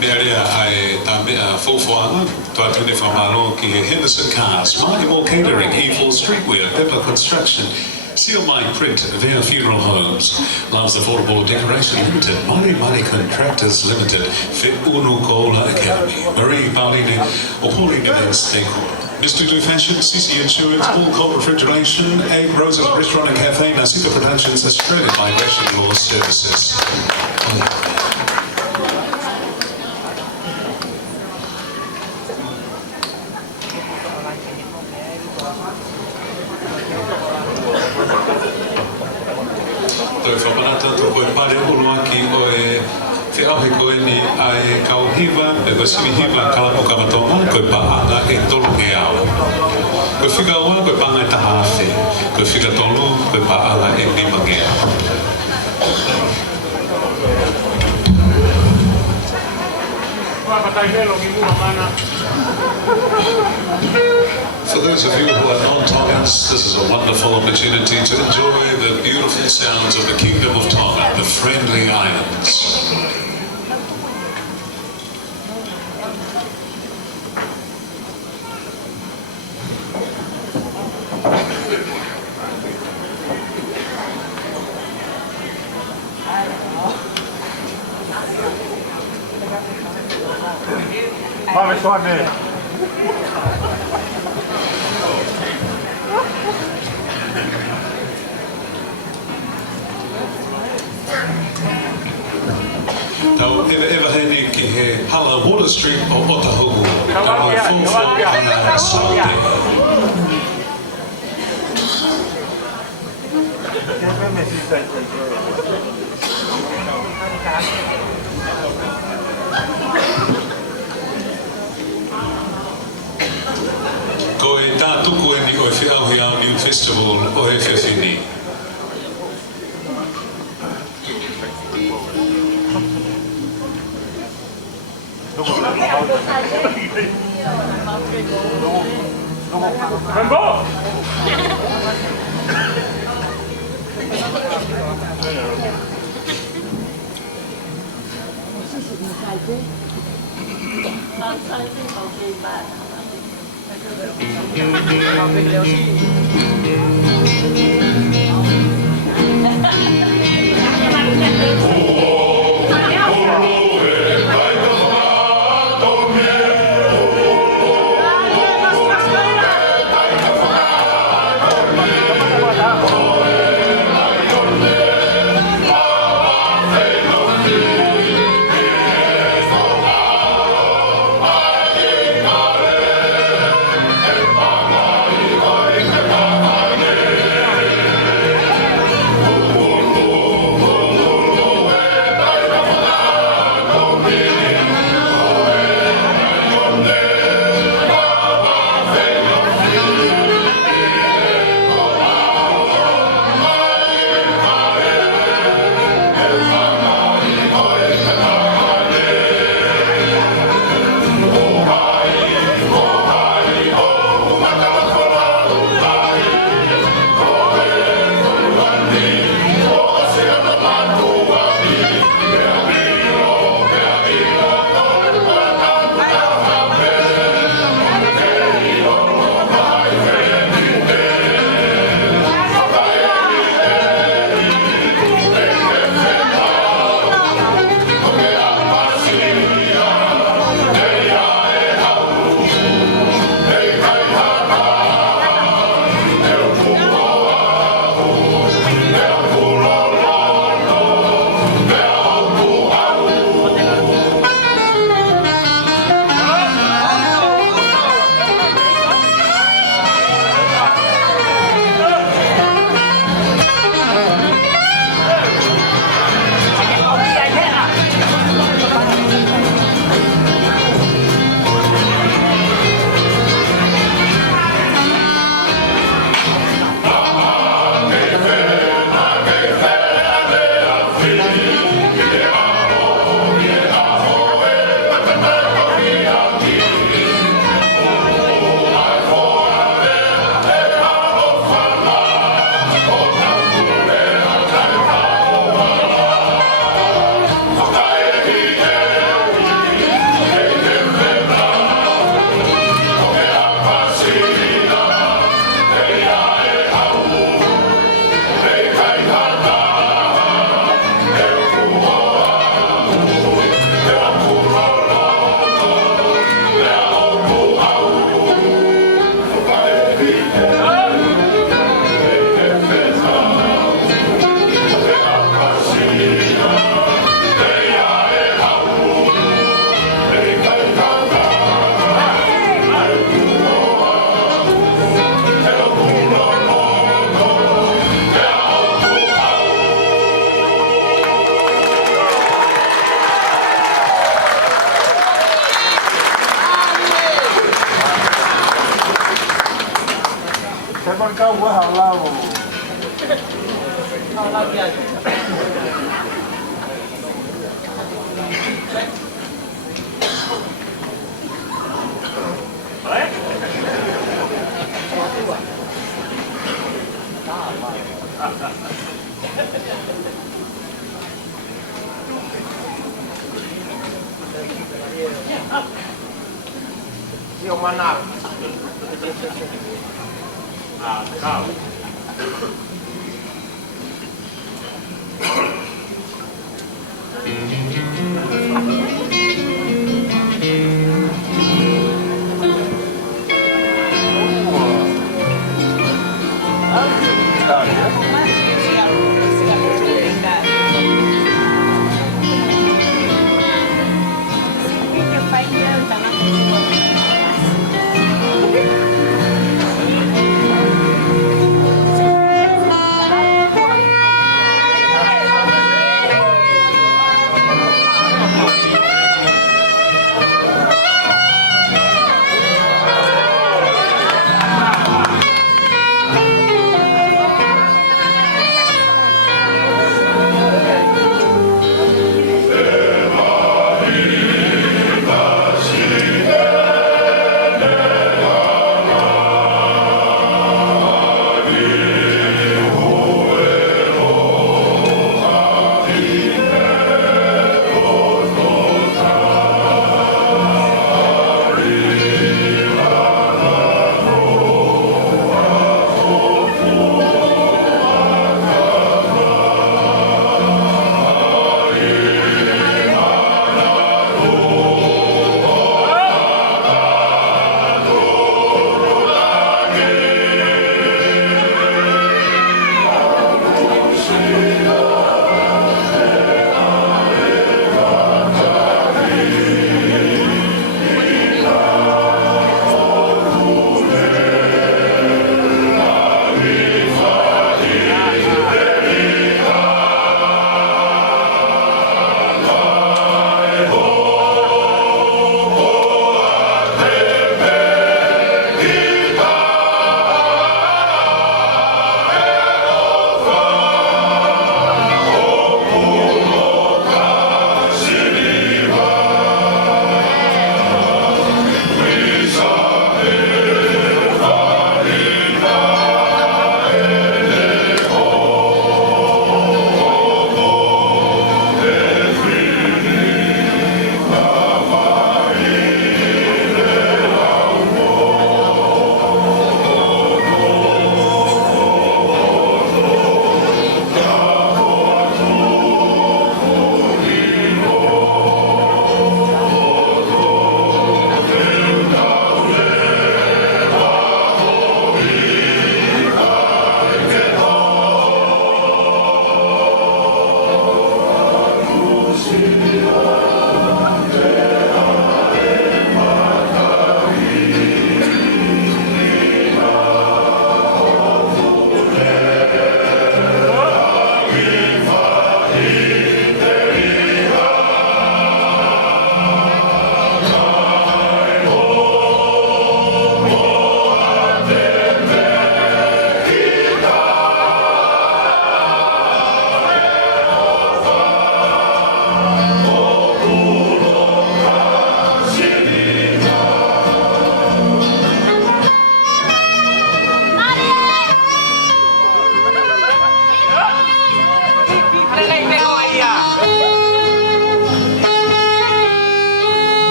mea rea ai tā mea fōwhoanga toa tune whamalo ki he Henderson Cars, Mahimo Catering, Evil Streetwear, Pepper Construction, Seal Mine Print, Via Funeral Homes, Loves Affordable Decoration Limited, Money Contractors Limited, Fit Unu Kola Academy, Marie Pauline, o Pauline Events Decor, Mr. Do Fashion, CC Insurance, All Cold Refrigeration, Egg Roses Restaurant and Cafe, Nasika Productions, Australian Migration Law Services. Hiva, e ko siwihiwa kalapu kamatonga, koe paanga e tolu e au. Koe whika ua, koe paanga e taha awhi. Koe whika tolu, koe paanga e lima ge au. For those of you who are non-Tongans, this is a wonderful opportunity to enjoy the beautiful sounds of the Kingdom of Tonga, the Friendly Islands. Tau ewa heni ki he Hala Water Street o Otahuku. Tau e fōwhō anga Saute. Ko e tā tuku e ni o e whiauhi au New Festival o e whiawhini. Yeah.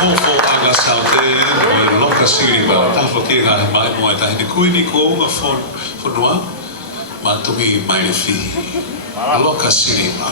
fofo anga saute o loka siri ba tafo ki ga mai mo ta ni kuini ko nga fonua ma tumi mai le fi loka siri ba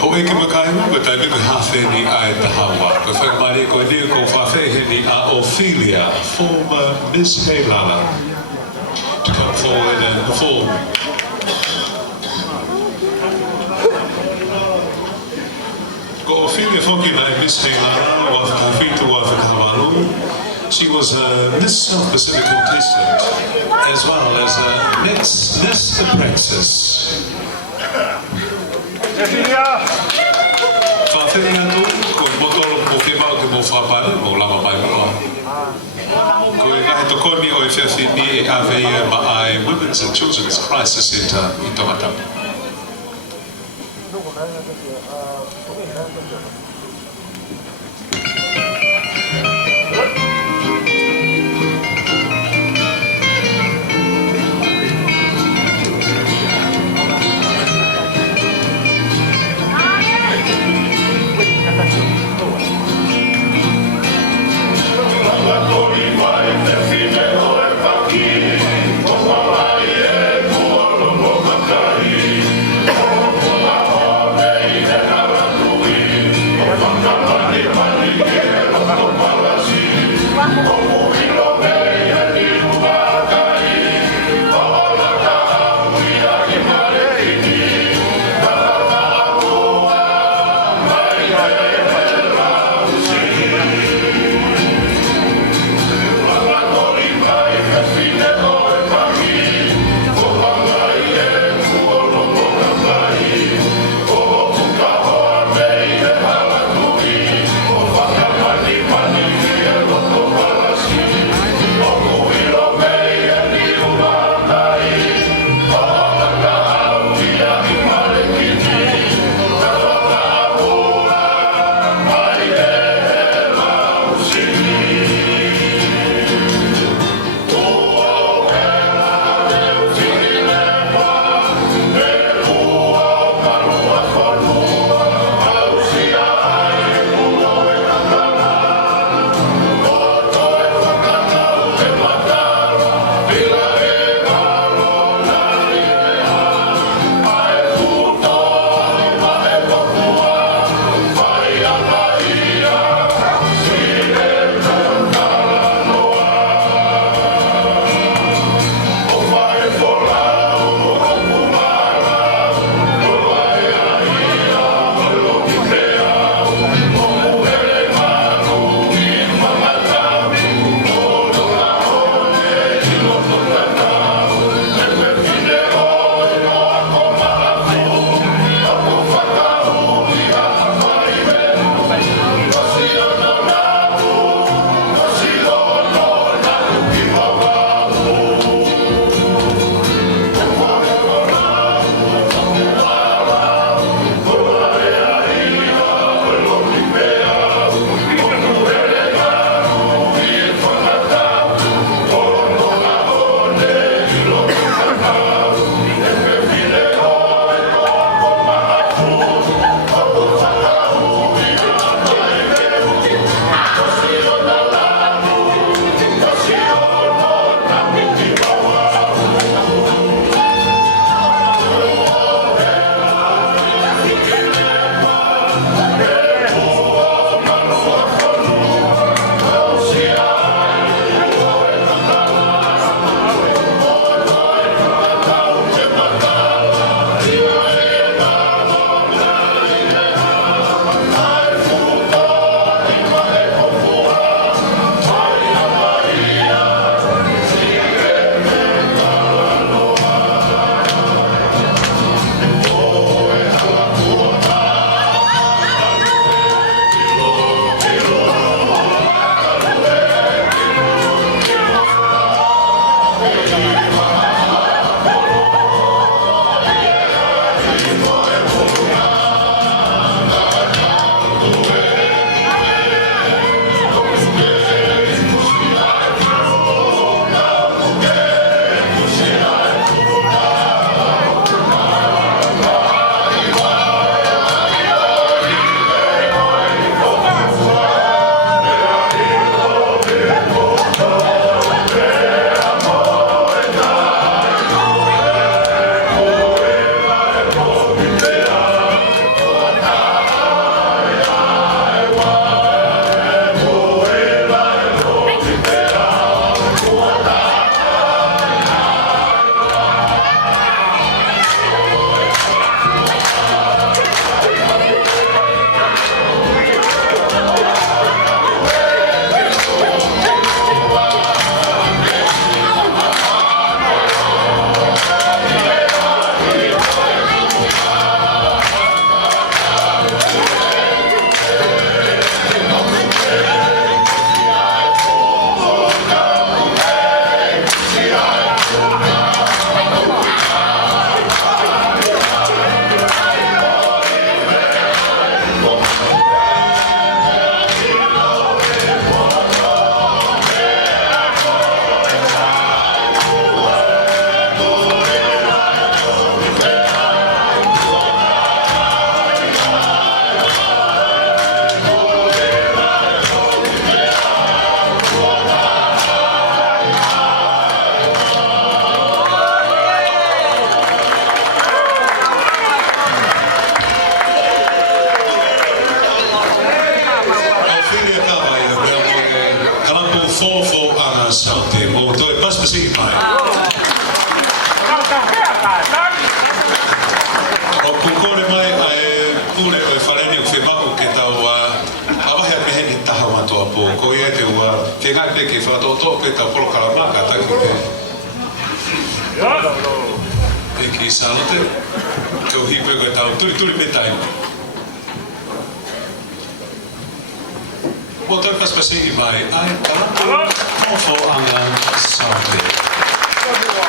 Ho e ki makai mo ta ni hafe ni ai ta hawa ko fa mari ko ni ko fa fe ni a Ophelia former Miss Heilala to come forward and perform. Ko Ophelia foki mai Miss Heilala wa ta fitu wa fa Havalu. She was a Miss South Pacific contestant as well as a Miss Praxis. Whawhiri atu, ko motoro mo whimau te mo whapare, mo lama mai roa. Ko e ngahi tokoni o e whiawhini e awea ma ai Women's and Children's Crisis Centre i Tamatapa. ki salote. Ko hipe ko tau turi petai. Mo toi pas pasi I mai ai kala. Mo fo anga salote. Thank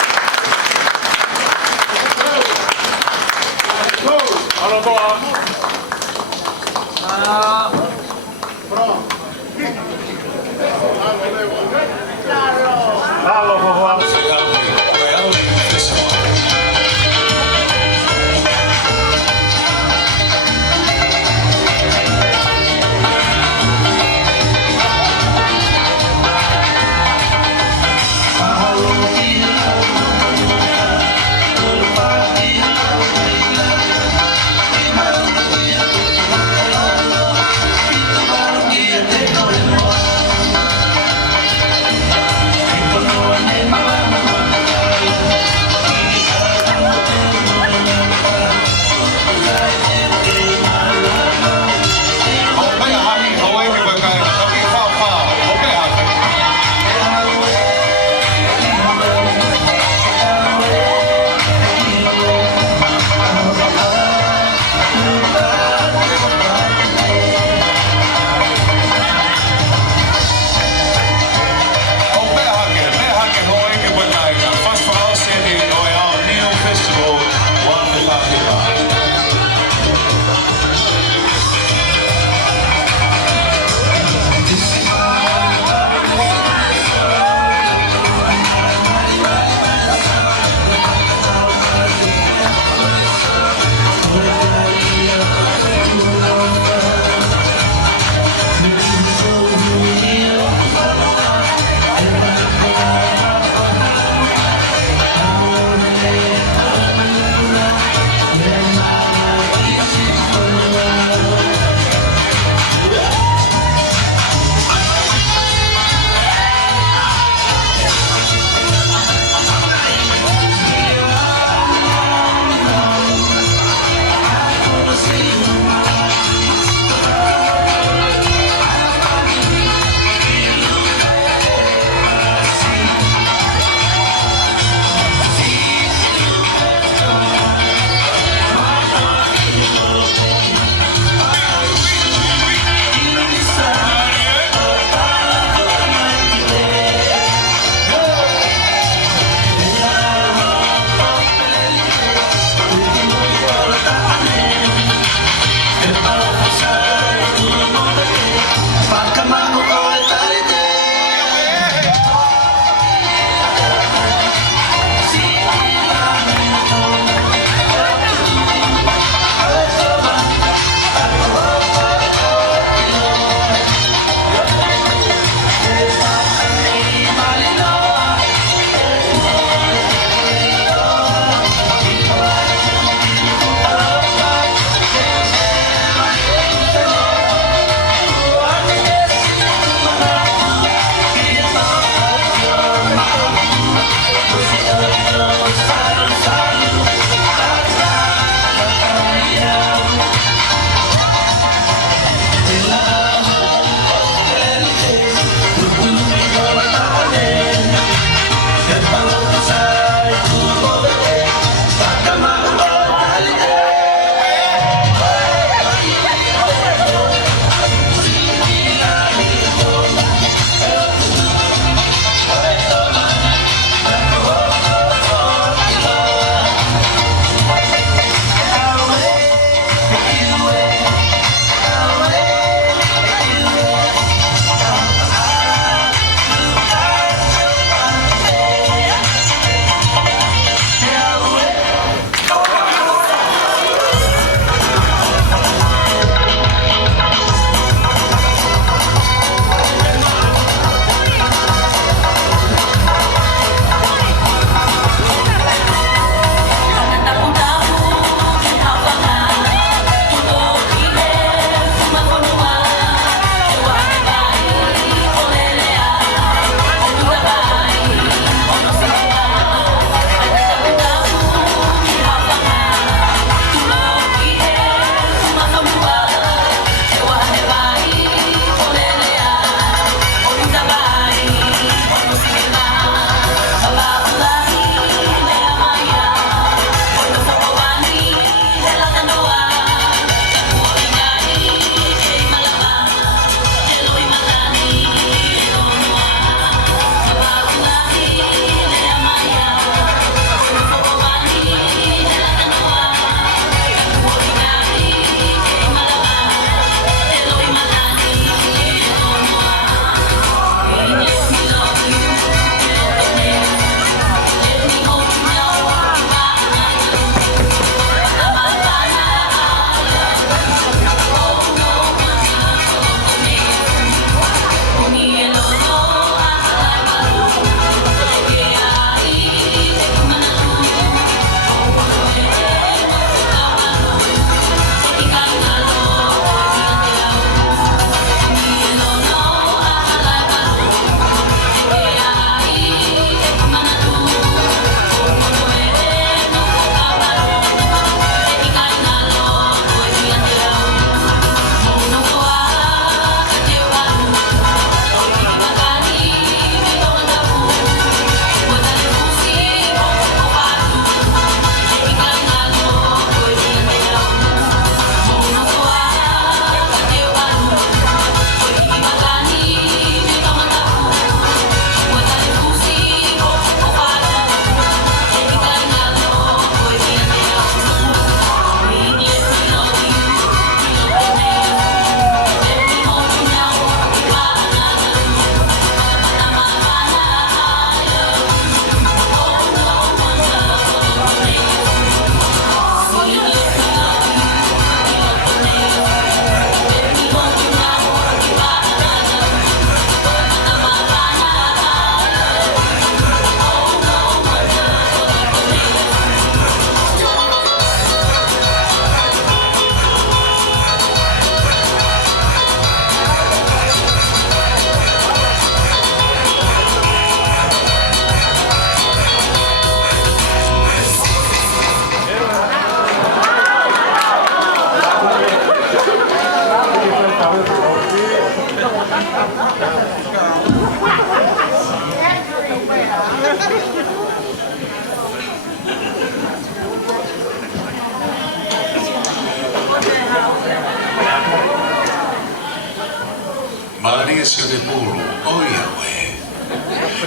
esi de pulu, oia we.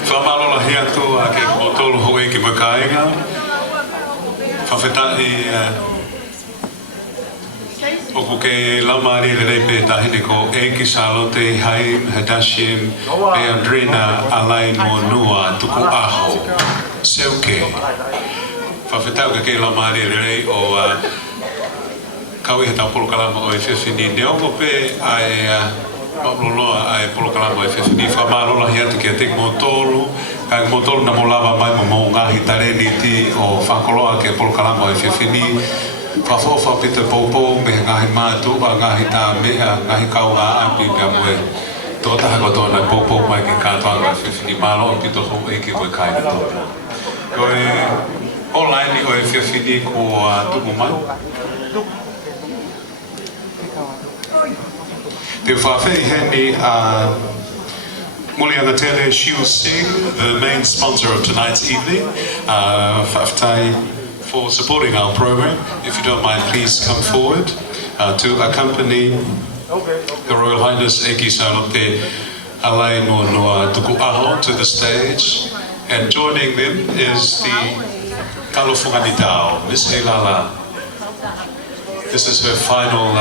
Whamalola hea toa ke kotolo hoe ki makainga. Whawhetai oku ke lamari le reipe tahine ko Eki Salote, Haim, Hadashim, Pe Andrina, Alain Monua, Tuku Aho, Seuke. Whawhetau ke lamari le rei o kawi he tau polokalama o e whiwhini. Ne ongo pe ai mauloloa ai polokalama o e whiwhini. Whamalola hea te kia tek motolu. Kai motolu na molawa mai mo ngahi tareni ti o whakoloa ke polokalama o e whiwhini. Whawhawha pita popo me ngahi mātua, ngahi tā mea, ngahi kaua api pia moe. Tō taha ko tōna popo mai ki kātoanga whiwhini mālo pito hou eke koe kai ni tōna. Koe online o e whiwhini ko tumu mai. Te whawhei heni Mulianga Tele Shiu Singh, the main sponsor of tonight's evening. Whawhei for supporting our program. If you don't mind, please come forward to accompany Her Royal Highness Eki Salote Alain Monua Tuku Aho to the stage. And joining them is the Kalofunganitao, Miss Elala. This is her final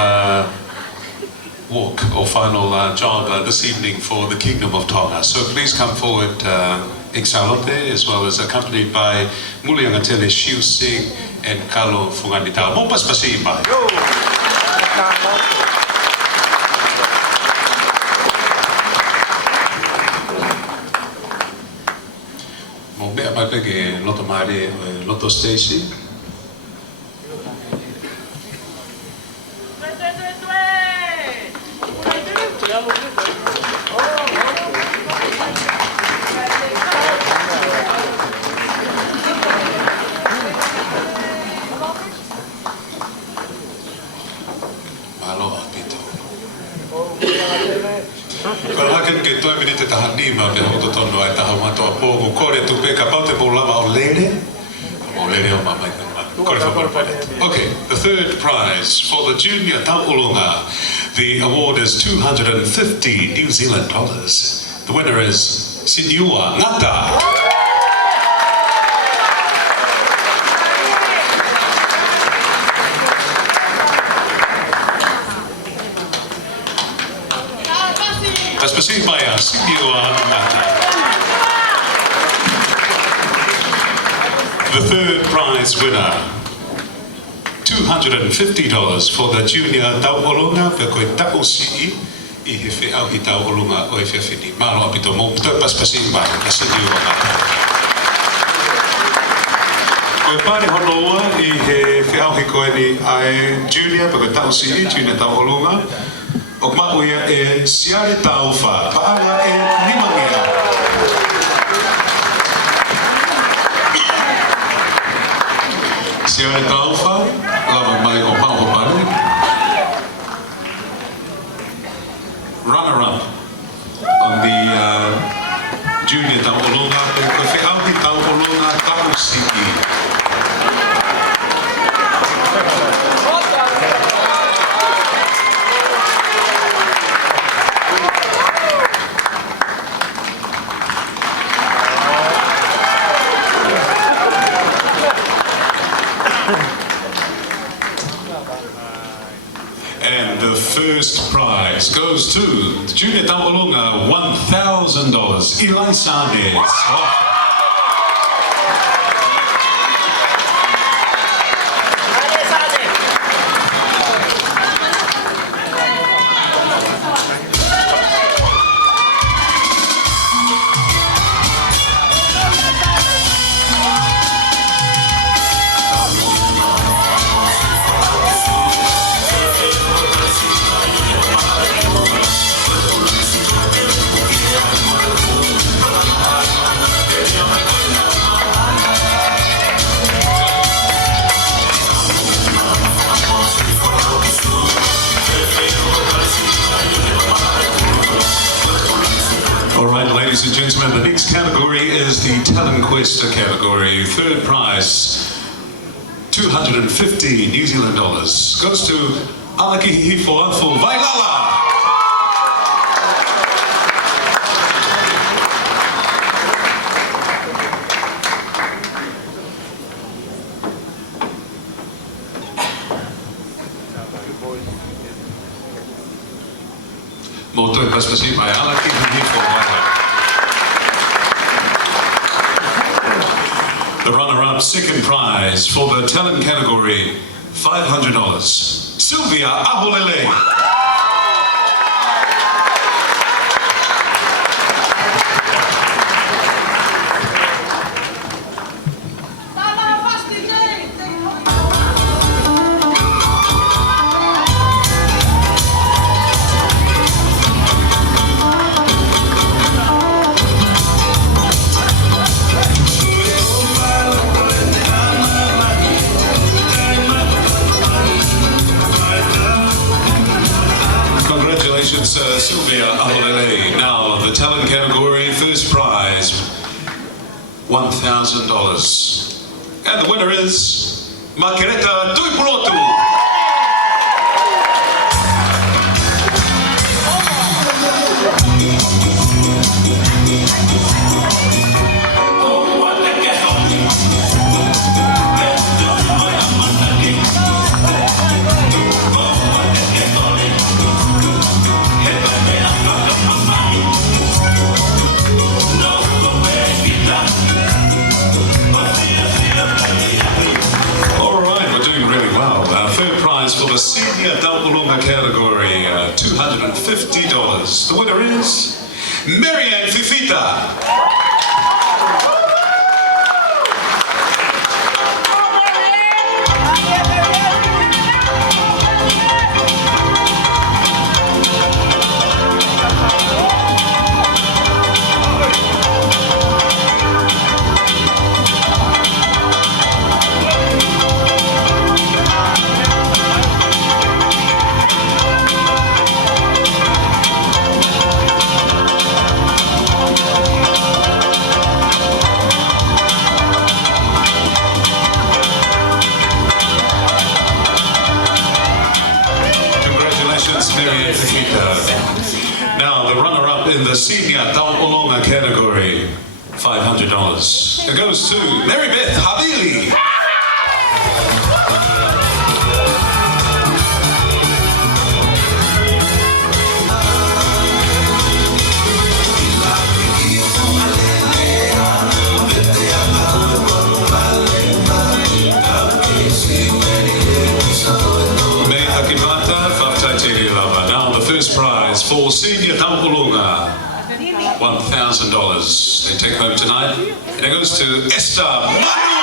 walk or final job this evening for the Kingdom of Tonga. So please come forward, Exalote, as well as accompanied by Mulianga Tele Shiu Singh and Kalo Funganitao. Mopas Pasiba. Mo mea mai pege Loto Mare, Loto Stacy. Haken ke toi minite taha nima pe hoto tono ai taha matoa pogo kore tu pe kapaute po lava o lere o mamai kore whapara pare. Okay, the third prize for the Junior Taupolunga. The award is $250 New Zealand dollars. The winner is Sinua Ngata. The third prize winner, $250 for the Junior Taupolunga pe koe tau si'i I he whiau hi Taupolunga o e whiawhini. Mālo apito mō pito paspasi mai na Sinua Ngata. Koe pāre honoa I he whiau hi koe ni ai Junior pe koe tau si'i, Junior Taupolunga. O mapu ia e siare tauwha, paanga e nimangea. Siare tauwha, lava mai o Pauho Mare. Runner-up on the Junior Taupolunga, pe koe whiauhi Taupolunga Tapu Siki. And the first prize goes to Junior Taupolunga, $1,000. Eli Sanders. Ladies and gentlemen, the next category is the Talent Quest category. Third prize, $250 New Zealand dollars, goes to Alaki Hifoafu Vailala. Mo toi paspasi mai ala ki ni ko mai. The runner-up second prize for the talent category, $500. Sylvia Aholele. Congratulations, Sylvia Aholele. Now, the talent category, first prize, $1,000. And the winner is Makereta Tuipulotu. For the senior Taupolonga category, $250. The winner is Marianne Fifita. Now, the runner-up in the senior Taupolonga category, $500. It goes to Mary Beth Havili. Now the first prize for senior Taupolonga, $1,000. They take home tonight, and it goes to Esther Manu.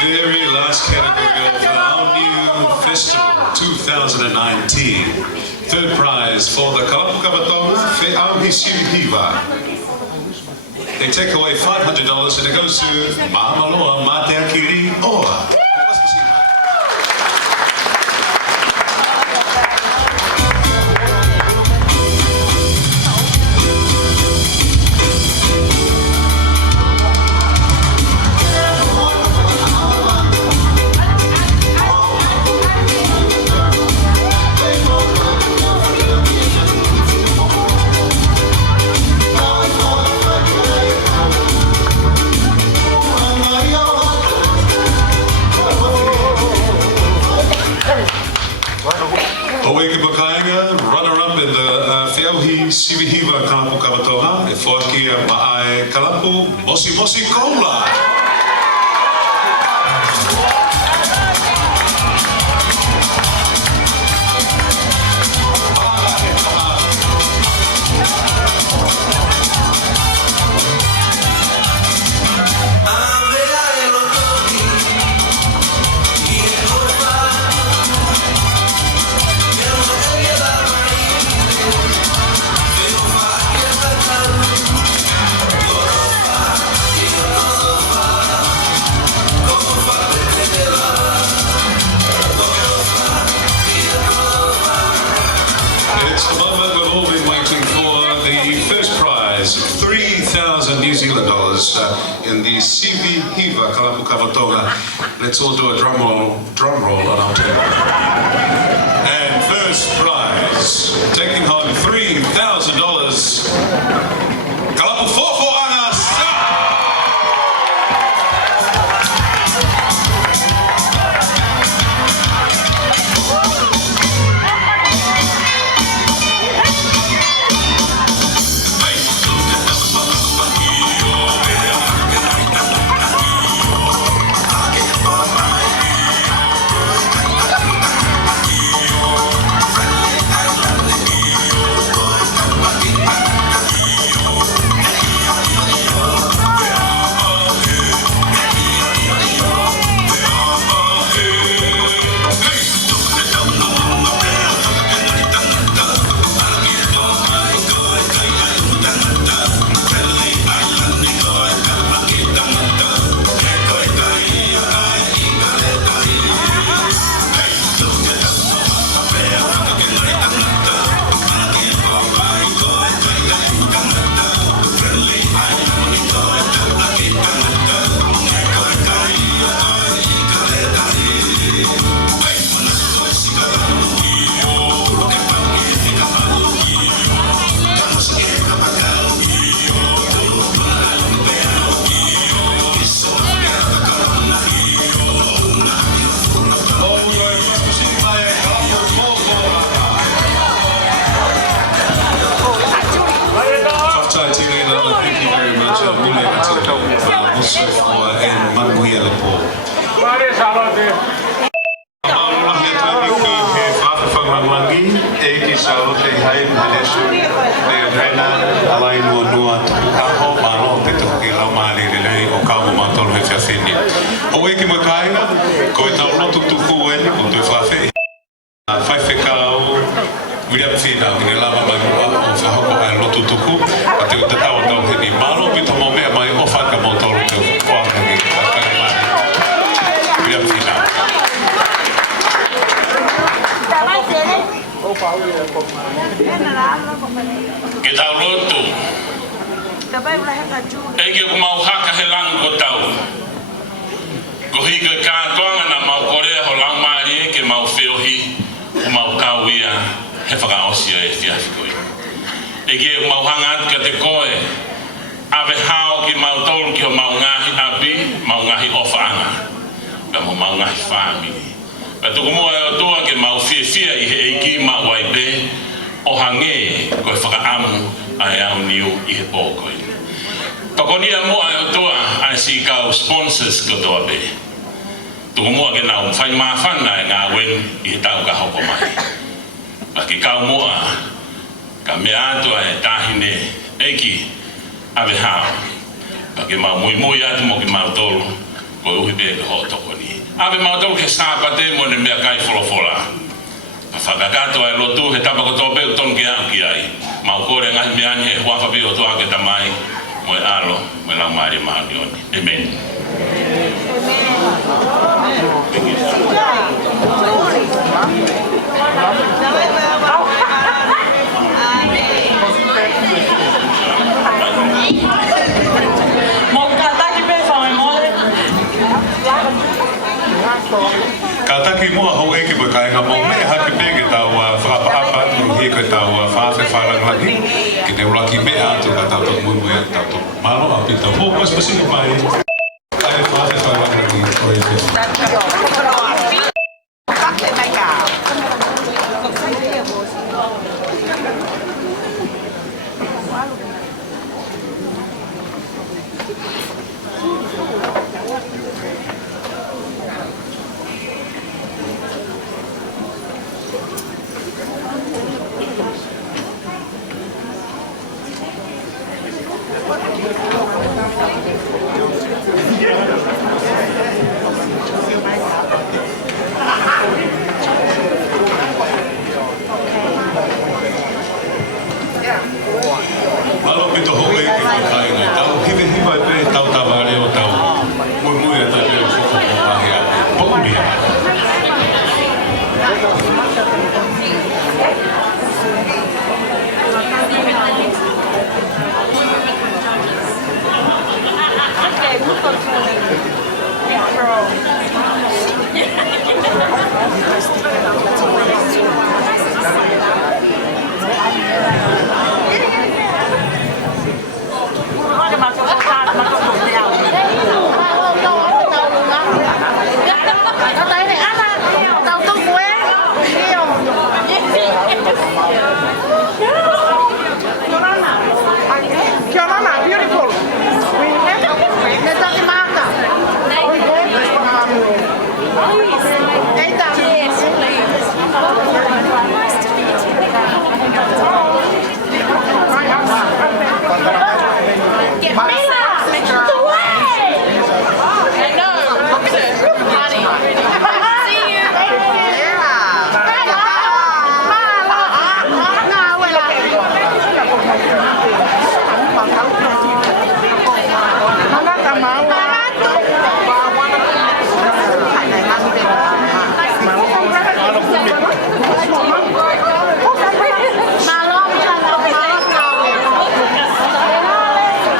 Very last category of our new festival 2019. Third prize for the Kalapu Kavatonga Fe'auhi Sirihiva. They take away $500 and it goes to Mamaloa Mateakiri Oa. Oeke Bakainga, runner-up in the Fe'auhi Sirihiva Kalapu Kavatonga, e Foakia Ma'ai Kalapu Mosi Mosi Kola. we've all been waiting for the first prize, 3,000 New Zealand dollars in the CV Hiva Kalapu Kavatonga. Let's all do a drum roll on our table. And first prize, taking home $3,000, Kalapu Fofo Ana Sa. Kataki mua ho eke mo kai nga mo me haki pege tau whakapa hi ko tau whaase whalang laki ki te uraki me atu ka tau mui mui tau malo a pita mo pas pasino mai ai whaase whalang laki o eke